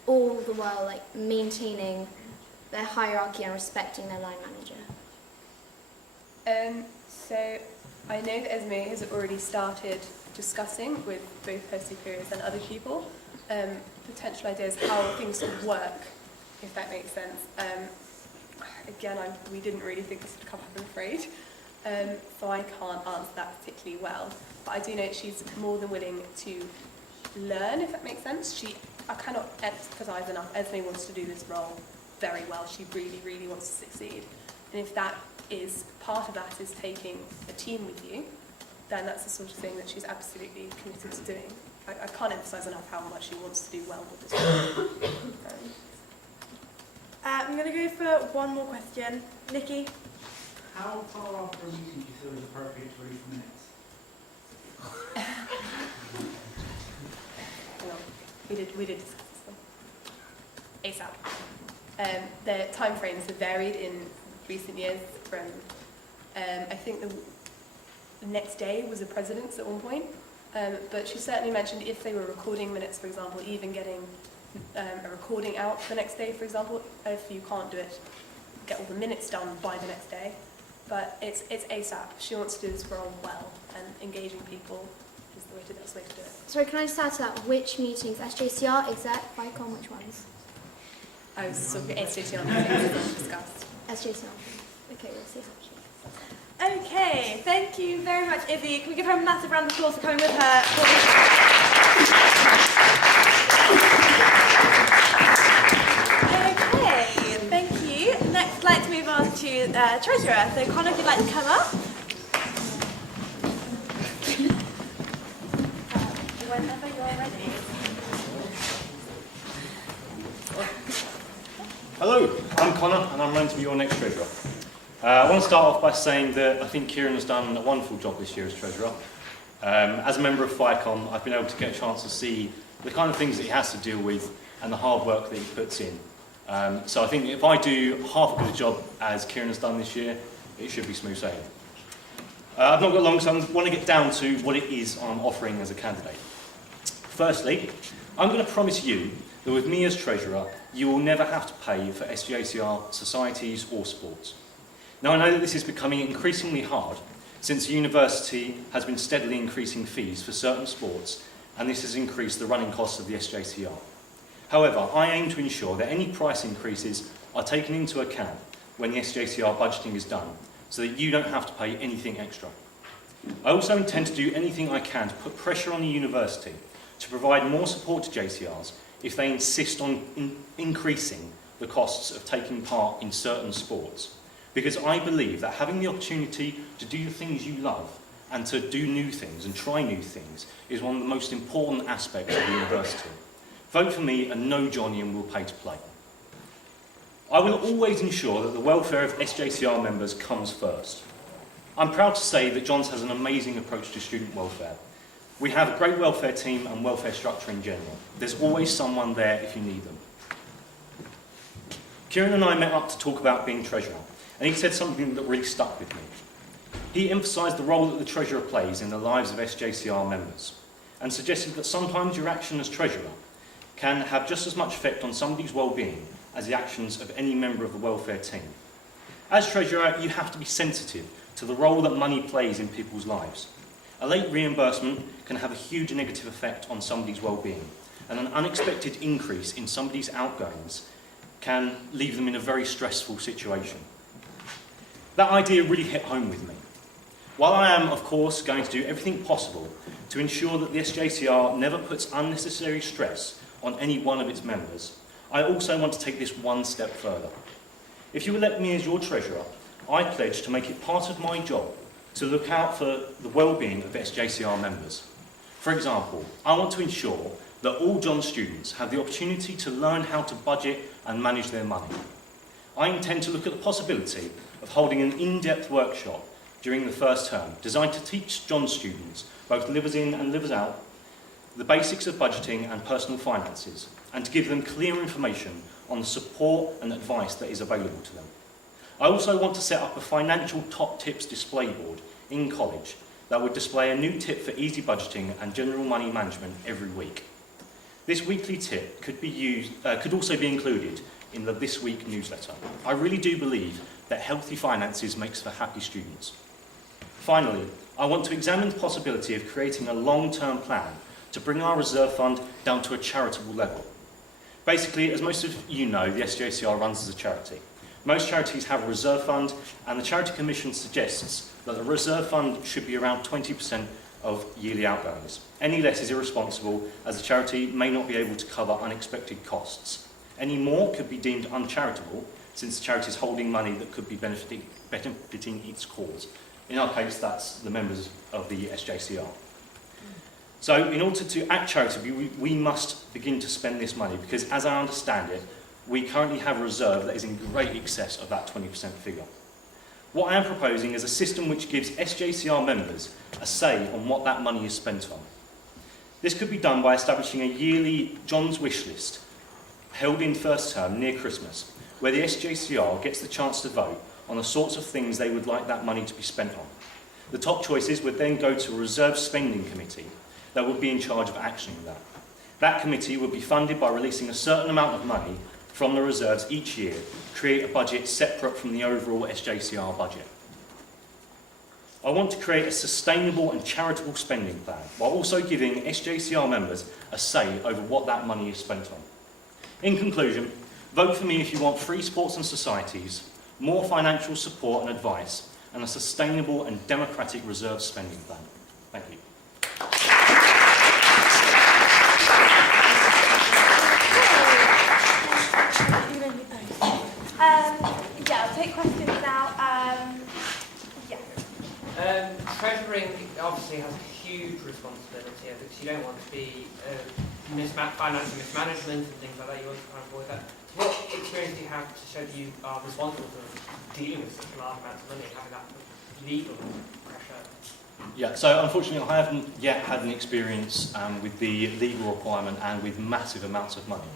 all the while maintaining their hierarchy and respecting their line manager? So I know that Esme has already started discussing with both her superiors and other people potential ideas how things could work, if that makes sense. Again, we didn't really think this would come up, I'm afraid, so I can't answer that particularly well. But I do know that she's more than willing to learn, if that makes sense. I cannot emphasise enough, Esme wants to do this role very well. She really, really wants to succeed. And if that is, part of that is taking a team with you, then that's the sort of thing that she's absolutely committed to doing. I can't emphasise enough how much she wants to do well with this role. I'm going to go for one more question. Nikki? How far after a meeting do you feel is appropriate to release the minutes? We did discuss this one. ASAP. The timeframes have varied in recent years from, I think the next day was a precedence at one point, but she certainly mentioned if they were recording minutes, for example, even getting a recording out the next day, for example, if you can't do it, get all the minutes done by the next day. But it's ASAP. She wants to do this role well, and engaging people is the best way to do it. Sorry, can I just add to that, which meetings? SJCR, Exec, Vicom, which ones? I was sort of SJCR meetings discussed. SJCR. Okay, we'll see how she goes. Okay, thank you very much, Izzy. Can we give her a massive round of applause for coming with her? Okay, thank you. Next, I'd like to move on to Treasurer. So, Connor, if you'd like to come up. Whenever you're ready. Hello, I'm Connor and I'm going to be your next Treasurer. I want to start off by saying that I think Kieran has done a wonderful job this year as Treasurer. As a member of FICOM, I've been able to get a chance to see the kind of things that he has to deal with and the hard work that he puts in. So I think if I do half a good job as Kieran has done this year, it should be smooth sailing. I've not got long, so I want to get down to what it is I'm offering as a candidate. Firstly, I'm going to promise you that with me as Treasurer, you will never have to pay for SJCR societies or sports. Now, I know that this is becoming increasingly hard since the university has been steadily increasing fees for certain sports, and this has increased the running costs of the SJCR. However, I aim to ensure that any price increases are taken into account when the SJCR budgeting is done, so that you don't have to pay anything extra. I also intend to do anything I can to put pressure on the university to provide more support to JCRs if they insist on increasing the costs of taking part in certain sports. Because I believe that having the opportunity to do the things you love and to do new things and try new things is one of the most important aspects of the university. Vote for me and no Johnny and we'll pay to play. I will always ensure that the welfare of SJCR members comes first. I'm proud to say that Johns has an amazing approach to student welfare. We have a great welfare team and welfare structure in general. There's always someone there if you need them. Kieran and I met up to talk about being Treasurer, and he said something that really stuck with me. He emphasised the role that the Treasurer plays in the lives of SJCR members, and suggested that sometimes your action as Treasurer can have just as much effect on somebody's well-being as the actions of any member of the welfare team. As Treasurer, you have to be sensitive to the role that money plays in people's lives. A late reimbursement can have a huge negative effect on somebody's well-being, and an unexpected increase in somebody's outgoings can leave them in a very stressful situation. That idea really hit home with me. While I am, of course, going to do everything possible to ensure that the SJCR never puts unnecessary stress on any one of its members, I also want to take this one step further. If you elect me as your Treasurer, I pledge to make it part of my job to look out for the well-being of SJCR members. For example, I want to ensure that all Johns students have the opportunity to learn how to budget and manage their money. I intend to look at the possibility of holding an in-depth workshop during the first term designed to teach Johns students, both livers in and livers out, the basics of budgeting and personal finances, and to give them clear information on the support and advice that is available to them. I also want to set up a financial top tips display board in college that would display a new tip for easy budgeting and general money management every week. This weekly tip could also be included in the This Week newsletter. I really do believe that healthy finances makes for happy students. Finally, I want to examine the possibility of creating a long-term plan to bring our reserve fund down to a charitable level. Basically, as most of you know, the SJCR runs as a charity. Most charities have a reserve fund, and the Charity Commission suggests that the reserve fund should be around 20% of yearly outgoings. Any less is irresponsible, as the charity may not be able to cover unexpected costs. Any more could be deemed uncharitable, since the charity is holding money that could be benefiting its cause. In our case, that's the members of the SJCR. So, in order to act charitably, we must begin to spend this money, because as I understand it, we currently have a reserve that is in great excess of that 20% figure. What I am proposing is a system which gives SJCR members a say on what that money is spent on. This could be done by establishing a yearly Johns wish list held in first term near Christmas, where the SJCR gets the chance to vote on the sorts of things they would like that money to be spent on. The top choices would then go to a reserve spending committee that would be in charge of actioning that. That committee would be funded by releasing a certain amount of money from the reserves each year, create a budget separate from the overall SJCR budget. I want to create a sustainable and charitable spending plan, while also giving SJCR members a say over what that money is spent on. In conclusion, vote for me if you want free sports and societies, more financial support and advice, and a sustainable and democratic reserve spending plan. Thank you. Yeah, I'll take questions now. Treasuring obviously has a huge responsibility because you don't want to be financial mismanagement and things like that. You want to try and avoid that. What experience do you have to show that you are responsible for dealing with such large amounts of money and having that legal pressure? Yeah, so unfortunately I haven't yet had an experience with the legal requirement and with massive amounts of money.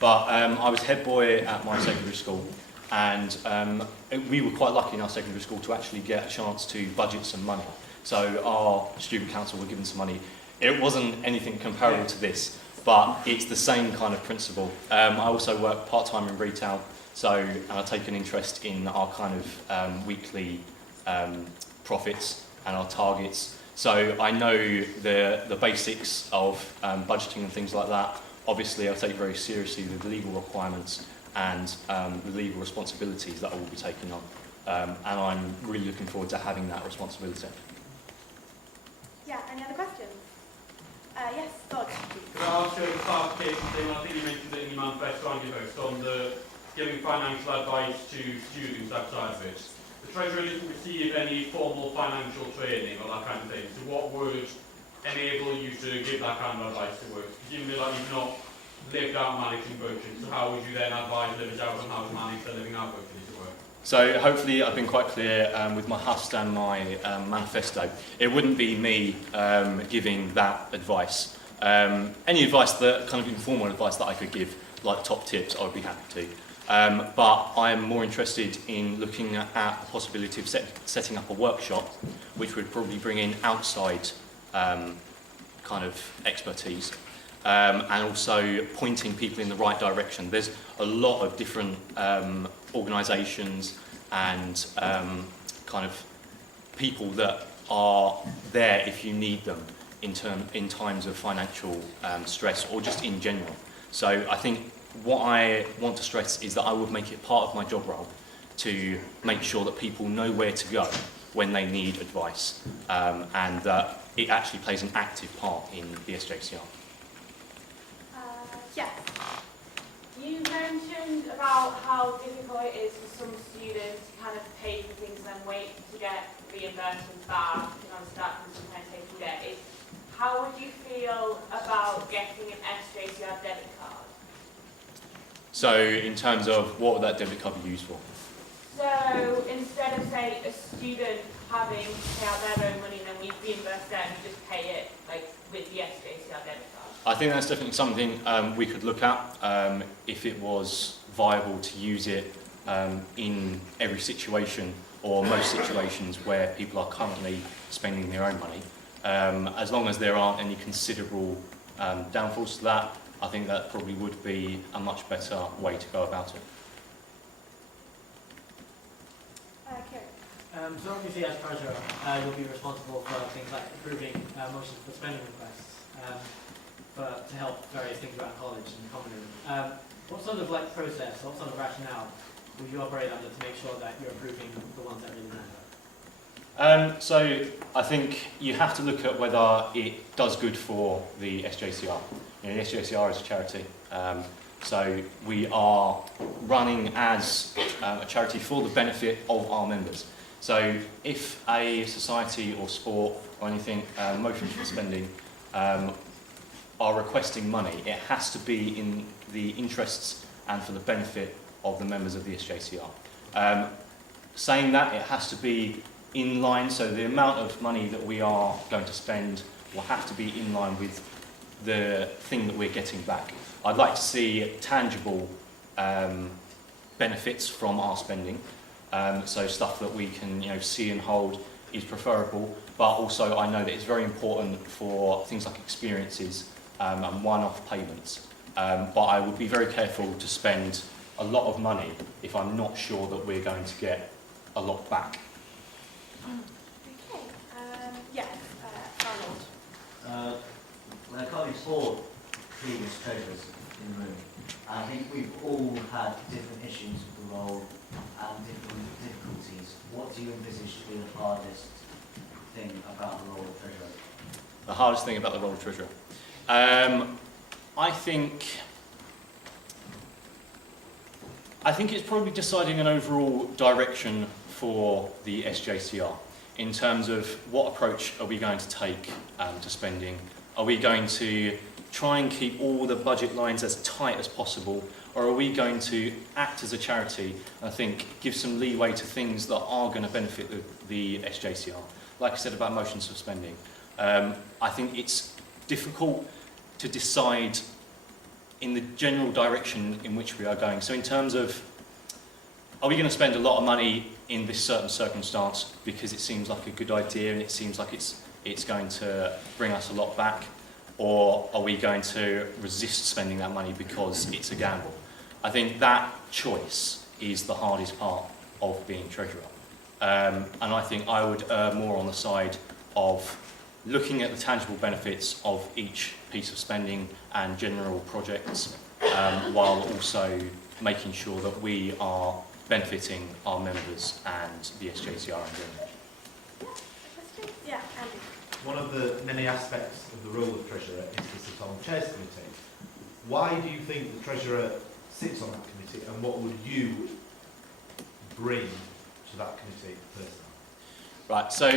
But I was head boy at my secondary school, and we were quite lucky in our secondary school to actually get a chance to budget some money. So our student council were given some money. It wasn't anything comparable to this, but it's the same kind of principle. I also work part-time in retail, so I take an interest in our kind of weekly profits and our targets. So I know the basics of budgeting and things like that. Obviously, I take very seriously the legal requirements and the legal responsibilities that I will be taking on. And I'm really looking forward to having that responsibility. Yeah, any other questions? Yes, Todd. Could I ask you a clarification thing? I think you mentioned it in your manifesto and your post on the giving financial advice to students outside of it. The Treasurer didn't receive any formal financial training or that kind of thing. So what would enable you to give that kind of advice to work? Presumably like you've not lived out managing budgets, so how would you then advise livers out on how to manage their living out budget at work? So hopefully I've been quite clear with my Husts and my manifesto. It wouldn't be me giving that advice. Any advice, that kind of informal advice that I could give, like top tips, I would be happy to. But I'm more interested in looking at the possibility of setting up a workshop, which would probably bring in outside kind of expertise, and also pointing people in the right direction. There's a lot of different organisations and kind of people that are there if you need them in times of financial stress or just in general. So I think what I want to stress is that I would make it part of my job role to make sure that people know where to go when they need advice, and that it actually plays an active part in the SJCR. Yeah. You mentioned about how difficult it is for some students to kind of pay for things and then wait to get reimbursement back, and obviously that can sometimes take days. How would you feel about getting an SJCR debit card? So in terms of what would that debit card be used for? So instead of, say, a student having to pay out their own money and then we reimburse them, you just pay it like with the SJCR debit card? I think that's definitely something we could look at if it was viable to use it in every situation or most situations where people are currently spending their own money. As long as there aren't any considerable downfalls to that, I think that probably would be a much better way to go about it. So obviously as Treasurer, you'll be responsible for things like approving motions for spending requests to help various things around college and the common room. What sort of process, what sort of rationale would you operate under to make sure that you're approving the ones that really matter? So I think you have to look at whether it does good for the SJCR. The SJCR is a charity, so we are running as a charity for the benefit of our members. So if a society or sport or anything, motions for spending, are requesting money, it has to be in the interests and for the benefit of the members of the SJCR. Saying that, it has to be in line, so the amount of money that we are going to spend will have to be in line with the thing that we're getting back. I'd like to see tangible benefits from our spending, so stuff that we can see and hold is preferable, but also I know that it's very important for things like experiences and one-off payments. But I would be very careful to spend a lot of money if I'm not sure that we're going to get a lot back. Okay. Yes, Arnold. When I colleagues four previous treasurers in the room, I think we've all had different issues with the role and different difficulties. What do you envisage to be the hardest thing about the role of treasurer? The hardest thing about the role of treasurer? I think it's probably deciding an overall direction for the SJCR in terms of what approach are we going to take to spending. Are we going to try and keep all the budget lines as tight as possible, or are we going to act as a charity and I think give some leeway to things that are going to benefit the SJCR? Like I said about motions for spending, I think it's difficult to decide in the general direction in which we are going. So in terms of are we going to spend a lot of money in this certain circumstance because it seems like a good idea and it seems like it's going to bring us a lot back? Or are we going to resist spending that money because it's a gamble? I think that choice is the hardest part of being treasurer. And I think I would err more on the side of looking at the tangible benefits of each piece of spending and general projects, while also making sure that we are benefiting our members and the SJCR in general. Yeah, Andy. One of the many aspects of the role of treasurer is to sit on the chairs committee. Why do you think the treasurer sits on that committee, and what would you bring to that committee personally? Right, so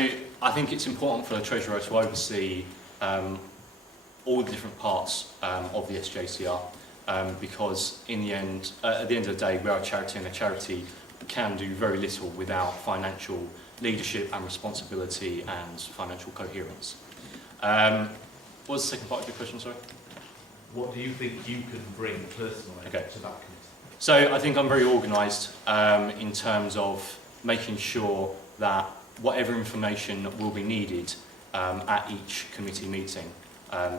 I think it's important for the treasurer to oversee all the different parts of the SJCR, because in the end, at the end of the day, we are a charity, and a charity can do very little without financial leadership and responsibility and financial coherence. What was the second part of your question, sorry? What do you think you can bring personally to that committee? So I think I'm very organised in terms of making sure that whatever information will be needed at each committee meeting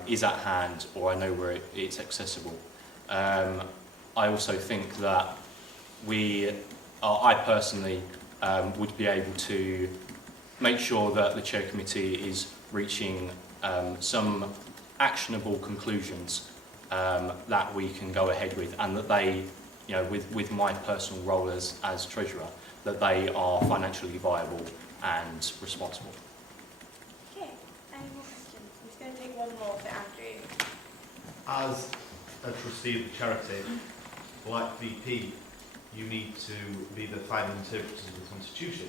is at hand, or I know where it's accessible. I also think that I personally would be able to make sure that the chair committee is reaching some actionable conclusions that we can go ahead with, and that they, with my personal role as treasurer, that they are financially viable and responsible. Okay, any more questions? I'm just going to take one more for Andrew. As a trustee of the charity, like VP, you need to be the final interpreters of the Constitution.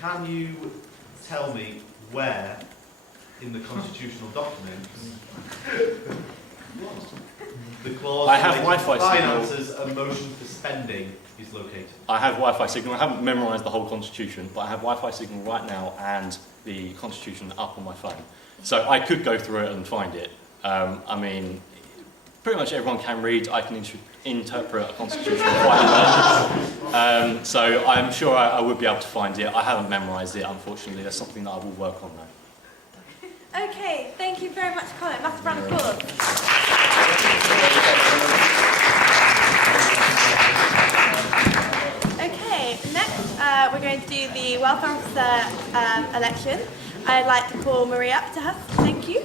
Can you tell me where in the constitutional documents the clause I have relating to Wi-Fi finances and motion for spending is located? I have Wi-Fi signal. I haven't memorised the whole Constitution, but I have Wi-Fi signal right now and the Constitution up on my phone. So I could go through it and find it. I mean, pretty much everyone can read. I can interpret a Constitution quite well. So I'm sure I would be able to find it. I haven't memorised it, unfortunately. That's something that I will work on now. Okay, thank you very much, Colin. Massive round of applause. Okay, next we're going to do the welfare officer election. I'd like to call Maria up to us. Thank you.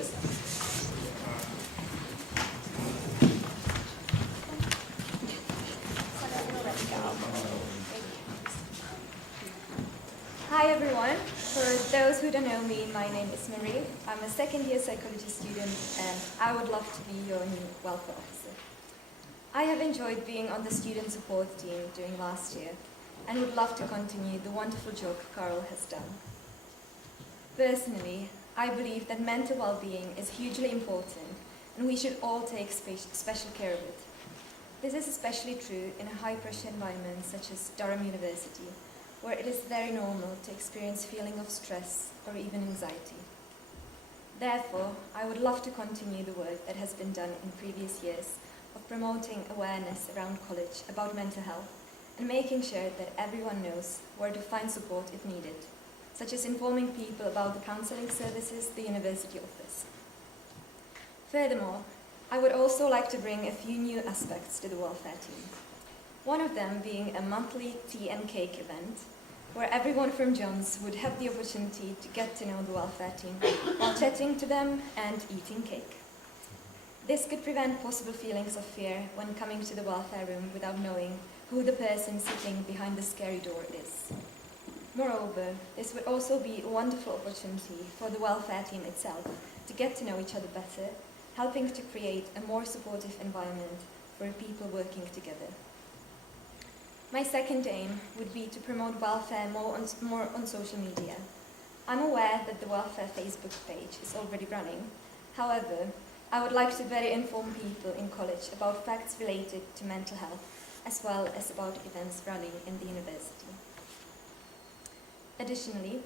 Hi everyone. For those who don't know me, my name is Marie. I'm a second-year psychology student, and I would love to be your new welfare officer. I have enjoyed being on the student support team during last year, and would love to continue the wonderful job Carol has done. Personally, I believe that mental well-being is hugely important, and we should all take special care of it. This is especially true in a high-pressure environment such as Durham University, where it is very normal to experience feeling of stress or even anxiety. Therefore, I would love to continue the work that has been done in previous years of promoting awareness around college about mental health and making sure that everyone knows where to find support if needed, such as informing people about the counselling services the university offers. Furthermore, I would also like to bring a few new aspects to the welfare team. One of them being a monthly tea and cake event, where everyone from John's would have the opportunity to get to know the welfare team while chatting to them and eating cake. This could prevent possible feelings of fear when coming to the welfare room without knowing who the person sitting behind the scary door is. Moreover, this would also be a wonderful opportunity for the welfare team itself to get to know each other better, helping to create a more supportive environment for people working together. My second aim would be to promote welfare more on social media. I'm aware that the welfare Facebook page is already running. However, I would like to better inform people in college about facts related to mental health, as well as about events running in the university. Additionally,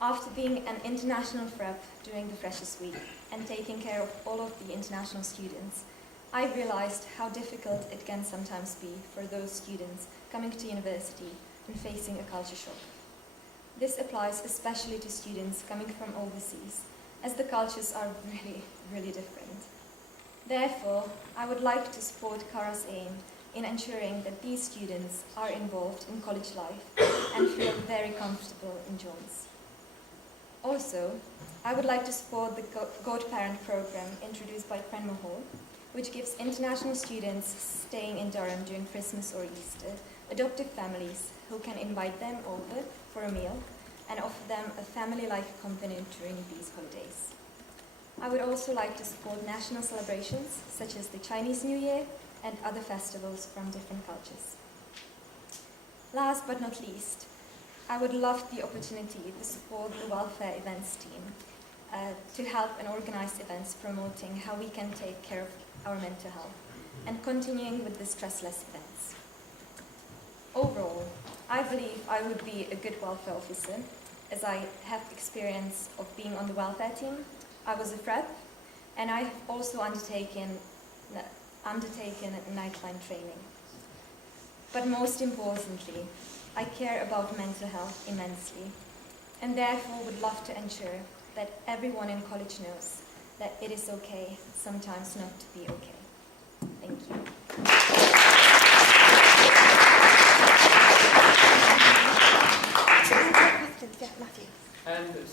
after being an international rep during the Freshers Week and taking care of all of the international students, I realized how difficult it can sometimes be for those students coming to university and facing a culture shock. This applies especially to students coming from overseas, as the cultures are really, really different. Therefore, I would like to support Cara's aim in ensuring that these students are involved in college life and feel very comfortable in Jones. Also, I would like to support the Godparent program introduced by Cranmer Hall, which gives international students staying in Durham during Christmas or Easter adoptive families who can invite them over for a meal and offer them a family-like company during these holidays. I would also like to support national celebrations such as the Chinese New Year and other festivals from different cultures. Last but not least, I would love the opportunity to support the welfare events team to help and organize events promoting how we can take care of our mental health and continuing with the stressless events. Overall, I believe I would be a good welfare officer as I have experience of being on the welfare team. I was a FREP and I have also undertaken nightline training. But most importantly, I care about mental health immensely and therefore would love to ensure that everyone in college knows that it is okay sometimes not to be okay. Thank you.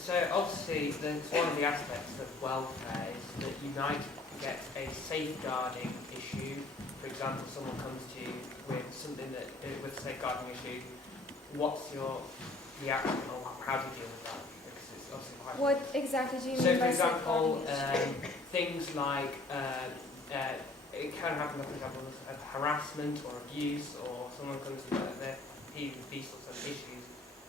So obviously, one of the aspects of welfare is that you might get a safeguarding issue. For example, someone comes to you with something that with a safeguarding issue. What's your reaction, or how do you deal with that? Because it's obviously quite. What exactly do you So, mean for by example, safeguarding issue? things like it can happen, for example, of harassment or abuse, or someone comes to you with these sorts of issues.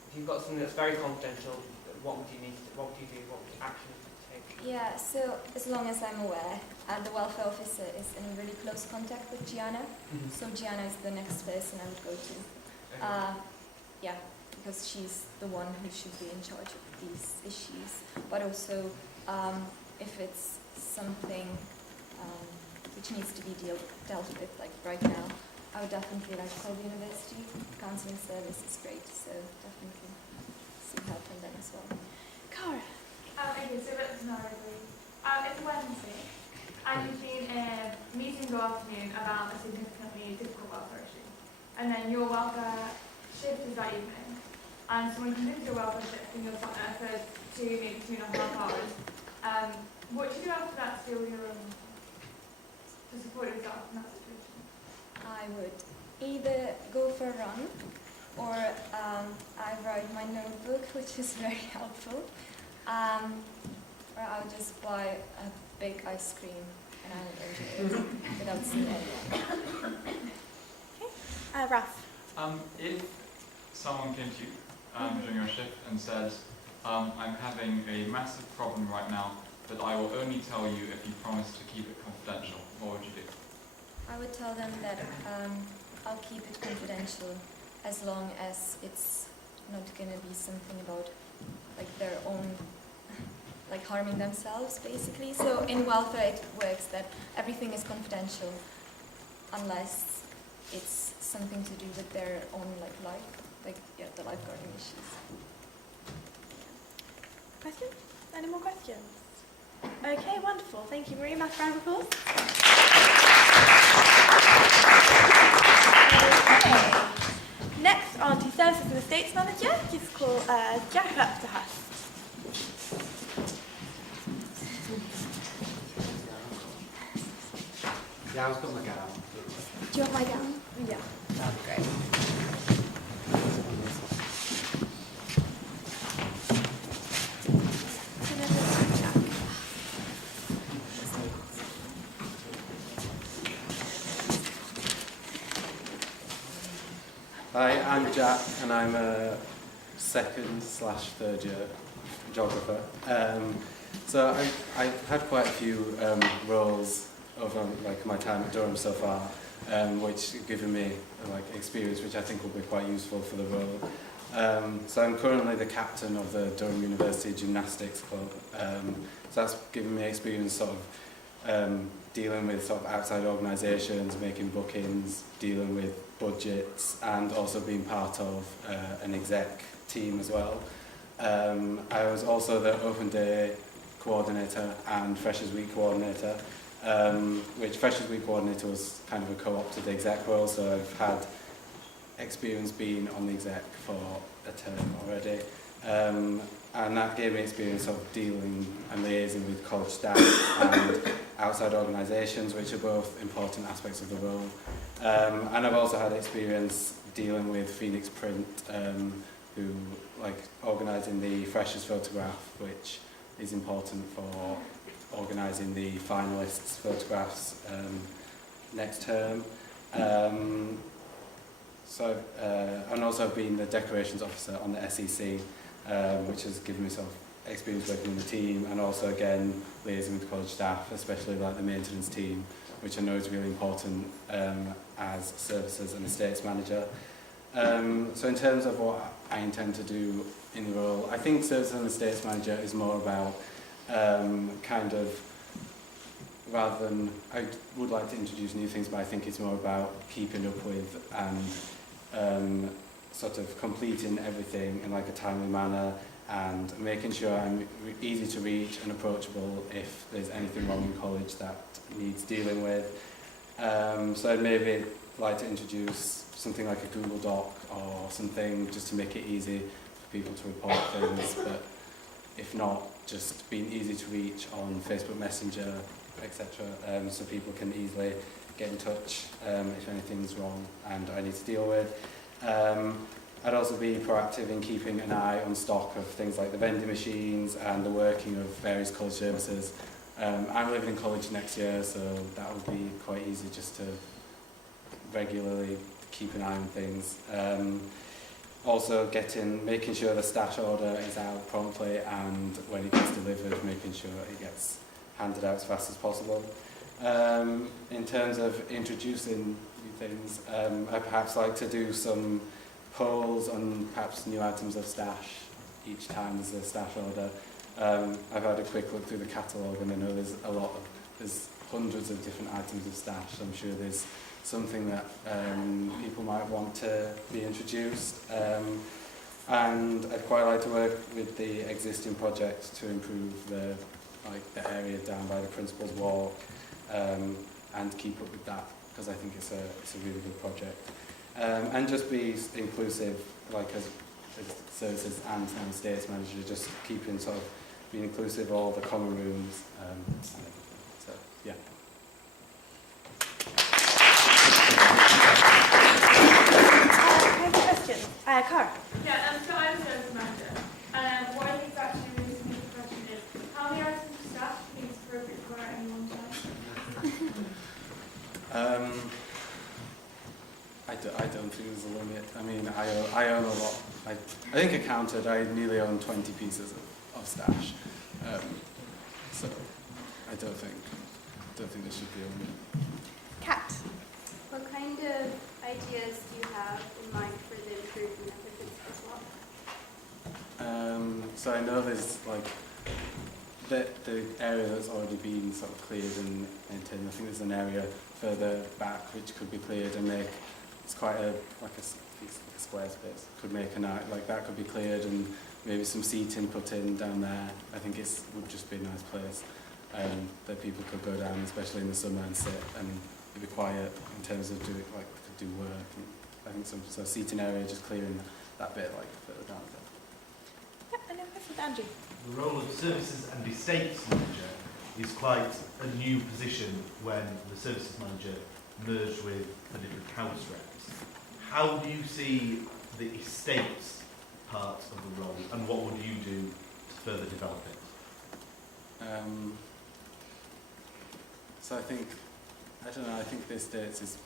If you've got something that's very confidential, what would you need to do? What would you do? What action would you take? Yeah, so as long as I'm aware, the welfare officer is in really close contact with Gianna. Mhm. So Gianna is the next person I would go to. Okay. Yeah, because she's the one who should be in charge of these issues. But also, if it's something which needs to be dealt with, like right now, I would definitely like to call the university. Counselling service is great, so definitely seek help from them as well. Cara. Okay, so let's know. It's Wednesday, and you've been in a meeting this afternoon about a significantly difficult welfare issue. And then your welfare shift is that evening. And someone comes into your welfare shift and you're sat there for 2, maybe 2.5 hours. What do you do after that to feel to support yourself in that situation? I would either go for a run or I write my notebook, which is very helpful. Or I would just buy a big ice cream and I would enjoy it without seeing anyone. Okay, Raf. If someone came to you during your shift and said, I'm having a massive problem right now, but I will only tell you if you promise to keep it confidential, what would you do? I would tell them that I'll keep it confidential as long as it's not going to be something about like their own, like harming themselves basically. So in welfare it works that everything is confidential unless it's something to do with their own life, the lifeguarding issues. Questions? Any more questions? Okay, wonderful. Thank you, Maria. Math round of applause. Okay. Next on to Services and Estates Manager. Just call Jack up to Husts. Yeah, I was going to get out. Do you want my gown? Yeah, that would be great. Hi, I'm Jack, and I'm a 2nd/3rd year geographer. So I've had quite a few roles over my time at Durham so far, which have given me experience which I think will be quite useful for the role. So I'm currently the captain of the Durham University Gymnastics Club. So that's given me experience dealing with sort of outside organisations, making bookings, dealing with budgets, and also being part of an exec team as well. I was also the Open Day coordinator and Freshers Week coordinator, which Freshers Week coordinator was kind of a co-op to the exec role, so I've had experience being on the exec for a term already. And that gave me experience of dealing and liaising with college staff and outside organisations, which are both important aspects of the role. And I've also had experience dealing with Phoenix Print, who organising the Freshers photograph, which is important for organising the finalists' photographs next term. And also being the decorations officer on the SEC, which has given me sort of experience working in the team, and also again liaising with college staff, especially like the maintenance team, which I know is really important as services and estates manager. So in terms of what I intend to do in the role, I think services and estates manager is more about kind of, rather than, I would like to introduce new things, but I think it's more about keeping up with and sort of completing everything in like a timely manner and making sure I'm easy to reach and approachable if there's anything wrong in college that needs dealing with. So I'd maybe like to introduce something like a Google Doc or something just to make it easy for people to report things, but if not, just being easy to reach on Facebook Messenger, etc., so people can easily get in touch if anything's wrong and I need to deal with. I'd also be proactive in keeping an eye on stock of things like the vending machines and the working of various college services. I'm living in college next year, so that would be quite easy just to regularly keep an eye on things. Also making sure the stash order is out promptly, and when it gets delivered, making sure it gets handed out as fast as possible. In terms of introducing new things, I perhaps like to do some polls on perhaps new items of stash each time there's a stash order. I've had a quick look through the catalogue and I know there's hundreds of different items of stash, so I'm sure there's something that people might want to be introduced. And I'd quite like to work with the existing project to improve the area down by the Principal's Walk and keep up with that, because I think it's a really good project. And just be inclusive, like as services and estates manager, just keeping sort of being inclusive of all the common rooms. So yeah. I have a question. Cara. Yeah, so I'm a service manager. What I think is actually really significant question is, how many items of staff do you think is appropriate for any one time? I don't think there's a limit. I mean, I own a lot. I think I counted, I nearly own 20 pieces of stash. So I don't think there should be a limit. Kat. What kind of ideas do you have in mind for the improvement of the Principal's Walk? So I know there's like the area that's already been sort of cleared and maintained. I think there's an area further back which could be cleared and make, it's quite a square space. Could make that could be cleared and maybe some seating put in down there. I think it would just be a nice place that people could go down, especially in the summer, and sit and be quiet in terms of do work. And I think so seating area, just clearing that bit further down there. Yep, and then question, Andrew. The role of services and estates manager is quite a new position when the services manager merged with the different house reps. How do you see the estates part of the role, and what would you do to further develop it? So I think the estates is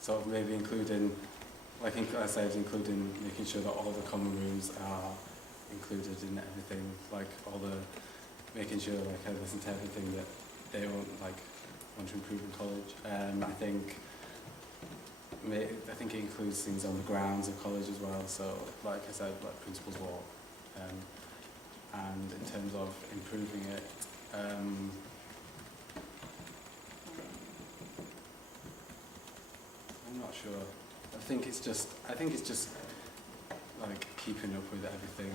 sort of maybe including, like I said, including making sure that all the common rooms are included in everything, making sure I listen to everything that they want to improve in college. I think it includes things on the grounds of college as well. So, like I said, like Principal's Walk, and in terms of improving it, not sure. I think it's just like keeping up with everything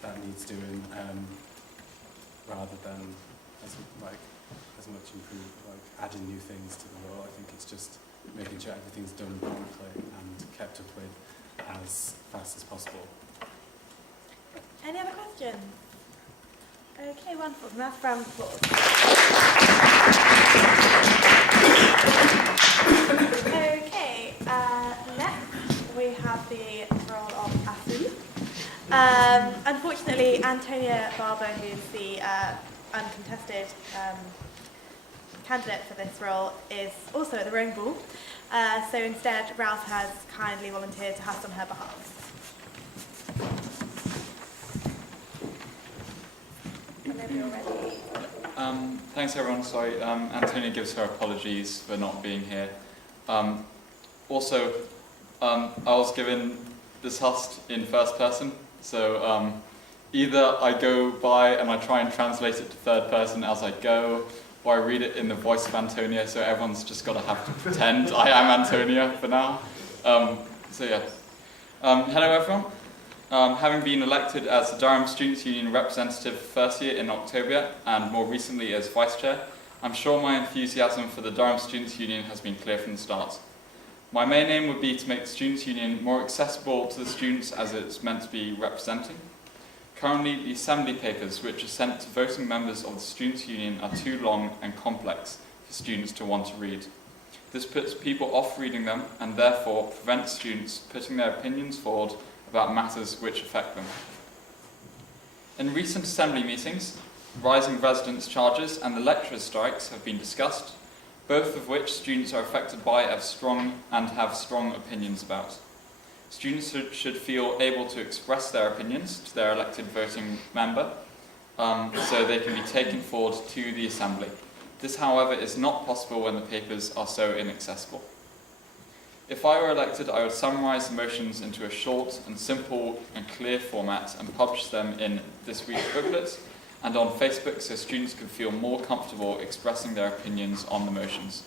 that needs doing, rather than as much improve, like adding new things to the role. I think it's just making sure everything's done promptly and kept up with as fast as possible. Any other questions? Okay, wonderful. That's round of applause. Okay, next we have the role of ASU. Unfortunately, Antonia Barber, who's the uncontested candidate for this role, is also at the rowing ball. So instead, Ralph has kindly volunteered to host on her behalf. Whenever you're ready. Thanks everyone. Sorry, Antonia gives her apologies for not being here. Also, I was given this Hust in first person, so either I go by and I try and translate it to third person as I go, or I read it in the voice of Antonia, so everyone's just got to have to pretend I am Antonia for now. So yeah. Hello everyone. Having been elected as the Durham Students' Union representative first year in October and more recently as Vice Chair, I'm sure my enthusiasm for the Durham Students' Union has been clear from the start. My main aim would be to make the Students' Union more accessible to the students as it's meant to be representing. Currently, the assembly papers which are sent to voting members of the Students' Union are too long and complex for students to want to read. This puts people off reading them and therefore prevents students putting their opinions forward about matters which affect them. In recent assembly meetings, rising residence charges and the lecturers' strikes have been discussed, both of which students are affected by have strong opinions about. Students should feel able to express their opinions to their elected voting member, so they can be taken forward to the assembly. This, however, is not possible when the papers are so inaccessible. If I were elected, I would summarise the motions into a short and simple and clear format and publish them in this week's booklet and on Facebook so students could feel more comfortable expressing their opinions on the motions.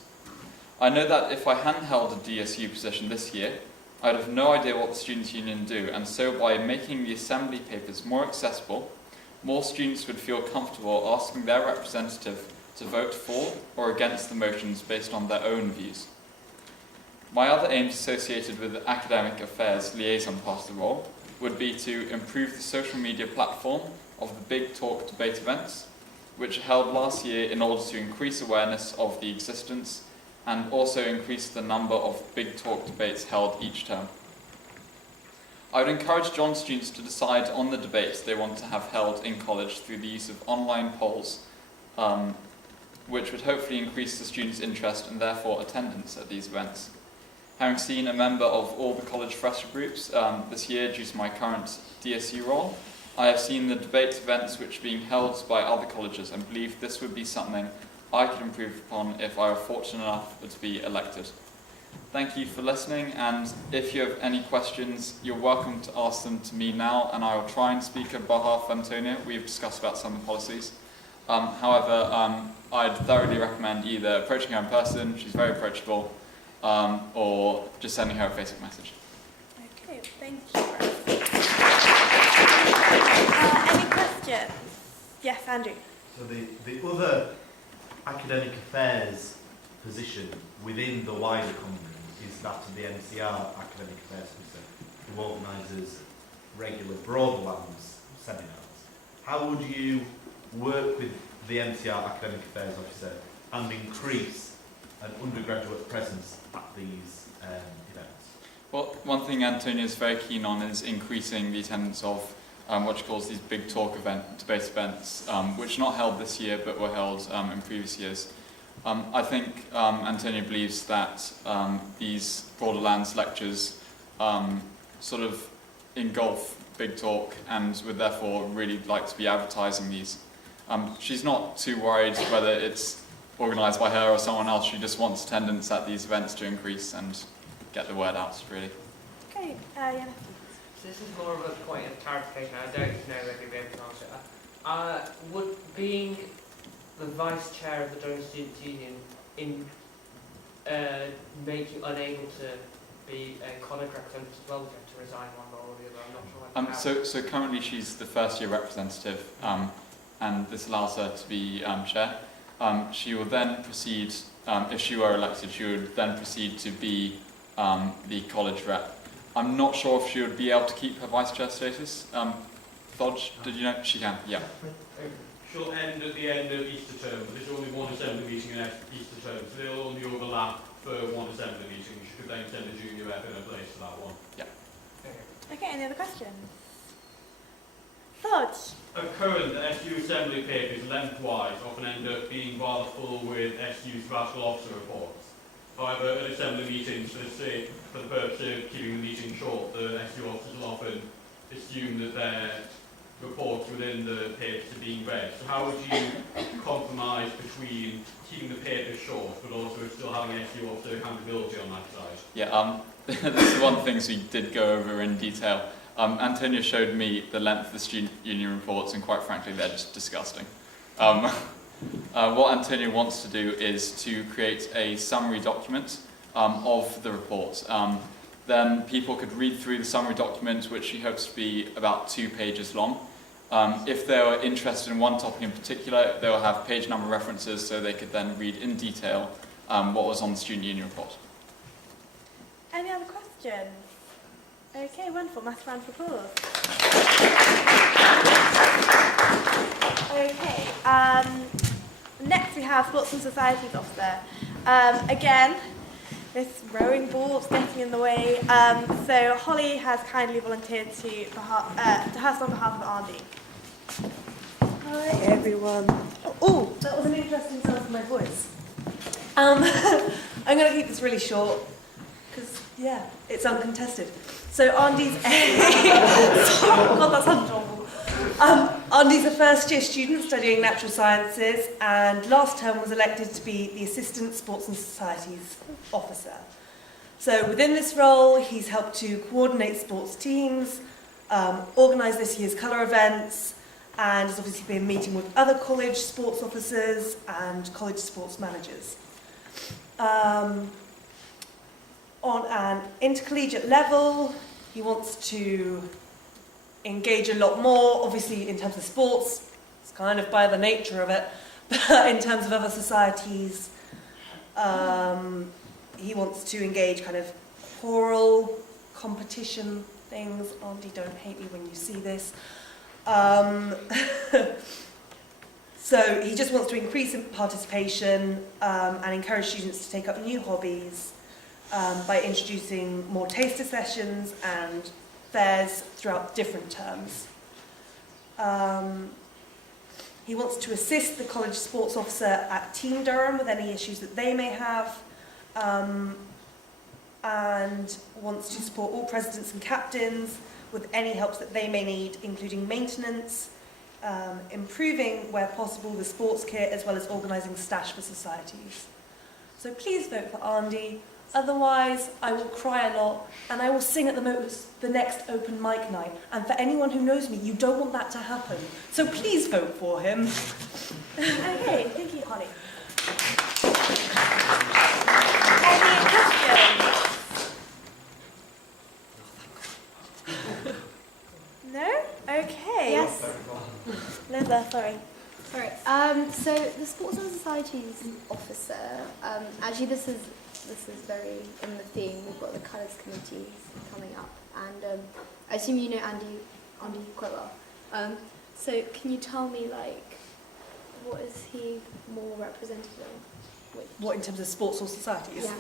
I know that if I hadn't held a DSU position this year, I would have no idea what the Students' Union do, and so by making the assembly papers more accessible, more students would feel comfortable asking their representative to vote for or against the motions based on their own views. My other aims associated with the academic affairs liaison part of the role would be to improve the social media platform of the Big Talk debate events, which were held last year in order to increase awareness of the existence and also increase the number of Big Talk debates held each term. I would encourage John students to decide on the debates they want to have held in college through the use of online polls, which would hopefully increase the students' interest and therefore attendance at these events. Having seen a member of all the college fresher groups this year due to my current DSU role, I have seen the debate events which are being held by other colleges and believe this would be something I could improve upon if I were fortunate enough to be elected. Thank you for listening, and if you have any questions, you're welcome to ask them to me now, and I will try and speak on behalf of Antonia. We've discussed about some of the policies. However, I'd thoroughly recommend either approaching her in person, she's very approachable, or just sending her a Facebook message. Okay, thank you. Any questions? Yes, Andrew. So the other academic affairs position within the wider company is that of the NCR Academic Affairs Officer, who organises regular Broadlands seminars. How would you work with the NCR Academic Affairs Officer and increase an undergraduate presence at these events? Well, one thing Antonia is very keen on is increasing the attendance of what she calls these Big Talk debate events, which are not held this year but were held in previous years. I think Antonia believes that these Broaderlands lectures sort of engulf Big Talk and would therefore really like to be advertising these. She's not too worried whether it's organised by her or someone else. She just wants attendance at these events to increase and get the word out, really. Okay, yeah. So this is more of a point of clarification. I don't know whether you'll be able to answer that. Would being the vice chair of the Durham Students' Union make you unable to be a college representative as well? Do you have to resign one role or the other? I'm not sure. So currently she's the first year representative, and this allows her to be chair. She will then proceed, if she were elected, she would then proceed to be the college rep. I'm not sure if she would be able to keep her vice chair status. Fodge, did you know? She can, yeah. She'll end at the end of Easter term, but there's only one assembly meeting in Easter term, so they'll only overlap for one assembly meeting. She could then send a junior rep in her place for that one. Yeah. Okay, any other questions? Thoughts? A current SU assembly papers lengthwise often end up being rather full with SU special officer reports. However, at assembly meetings, for the purpose of keeping the meeting short, the SU officers will often assume that their reports within the papers are being read. So how would you compromise between keeping the papers short but also still having SU officer accountability on that side? Yeah, this is one of the things we did go over in detail. Antonia showed me the length of the student union reports, and quite frankly, they're just disgusting. What Antonia wants to do is to create a summary document of the report. Then people could read through the summary document, which she hopes to be about 2 pages long. If they were interested in one topic in particular, they will have page number references, so they could then read in detail what was on the student union report. Any other questions? Okay, wonderful. Massive round of applause. Okay, next we have Sports and Societies Officer. Again, this rowing ball's getting in the way. So Holly has kindly volunteered to host on behalf of Andy. Hi everyone. Oh, that was an interesting sound for my voice. I'm going to keep this really short because, yeah, it's uncontested. So Andy's God, that sounds awful. Andy's a first-year student studying natural sciences, and last term was elected to be the Assistant Sports and Societies Officer. So within this role, he's helped to coordinate sports teams, organise this year's colour events, and has obviously been meeting with other college sports officers and college sports managers. On an intercollegiate level, he wants to engage a lot more, obviously in terms of sports, it's kind of by the nature of it, but in terms of other societies, he wants to engage kind of choral competition things. Andy, don't hate me when you see this. So he just wants to increase participation and encourage students to take up new hobbies by introducing more taster sessions and fairs throughout different terms. He wants to assist the college sports officer at Team Durham with any issues that they may have, and wants to support all presidents and captains with any help that they may need, including maintenance, improving, where possible, the sports kit, as well as organising stash for societies. So please vote for Andy. Otherwise, I will cry a lot, and I will sing at the next open mic night. And for anyone who knows me, you don't want that to happen. So please vote for him. Okay, thank you, Holly. Any questions? No? Okay. Yes. Linda, sorry. Sorry. So the Sports and Societies Officer, actually this is very in the theme. We've got the Colours Committee coming up, and I assume you know Andy quite well. So can you tell me, like, what is he more representative of? What, in terms of sports or societies? Yeah.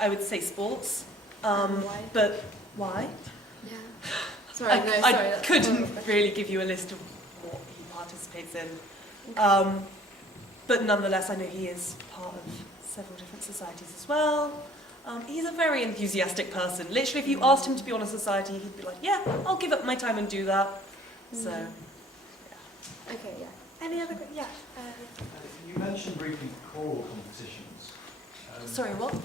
I would say sports. Why? But why? Yeah. Sorry, I couldn't really give you a list of what he participates in. But nonetheless, I know he is part of several different societies as well. He's a very enthusiastic person. Literally, if you asked him to be on a society, he'd be like, yeah, I'll give up my time and do that. So, yeah. Okay, yeah. Any other questions? Yeah. You mentioned briefly choral competitions. Sorry, what? Did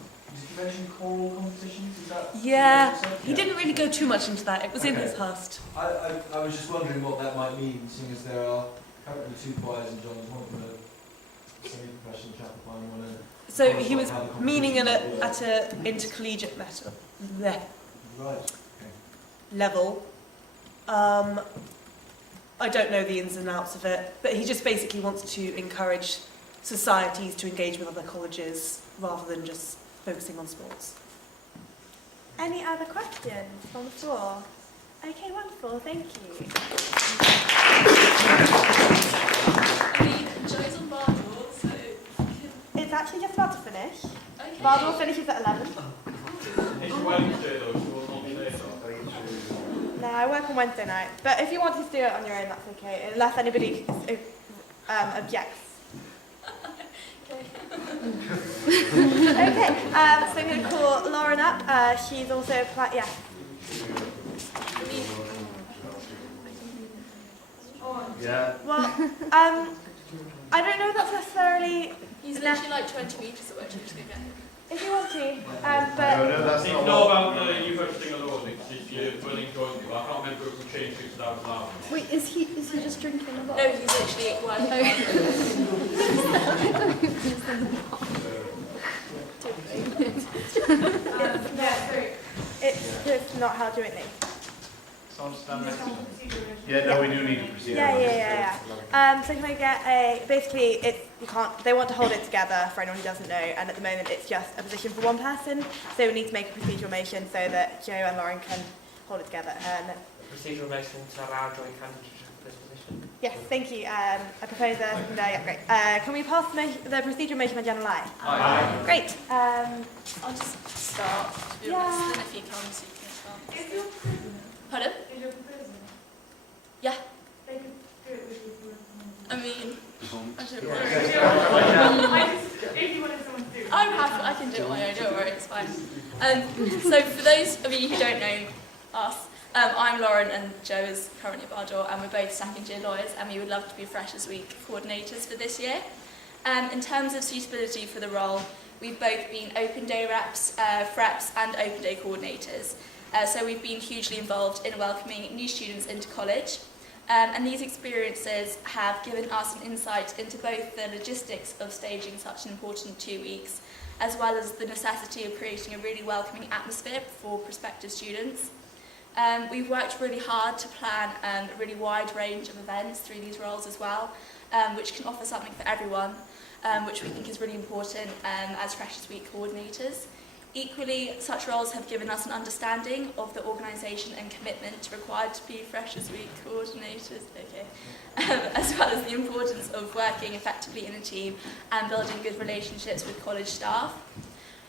you mention choral competitions? Is that Yeah, what you said? he didn't really go too much into that. It was in his Hust. I was just wondering what that might mean, seeing as there are currently 2 choirs in John's, one of them a semi-professional chapel choir, one a So he was meaning at a intercollegiate level. I don't know the ins and outs of it, but he just basically wants to encourage societies to engage with other colleges rather than just focusing on sports. Any other questions from the floor? Okay, wonderful, thank you. Joe's on Bardor, so... It's actually just about to finish. Okay. Bardor finishes at 11. It's Wednesday though, so we'll not be later. No, I work on Wednesday night. But if you want to do it on your own, that's okay, unless anybody objects. Okay, so I'm going to call Lauren up. She's also applied, yeah. Yeah. Well, I don't know if that's necessarily... He's literally like 20 metres away, just to get If you want to, but... No, that's You not know about the youth hosting alone, it's you're willing to join people. I can't remember if we changed it to that was loud. Wait, is he just drinking a bottle? No, he's literally working It's not how jointly. So I'll stand next to you. Yeah, no, we do need to proceed. Yeah. So can I get basically, you can't, they want to hold it together for anyone who doesn't know, and at the moment it's just a position for one person, so we need to make a procedural motion so that Joe and Lauren can hold it together. Procedural motion to allow joint candidature for this position. Yes, thank you. I propose great. Can we pass the procedural motion on general line? Aye. Great. I'll just start, to be honest, and if he comes, he can start. Pardon? Is your proposal? Yeah. They could do it with you. I mean, I don't If you wanted someone to do it. I'm happy, I can do it on my own, don't worry, it's fine. So for those of you who don't know us, I'm Lauren and Joe is currently at Bardor, and we're both second year lawyers, and we would love to be Freshers Week coordinators for this year. In terms of suitability for the role, we've both been open day reps, FREPs and open day coordinators. So we've been hugely involved in welcoming new students into college. And these experiences have given us an insight into both the logistics of staging such an important 2 weeks, as well as the necessity of creating a really welcoming atmosphere for prospective students. We've worked really hard to plan a really wide range of events through these roles as well, which can offer something for everyone, which we think is really important as Freshers Week coordinators. Equally, such roles have given us an understanding of the organisation and commitment required to be Freshers Week coordinators, as well as the importance of working effectively in a team and building good relationships with college staff.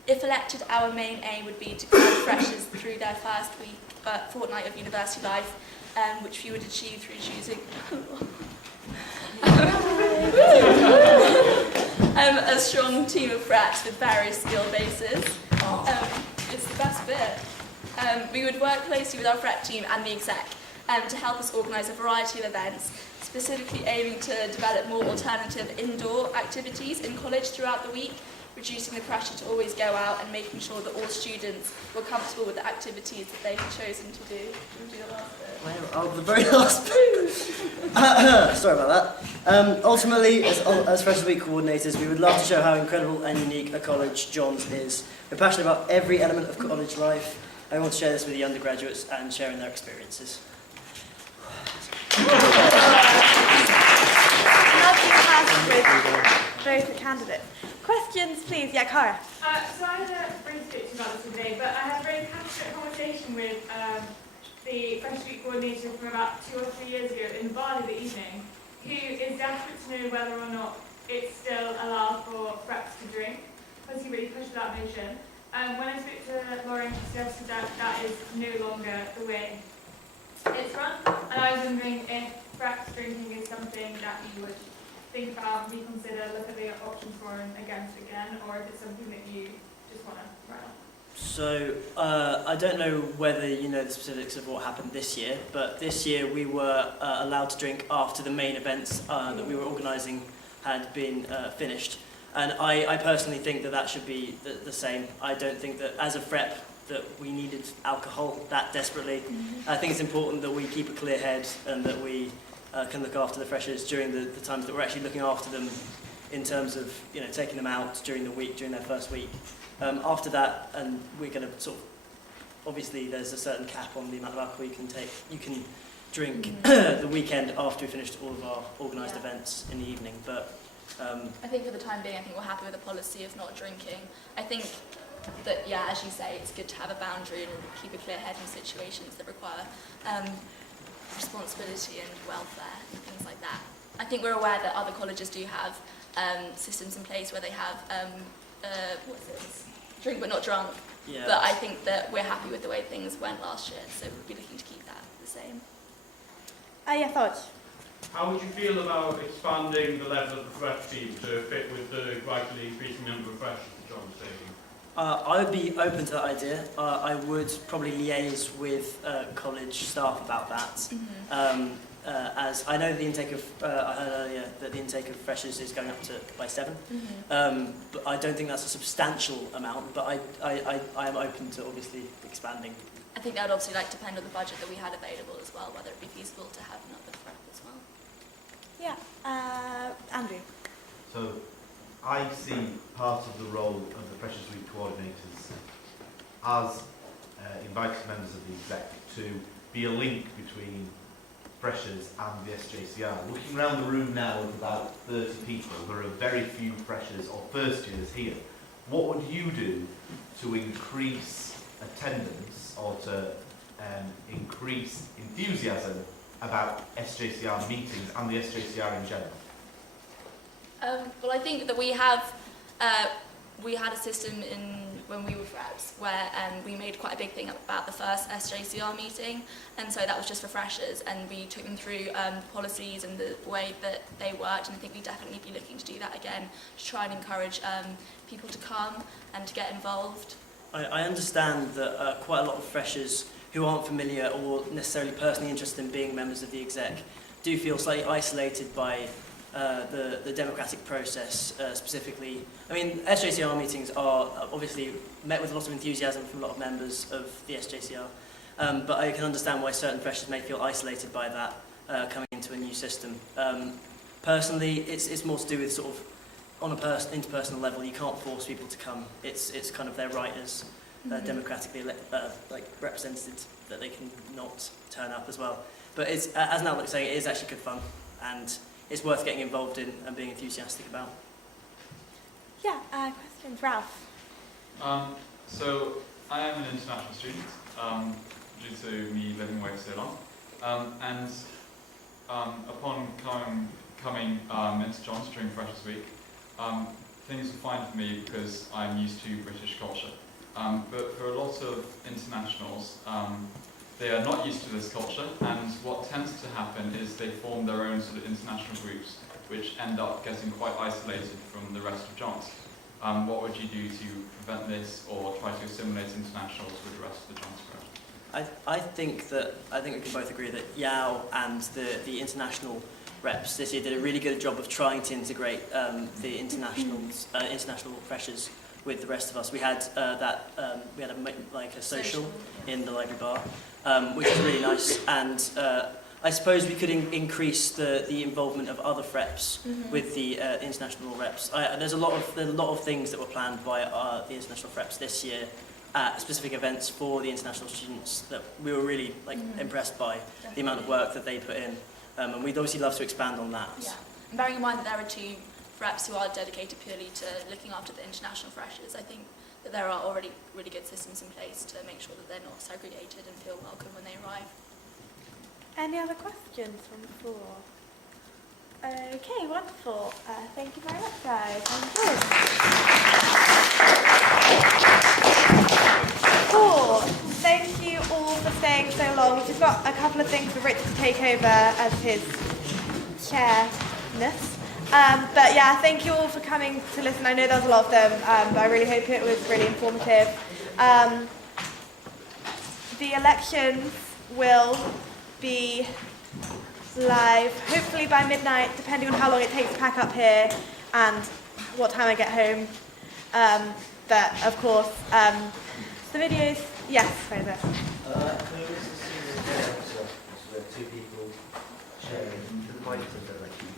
If elected, our main aim would be to guide freshers through their first fortnight of university life, which we would achieve through choosing a strong team of frats with various skill bases. It's the best bit. We would work closely with our frat team and the exec to help us organise a variety of events, specifically aiming to develop more alternative indoor activities in college throughout the week, reducing the pressure to always go out and making sure that all students were comfortable with the activities that they had chosen to do. We'll do the last bit. Oh, the very last bit. Sorry about that. Ultimately, as Freshers Week coordinators, we would love to show how incredible and unique a college John's is. We're passionate about every element of college life, and we want to share this with the undergraduates and sharing their experiences. Both the candidates. Questions, please. Yeah, Cara. So I had a brief speech about this today, but I had a very passionate conversation with the Freshers Week coordinator from about 2 or 3 years ago in the bar the evening, who is desperate to know whether or not it's still allowed for preps to drink, because he really pushed that motion. When I spoke to Lauren, she suggested that that is no longer the way it's run, and I was wondering if preps drinking is something that you would think about, reconsider, look at the options for and against again, or if it's something that you just want to run on. So, I don't know whether you know the specifics of what happened this year, but this year we were allowed to drink after the main events that we were organising had been finished. And I personally think that that should be the same. I don't think that as a FREP that we needed alcohol that desperately. I think it's important that we keep a clear head and that we can look after the freshers during the times that we're actually looking after them in terms of taking them out during the week, during their first week. After that, and we're going to sort of, obviously there's a certain cap on the amount of alcohol you can take. You can drink the weekend after we finished all of our organised events in the evening, but I think for the time being, I think we're happy with the policy of not drinking. I think that, yeah, as you say, it's good to have a boundary and keep a clear head in situations that require responsibility and welfare and things like that. I think we're aware that other colleges do have systems in place where they have drink but not drunk. Yeah. But I think that we're happy with the way things went last year, so we'll be looking to keep that the same. Yeah, thoughts? How would you feel about expanding the level of the fresh team to fit with the gradually increasing number of freshers that John's taking? I would be open to that idea. I would probably liaise with college staff about that. As I know the intake of, I heard earlier that the intake of freshers is going up by 7. But I don't think that's a substantial amount, but I am open to obviously expanding. I think that would obviously depend on the budget that we had available as well, whether it be feasible to have another prep as well. Yeah, Andrew. So I see part of the role of the Freshers' Week coordinators as invited members of the Exec to be a link between freshers and the SJCR. Looking around the room now of about 30 people, there are very few freshers or first years here. What would you do to increase attendance or to increase enthusiasm about SJCR meetings and the SJCR in general? Well, I think that we had a system when we were reps where we made quite a big thing about the first SJCR meeting, and so that was just for freshers, and we took them through policies and the way that they worked, and I think we'd definitely be looking to do that again to try and encourage people to come and to get involved. I understand that quite a lot of freshers who aren't familiar or necessarily personally interested in being members of the Exec do feel slightly isolated by the democratic process specifically. I mean, SJCR meetings are obviously met with a lot of enthusiasm from a lot of members of the SJCR, but I can understand why certain freshers may feel isolated by that coming into a new system. Personally, it's more to do with sort of on a interpersonal level. You can't force people to come. It's kind of their right as democratically represented that they can not turn up as well. But it's, as Nat was saying, it is actually good fun, and it's worth getting involved in and being enthusiastic about. Yeah, questions, Ralph? So I am an international student due to me living away for so long, and upon coming into John's during Freshers Week, things were fine for me because I'm used to British culture. But for a lot of internationals, they are not used to this culture, and what tends to happen is they form their own sort of international groups, which end up getting quite isolated from the rest of John's. What would you do to prevent this, or try to assimilate internationals with the rest of the John's crowd? I think we can both agree that Yao and the international reps this year did a really good job of trying to integrate the international freshers with the rest of us. We had a social in the library bar, which was really nice, and I suppose we could increase the involvement of other reps with the international reps. There's a lot of things that were planned by the international reps this year at specific events for the international students that we were really impressed by. Definitely. The amount of work that they put in, and we'd obviously love to expand on that. Yeah, and bearing in mind that there are 2 reps who are dedicated purely to looking after the international freshers, I think that there are already really good systems in place to make sure that they're not segregated and feel welcome when they arrive. Any other questions from the floor? Okay, wonderful. Thank you very much, guys. Cool. Thank you all for staying so long. We've just got a couple of things for Richard to take over as his chairness. But yeah, thank you all for coming to listen. I know there's a lot of them, but I really hope it was really informative. The elections will be live, hopefully by midnight, depending on how long it takes to pack up here and what time I get home. But of course, the videos, yes, Fraser. Two people sharing the point of the election.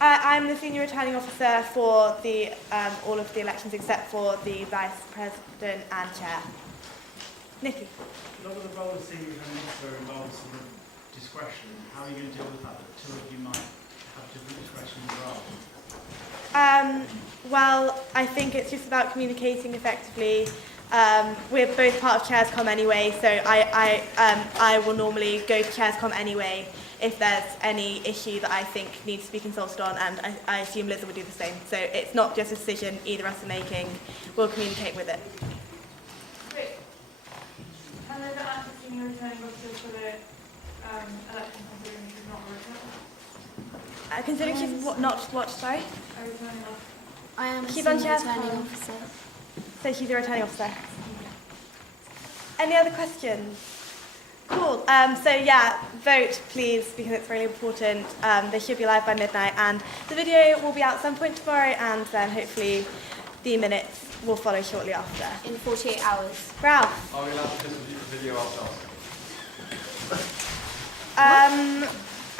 I I'm the senior returning officer for the all of the elections except for the vice president and chair. Nikki. A lot of the role of senior returning officer involves sort of discretion. How are you going to deal with that? The two of you might have different discretion as well. Well, I think it's just about communicating effectively. We're both part of ChairsCom anyway, so I will normally go to ChairsCom anyway if there's any issue that I think needs to be consulted on, and I assume Liz will do the same. So it's not just a decision either of us are making, we'll communicate with it. Wait, can I ask the senior returning officer for the election considering she's not a returner? Considering she's not, sorry? A returning officer. I am a She's on senior ChairsCom. returning officer. So she's a returning officer. Any other questions? Cool. So yeah, vote please because it's really important. They should be live by midnight, and the video will be out some point tomorrow, and then hopefully the minutes will follow shortly after. In 48 hours. Ralph. Are we allowed to listen to the video ourselves?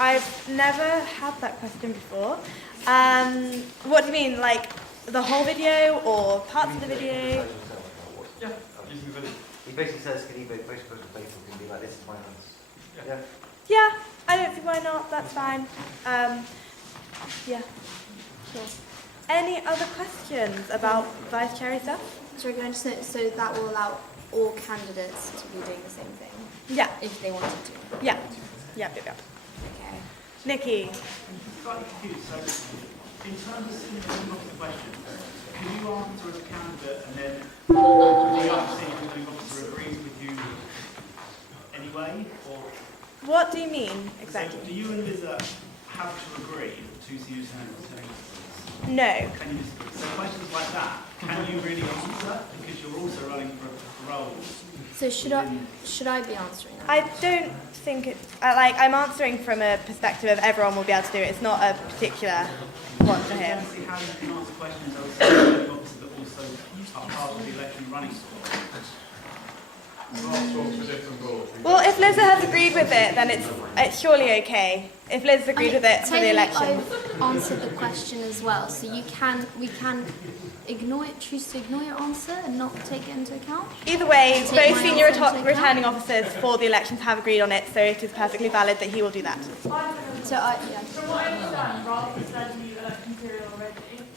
I've never had that question before. What do you mean, like the whole video or parts of the video? Yeah, using the video. He basically says, can you both post on Facebook and be like, this is my house? Yeah. Yeah, I don't see why not. That's fine. Yeah, sure. Any other questions about vice chair stuff? Sorry, can I just note, so that will allow all candidates to be doing the same thing? Yeah. If they wanted to? Yeah. Yeah. Okay. Nikki. Slightly confused. So, in terms of senior returning officer questions, can you answer as a candidate and then the other senior returning officer agrees with you anyway? Or What do you mean exactly? so do you and Liz have to agree that the two senior returning officers? No. Can you disagree? So questions like that, can you really answer? Because you're also running for roles. So should I be answering that? I don't think it's I'm answering from a perspective of everyone will be able to do it. It's not a particular one for him. I don't see how you can answer questions as a senior returning officer that also are part of the election running squad. Well, if Liz has agreed with it, then it's surely okay. If Liz agreed with it for the election. I've answered the question as well, so we can ignore it, choose to ignore your answer and not take it into account. Either way, Take both my senior answer into account. returning officers for the elections have agreed on it, so it is perfectly valid that he will do that. So From what I understand, Ralph has sent you election material already,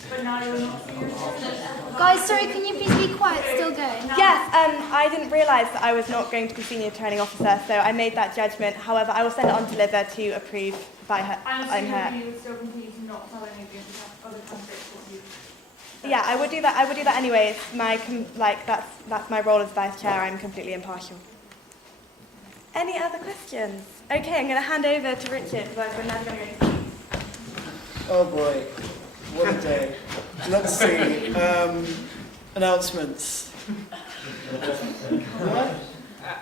but now you're not senior returning. Guys, sorry, can you please be quiet? Still going. Yes, I didn't realise that I was not going to be senior returning officer, so I made that judgment. However, I will send it on to Liza to approve by her. And on her. assuming you would still continue to not tell any of the other candidates what you... Yeah, I would do that. I would do that anyway. It's my that's my role as vice chair. I'm completely impartial. Any other questions? Okay, I'm going to hand over to Richard. Because we're now going to go. Oh boy, what a day! Let's see. Announcements.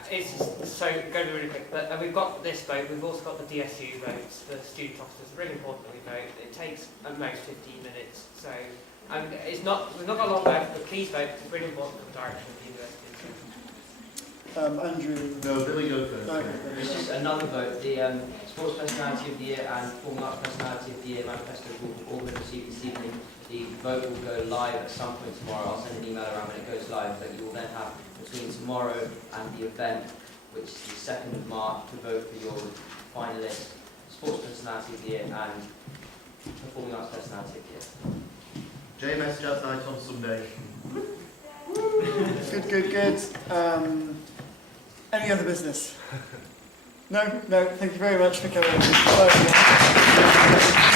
It's so going to be really quick. But we've got this vote. We've also got the DSU votes, the student officers. Really important that we vote. It takes at most 15 minutes. So we've not got a long vote, but please vote. It's really important for the direction of the university. Andrew. No, Billy, go first. It's just another vote. The Sports Personality of the Year and Performing Arts Personality of the Year manifestos will all be received this evening. The vote will go live at some point tomorrow. I'll send an email around when it goes live, but you will then have between tomorrow and the event, which is the 2nd of March, to vote for your finalist, Sports Personality of the Year and Performing Arts Personality of the Year. JMS Jazz Night on Sunday. Good. Any other business? No? Thank you very much for coming. Bye.